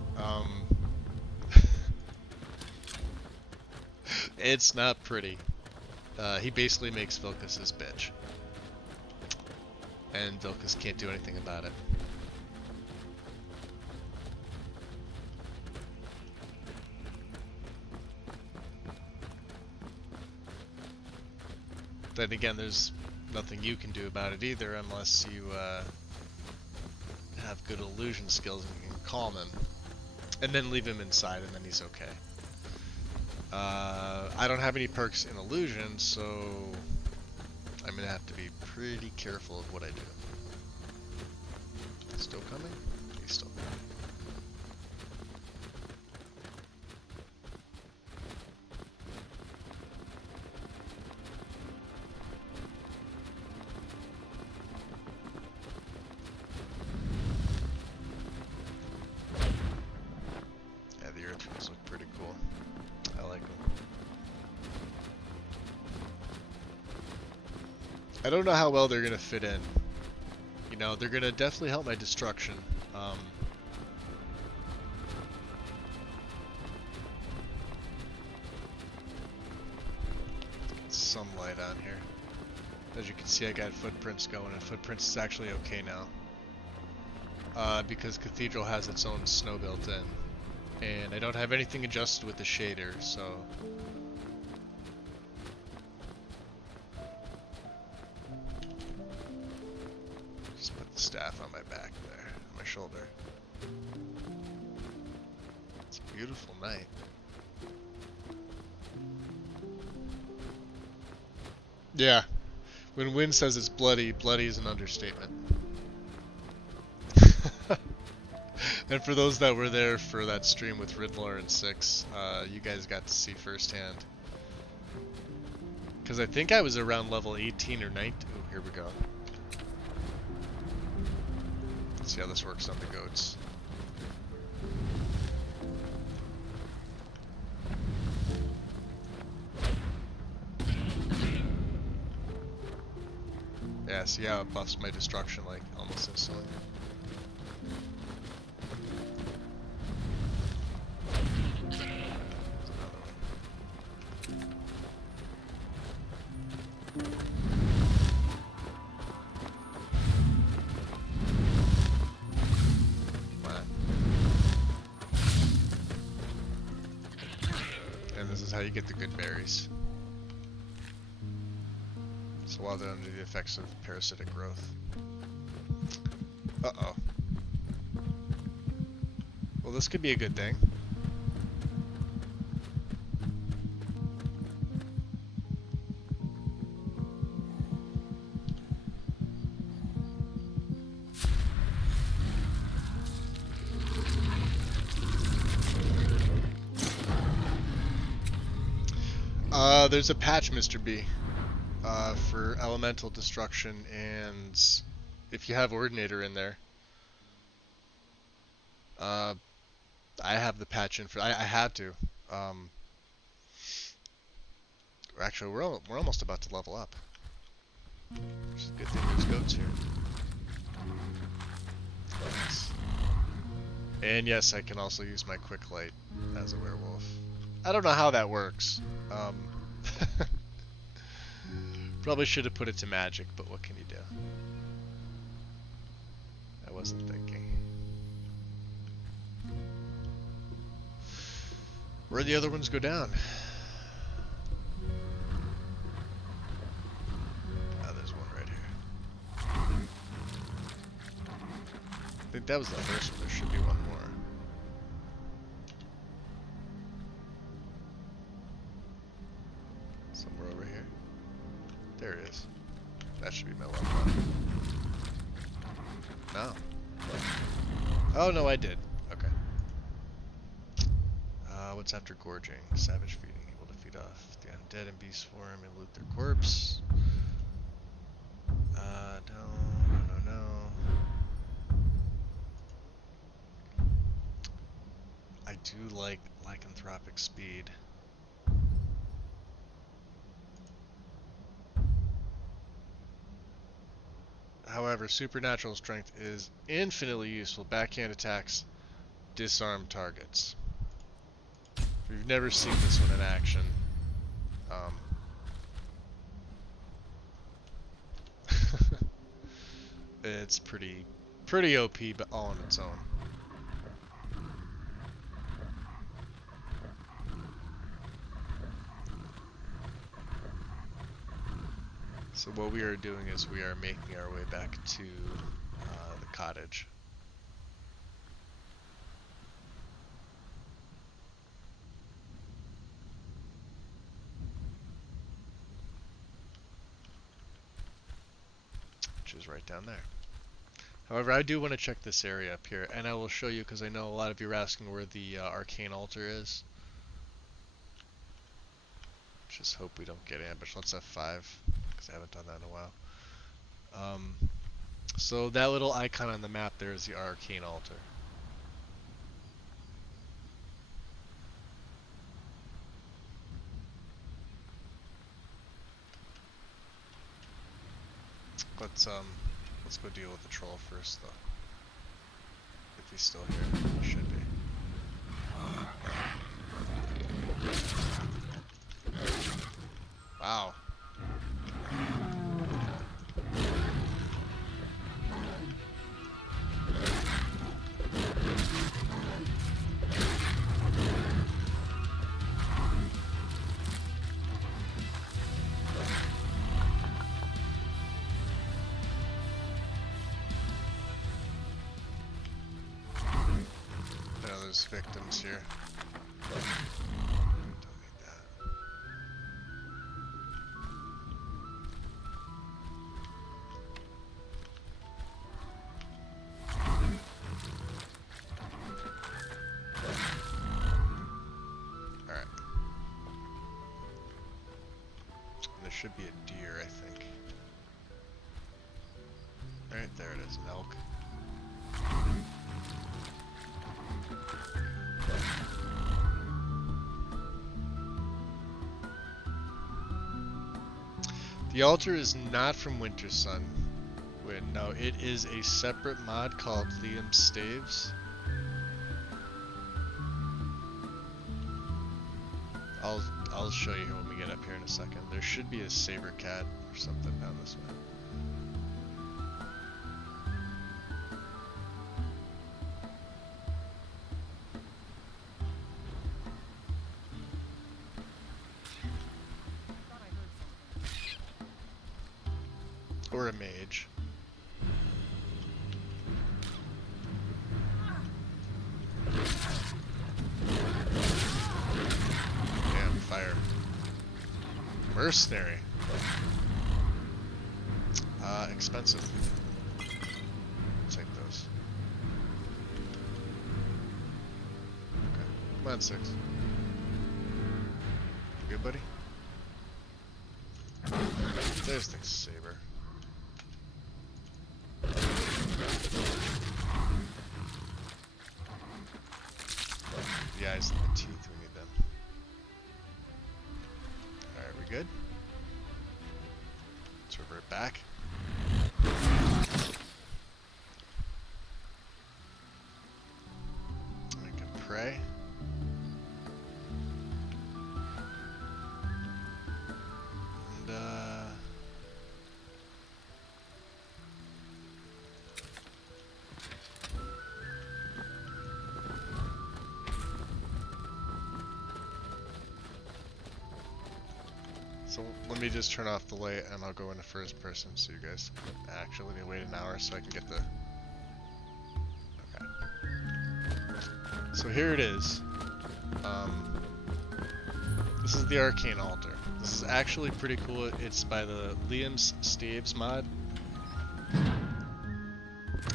It's not pretty. He basically makes Vilkas his bitch. And Vilkas can't do anything about it. Then again, there's nothing you can do about it either unless you have good illusion skills and you can calm him. And then leave him inside and then he's okay. I don't have any perks in illusion, so I'm gonna have to be pretty careful of what I do. Still coming? He's still coming. I don't know how well they're gonna fit in. You know, they're gonna definitely help my destruction. Some light on here. As you can see, I got footprints going, and footprints is actually okay now. Because Cathedral has its own snow built in. And I don't have anything adjusted with the shader, so... staff on my back there, on my shoulder. It's a beautiful night. Yeah, when Wynn says it's bloody, bloody is an understatement. And for those that were there for that stream with Riddler and Six, you guys got to see firsthand. Because I think I was around level 18 or 19. Oh, here we go. Let's see how this works on the goats. Yeah, see how it buffs my destruction like almost instantly. And this is how you get the good berries. So while they're under the effects of parasitic growth. Uh-oh. Well, this could be a good thing. There's a patch, Mr. B, for elemental destruction, and if you have Ordinator in there, I have the patch in for. I had to. Actually, we're almost about to level up. Which is a good thing there's goats here. Nice. And yes, I can also use my quick light as a werewolf. I don't know how that works. Probably should have put it to magic, but what can you do? I wasn't thinking. Where'd the other ones go down? Oh, there's one right here. I think that was the first one. There should be one more. Somewhere over here. There it is. That should be my left one. No. Oh no, I did. Okay. What's after gorging? Savage feeding, able to feed off the undead and beast form and loot their corpse. No. I do like lycanthropic speed. However, supernatural strength is infinitely useful. Backhand attacks disarm targets. If you've never seen this one in action, it's pretty OP, but all on its own. So what we are doing is we are making our way back to the cottage. Which is right down there. However, I do want to check this area up here, and I will show you because I know a lot of you are asking where the arcane altar is. Just hope we don't get ambushed. Let's F5. I haven't done that in a while. So that little icon on the map there is the arcane altar. Let's go deal with the troll first though. If he's still here, he should be. Wow. those victims here. Don't need that. Alright. There should be a deer, I think. Right there it is, an elk. The altar is not from Winter Sun. Wait, no, it is a separate mod called Liam's Staves. I'll show you when we get up here in a second. There should be a saber cat or something down this way. Or a mage. Damn, fire. Mercenary. Expensive. Take those. Okay. Come on, 6. You good, buddy? There's the saber. The eyes and the teeth, we need them. Alright, we good? Let's revert back. We can pray. And, so let me just turn off the light and I'll go into first person so you guys actually need to wait an hour so I can get the... Okay. So here it is. This is the Arcane Altar. This is actually pretty cool. It's by the Liam's Staves mod.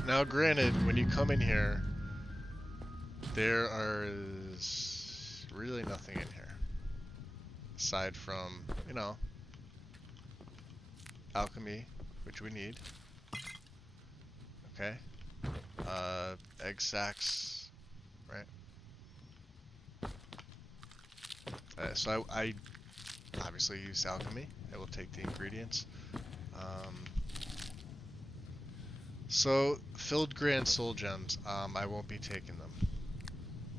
Now granted, when you come in here, there is really nothing in here. Aside from, you know, alchemy, which we need. Okay. Egg sacs, right? So I obviously use alchemy. I will take the ingredients. So filled grand soul gems. I won't be taking them.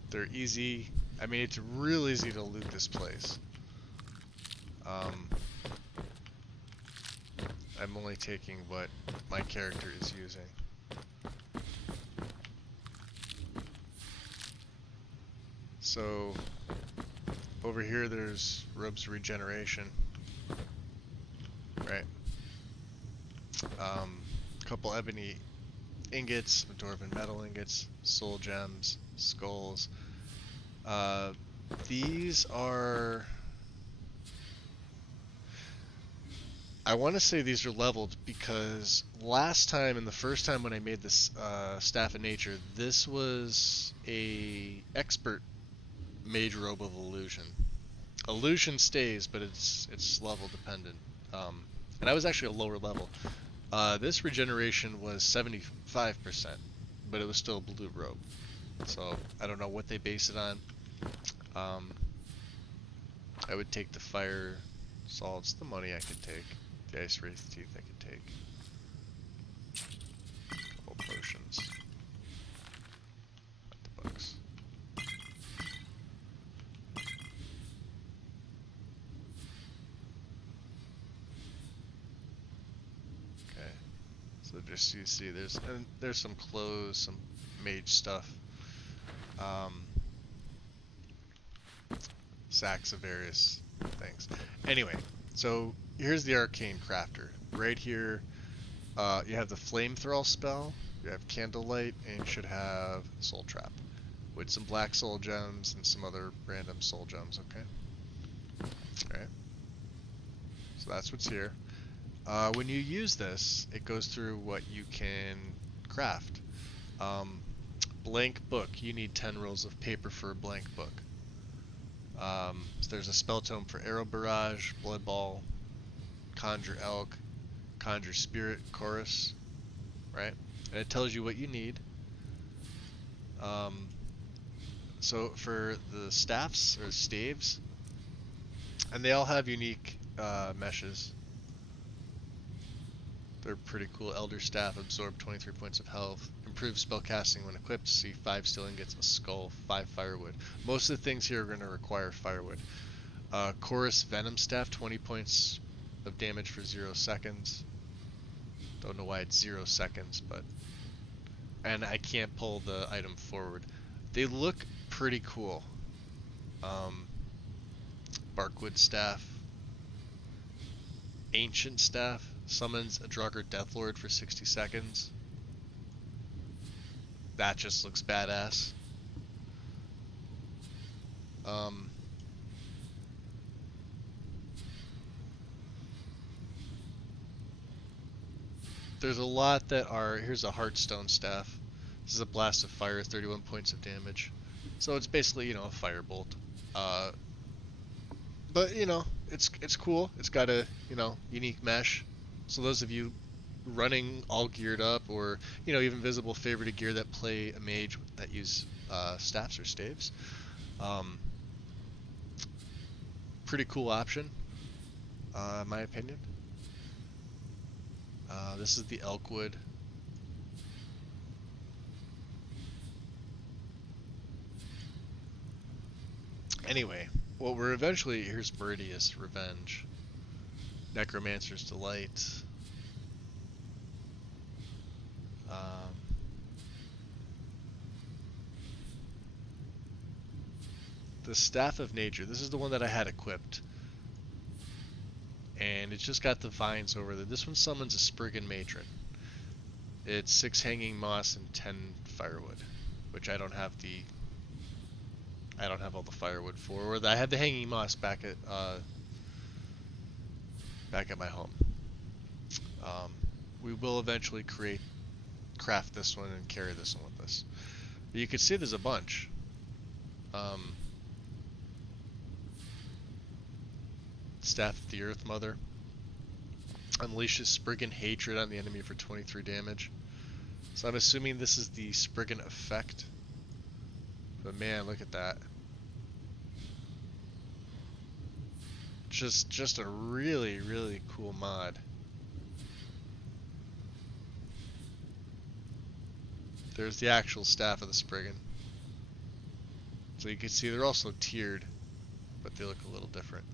They're easy. I mean, it's real easy to loot this place. I'm only taking what my character is using. So over here there's robes of regeneration, right? Couple ebony ingots, dwarven metal ingots, soul gems, skulls. These are... I want to say these are leveled because last time and the first time when I made this Staff of Nature, this was a expert mage robe of illusion. Illusion stays, but it's level dependent. And I was actually a lower level. This regeneration was 75%, but it was still a blue robe. So I don't know what they base it on. I would take the fire salts, the money I could take. The ice wraith teeth I could take. Couple potions. Not the books. Okay. So just you see there's some clothes, some mage stuff. Sacks of various things. Anyway, so here's the Arcane Crafter. Right here, you have the Flame Thrall spell, you have Candlelight, and you should have Soul Trap. with some black soul gems and some other random soul gems, okay? Alright. So that's what's here. When you use this, it goes through what you can craft. Blank book. You need 10 rolls of paper for a blank book. So there's a spell tome for arrow barrage, blood ball, conjure elk, conjure spirit, chorus, right? And it tells you what you need. So for the staffs or staves, and they all have unique meshes. They're pretty cool. Elder Staff, absorb 23 points of health. Improve spellcasting when equipped. See 5 still ingots, a skull, 5 firewood. Most of the things here are going to require firewood. Chorus Venom Staff, 20 points of damage for 0 seconds. Don't know why it's 0 seconds, but... And I can't pull the item forward. They look pretty cool. Barkwood Staff. Ancient Staff. Summons a Draugr Deathlord for 60 seconds. That just looks badass. There's a lot that are... Here's a Heartstone Staff. This is a Blast of Fire, 31 points of damage. So it's basically, you know, a firebolt. But, you know, it's cool. It's got a, you know, unique mesh. So those of you running all geared up, or, you know, even visible favorited gear that play a mage that use staffs or staves, pretty cool option, in my opinion. This is the Elkwood. Anyway, what we're eventually... Here's Meridius Revenge. Necromancer's Delight. The Staff of Nature. This is the one that I had equipped. And it's just got the vines over there. This one summons a Spriggan Matron. It's 6 hanging moss and 10 firewood, which I don't have the... I don't have all the firewood for. I had the hanging moss back at my home. We will eventually craft this one and carry this one with us. But you can see there's a bunch. Staff of the Earth Mother unleashes Spriggan Hatred on the enemy for 23 damage. So I'm assuming this is the Spriggan effect. But man, look at that. Just a really, really cool mod. There's the actual Staff of the Spriggan. So you can see they're also tiered, but they look a little different.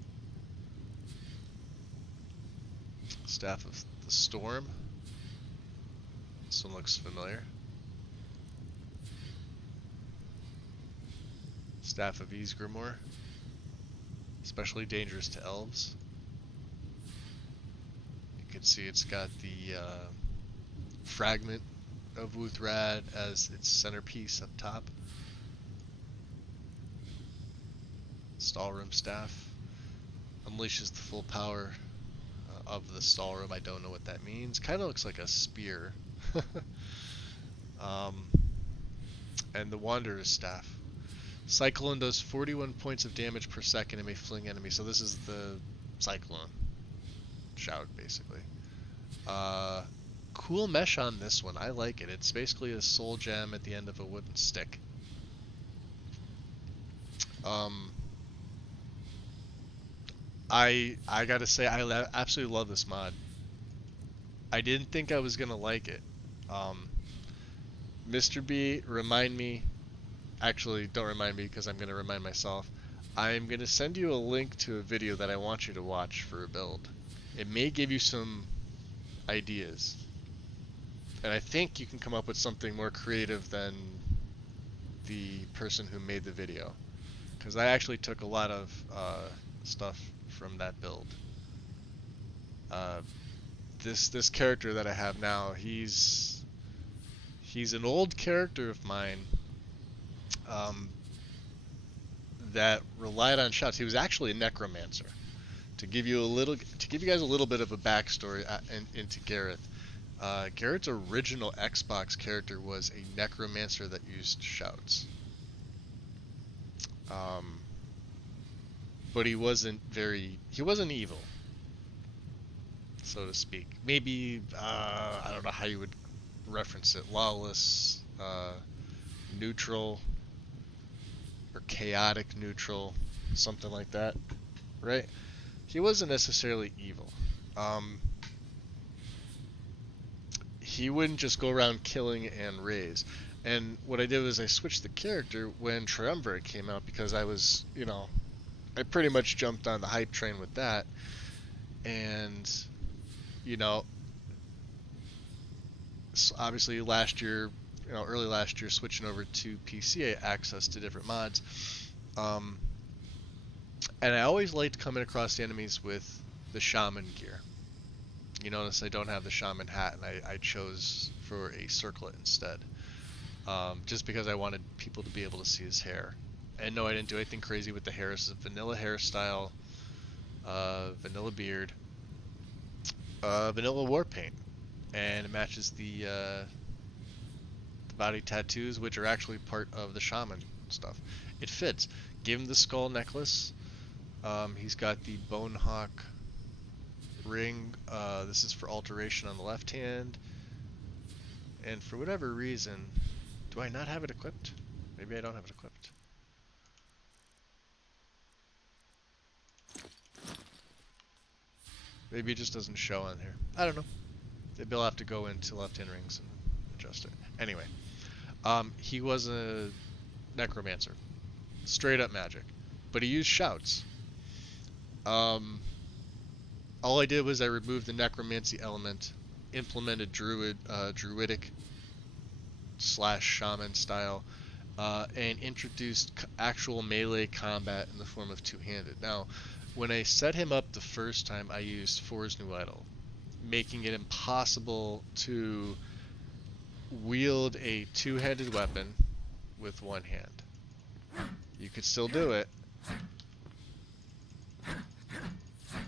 Staff of the Storm. This one looks familiar. Staff of Ysgrimor. Especially dangerous to elves. You can see it's got the fragment of Wuthrad as its centerpiece up top. Stallroom Staff. Unleashes the full power of the Stallroom. I don't know what that means. Kind of looks like a spear. And the Wanderer's Staff. Cyclone does 41 points of damage per second and may fling enemies. So this is the Cyclone shout, basically. Cool mesh on this one. I like it. It's basically a soul gem at the end of a wooden stick. I gotta say, I absolutely love this mod. I didn't think I was gonna like it. Mr. B, remind me. Actually, don't remind me because I'm going to remind myself. I'm going to send you a link to a video that I want you to watch for a build. It may give you some ideas. And I think you can come up with something more creative than the person who made the video. Because I actually took a lot of stuff from that build. This character that I have now, he's an old character of mine. that relied on shouts. He was actually a necromancer. To give you guys a little bit of a backstory into Gareth. Garrett's original Xbox character was a necromancer that used shouts. But he wasn't evil, so to speak. Maybe, I don't know how you would reference it, lawless, neutral, or chaotic neutral, something like that, right? He wasn't necessarily evil. He wouldn't just go around killing and raise. And what I did was I switched the character when Triumvirate came out, because I was, I pretty much jumped on the hype train with that. And, obviously last year, early last year, switching over to PC access to different mods. And I always liked coming across the enemies with the shaman gear. You notice I don't have the shaman hat, and I chose for a circlet instead. Just because I wanted people to be able to see his hair. And no, I didn't do anything crazy with the hair. It's a vanilla hairstyle, vanilla beard, vanilla war paint. And it matches the body tattoos, which are actually part of the shaman stuff. It fits. Give him the skull necklace. He's got the bone hawk ring. This is for alteration on the left hand. And for whatever reason, do I not have it equipped? Maybe I don't have it equipped. Maybe it just doesn't show on here. I don't know. Maybe I'll have to go into left-hand rings and adjust it. Anyway, he was a necromancer. Straight up magic. But he used shouts. All I did was I removed the necromancy element, implemented druidic / shaman style, and introduced actual melee combat in the form of two-handed. Now, when I set him up the first time, I used For's New Idol, making it impossible to wield a two-handed weapon with one hand. You could still do it,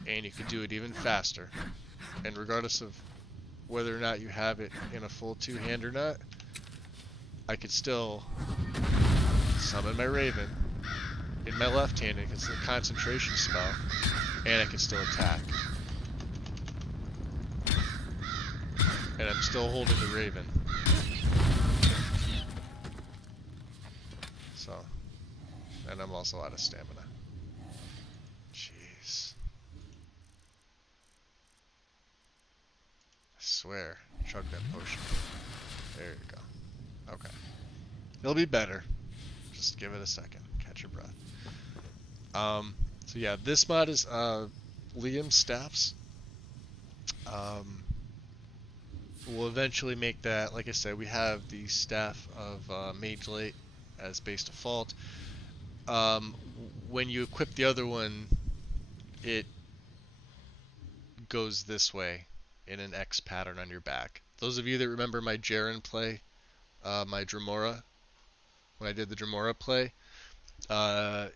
and you could do it even faster. And regardless of whether or not you have it in a full two-hand or not, I could still summon my Raven in my left hand, and it's a concentration spell, and I can still attack. And I'm still holding the Raven. So, and I'm also out of stamina. Jeez. I swear, chug that potion. There you go. Okay. It'll be better. Just give it a second. Catch your breath. So yeah, this mod is Liam's staffs. We'll eventually make that, like I said, we have the staff of Mage Light as base default. When you equip the other one, it goes this way in an X pattern on your back. Those of you that remember my Jaren play, my Dremora, when I did the Dremora play,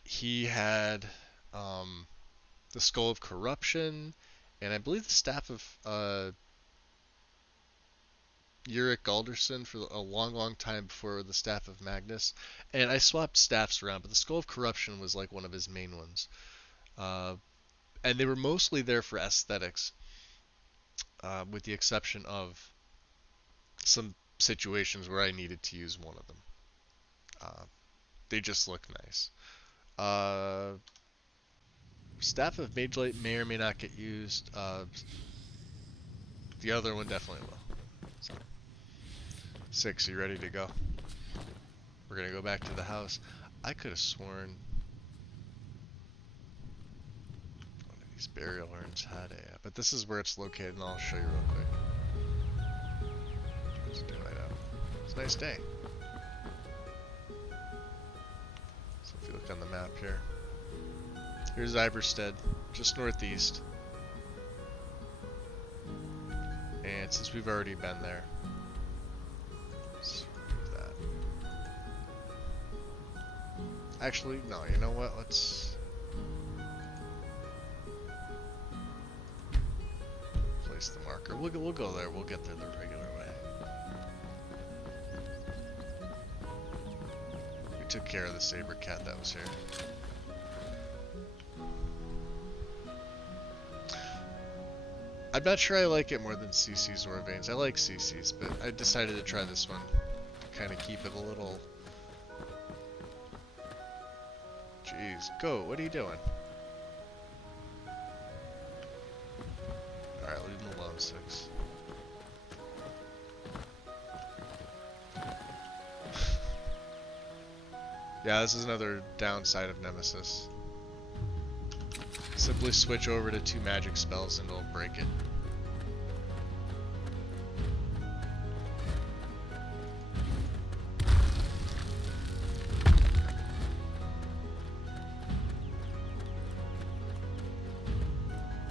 he had the Skull of Corruption, and I believe the Staff of Uric Galderson for a long time before the Staff of Magnus. And I swapped staffs around, but the Skull of Corruption was like one of his main ones. And they were mostly there for aesthetics, with the exception of some situations where I needed to use one of them. They just look nice. Staff of Mage Light may or may not get used. The other one definitely will. So, 6, you ready to go? We're gonna go back to the house. I could have sworn one of these burial urns had a, but this is where it's located, and I'll show you real quick. Let's do it out. It's a nice day. So if you look on the map here, here's Iverstead, just northeast. And since we've already been there, let's remove that. Actually, no, you know what? Let's place the marker. We'll go there. We'll get there the regular way. We took care of the saber cat that was here. I'm not sure I like it more than CC's or Veins. I like CC's, but I decided to try this one to kind of keep it a little... Jeez, go, what are you doing? Alright, leave him alone, 6. Yeah, this is another downside of Nemesis. Simply switch over to 2 magic spells and it'll break it.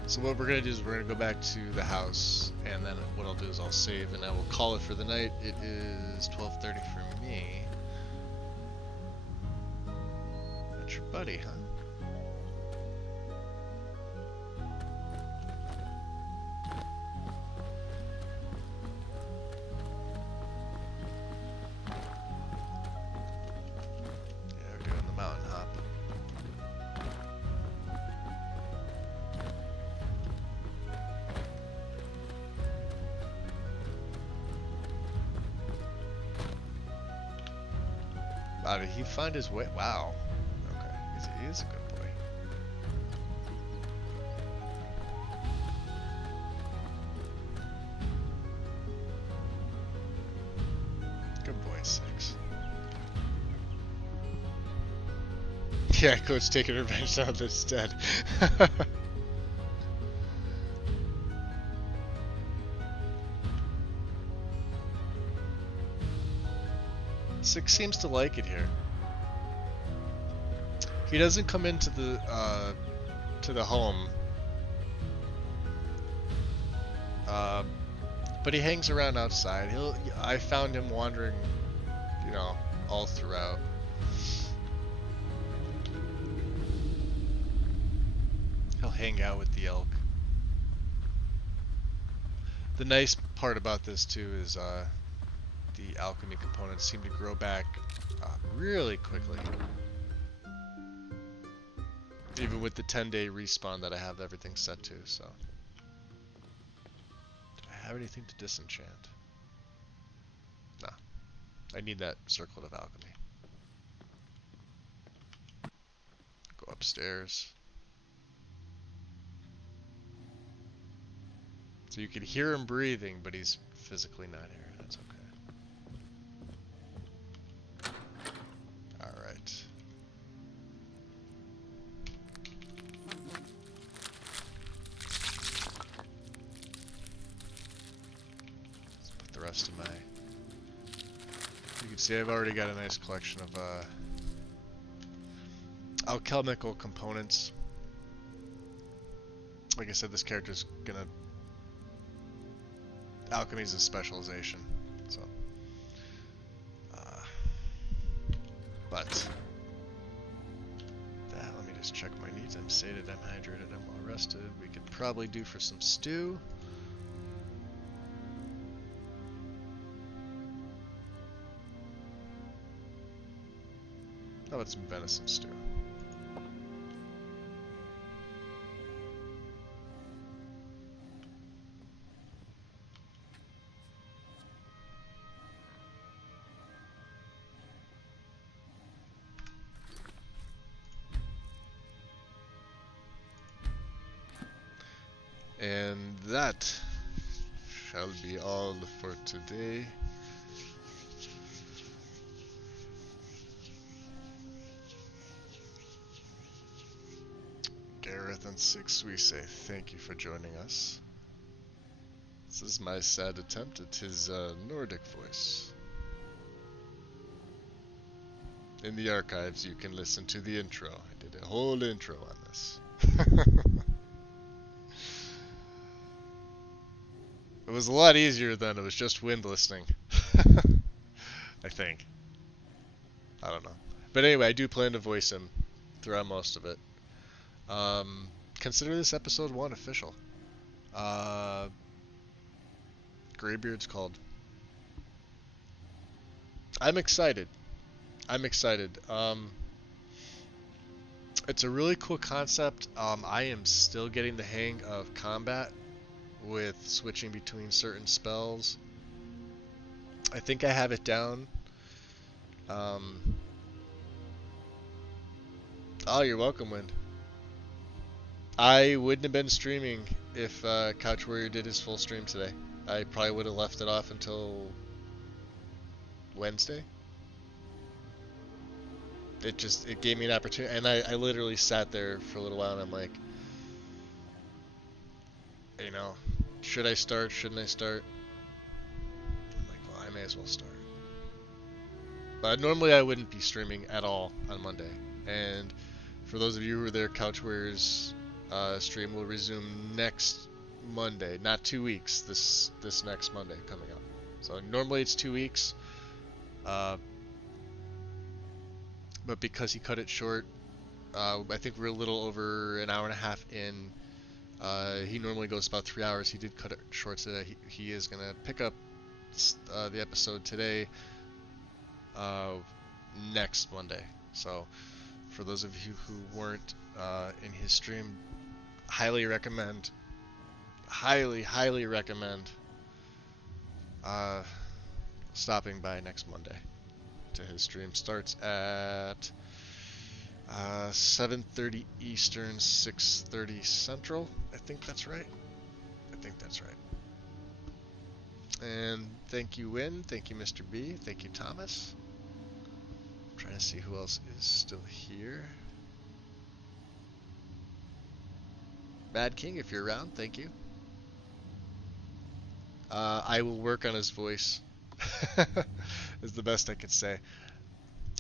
So what we're going to do is we're going to go back to the house, and then what I'll do is I'll save and I will call it for the night. It is 12:30 for me. That's your buddy, huh? Wow, did he find his way? Wow. Okay, he is a good boy. Good boy, 6. Yeah, Coach taking revenge now that it's dead. 6 seems to like it here. He doesn't come into the home, but he hangs around outside. I found him wandering, you know, all throughout. He'll hang out with the elk. The nice part about this too is the alchemy components seem to grow back really quickly. Even with the 10-day respawn that I have everything set to, so. Do I have anything to disenchant? No. I need that circlet of alchemy. Go upstairs. So you can hear him breathing, but he's physically not here. That's okay. Alright. Let's put the rest of my... You can see I've already got a nice collection of alchemical components. Like I said, this character's gonna... Alchemy is a specialization, so... But... let me just check my needs. I'm sated, I'm hydrated, I'm well rested. We could probably do for some stew. How about some venison stew? And that shall be all for today. Gareth and 6, we say thank you for joining us. This is my sad attempt at his Nordic voice. In the archives you can listen to the intro. I did a whole intro on this. It was a lot easier than it was just wind listening. I think. I don't know. But anyway, I do plan to voice him throughout most of it. Consider this episode 1 official. Greybeard's called. I'm excited. It's a really cool concept. I am still getting the hang of combat with switching between certain spells. I think I have it down. Oh, you're welcome, Wind. I wouldn't have been streaming if Couch Warrior did his full stream today. I probably would have left it off until Wednesday. It gave me an opportunity, and I literally sat there for a little while, and I'm like, you know, should I start, shouldn't I start? I'm like, well, I may as well start. But normally I wouldn't be streaming at all on Monday, and for those of you who are there, Couch Warrior's stream will resume next Monday, not 2 weeks, this next Monday coming up. So normally it's 2 weeks, but because he cut it short, I think we're a little over an hour and a half in. He normally goes about 3 hours. He did cut it short today. He is going to pick up the episode today, next Monday. So for those of you who weren't in his stream, highly recommend stopping by next Monday to his stream. Starts at 7:30 Eastern, 6:30 Central. I think that's right. And thank you, Win. Thank you, Mr. B. Thank you, Thomas. I'm trying to see who else is still here. Mad King, if you're around, thank you. I will work on his voice. Is the best I could say.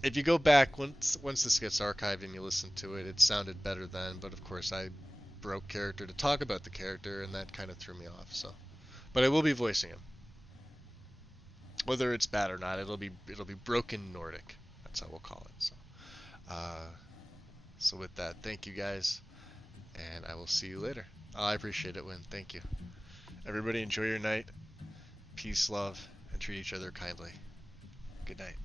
If you go back, once this gets archived and you listen to it, it sounded better then, but of course I broke character to talk about the character, and that kind of threw me off. So, but I will be voicing him. Whether it's bad or not, it'll be broken Nordic. That's how we'll call it. So with that, thank you guys, and I will see you later. I appreciate it, Win. Thank you. Everybody enjoy your night. Peace, love, and treat each other kindly. Good night.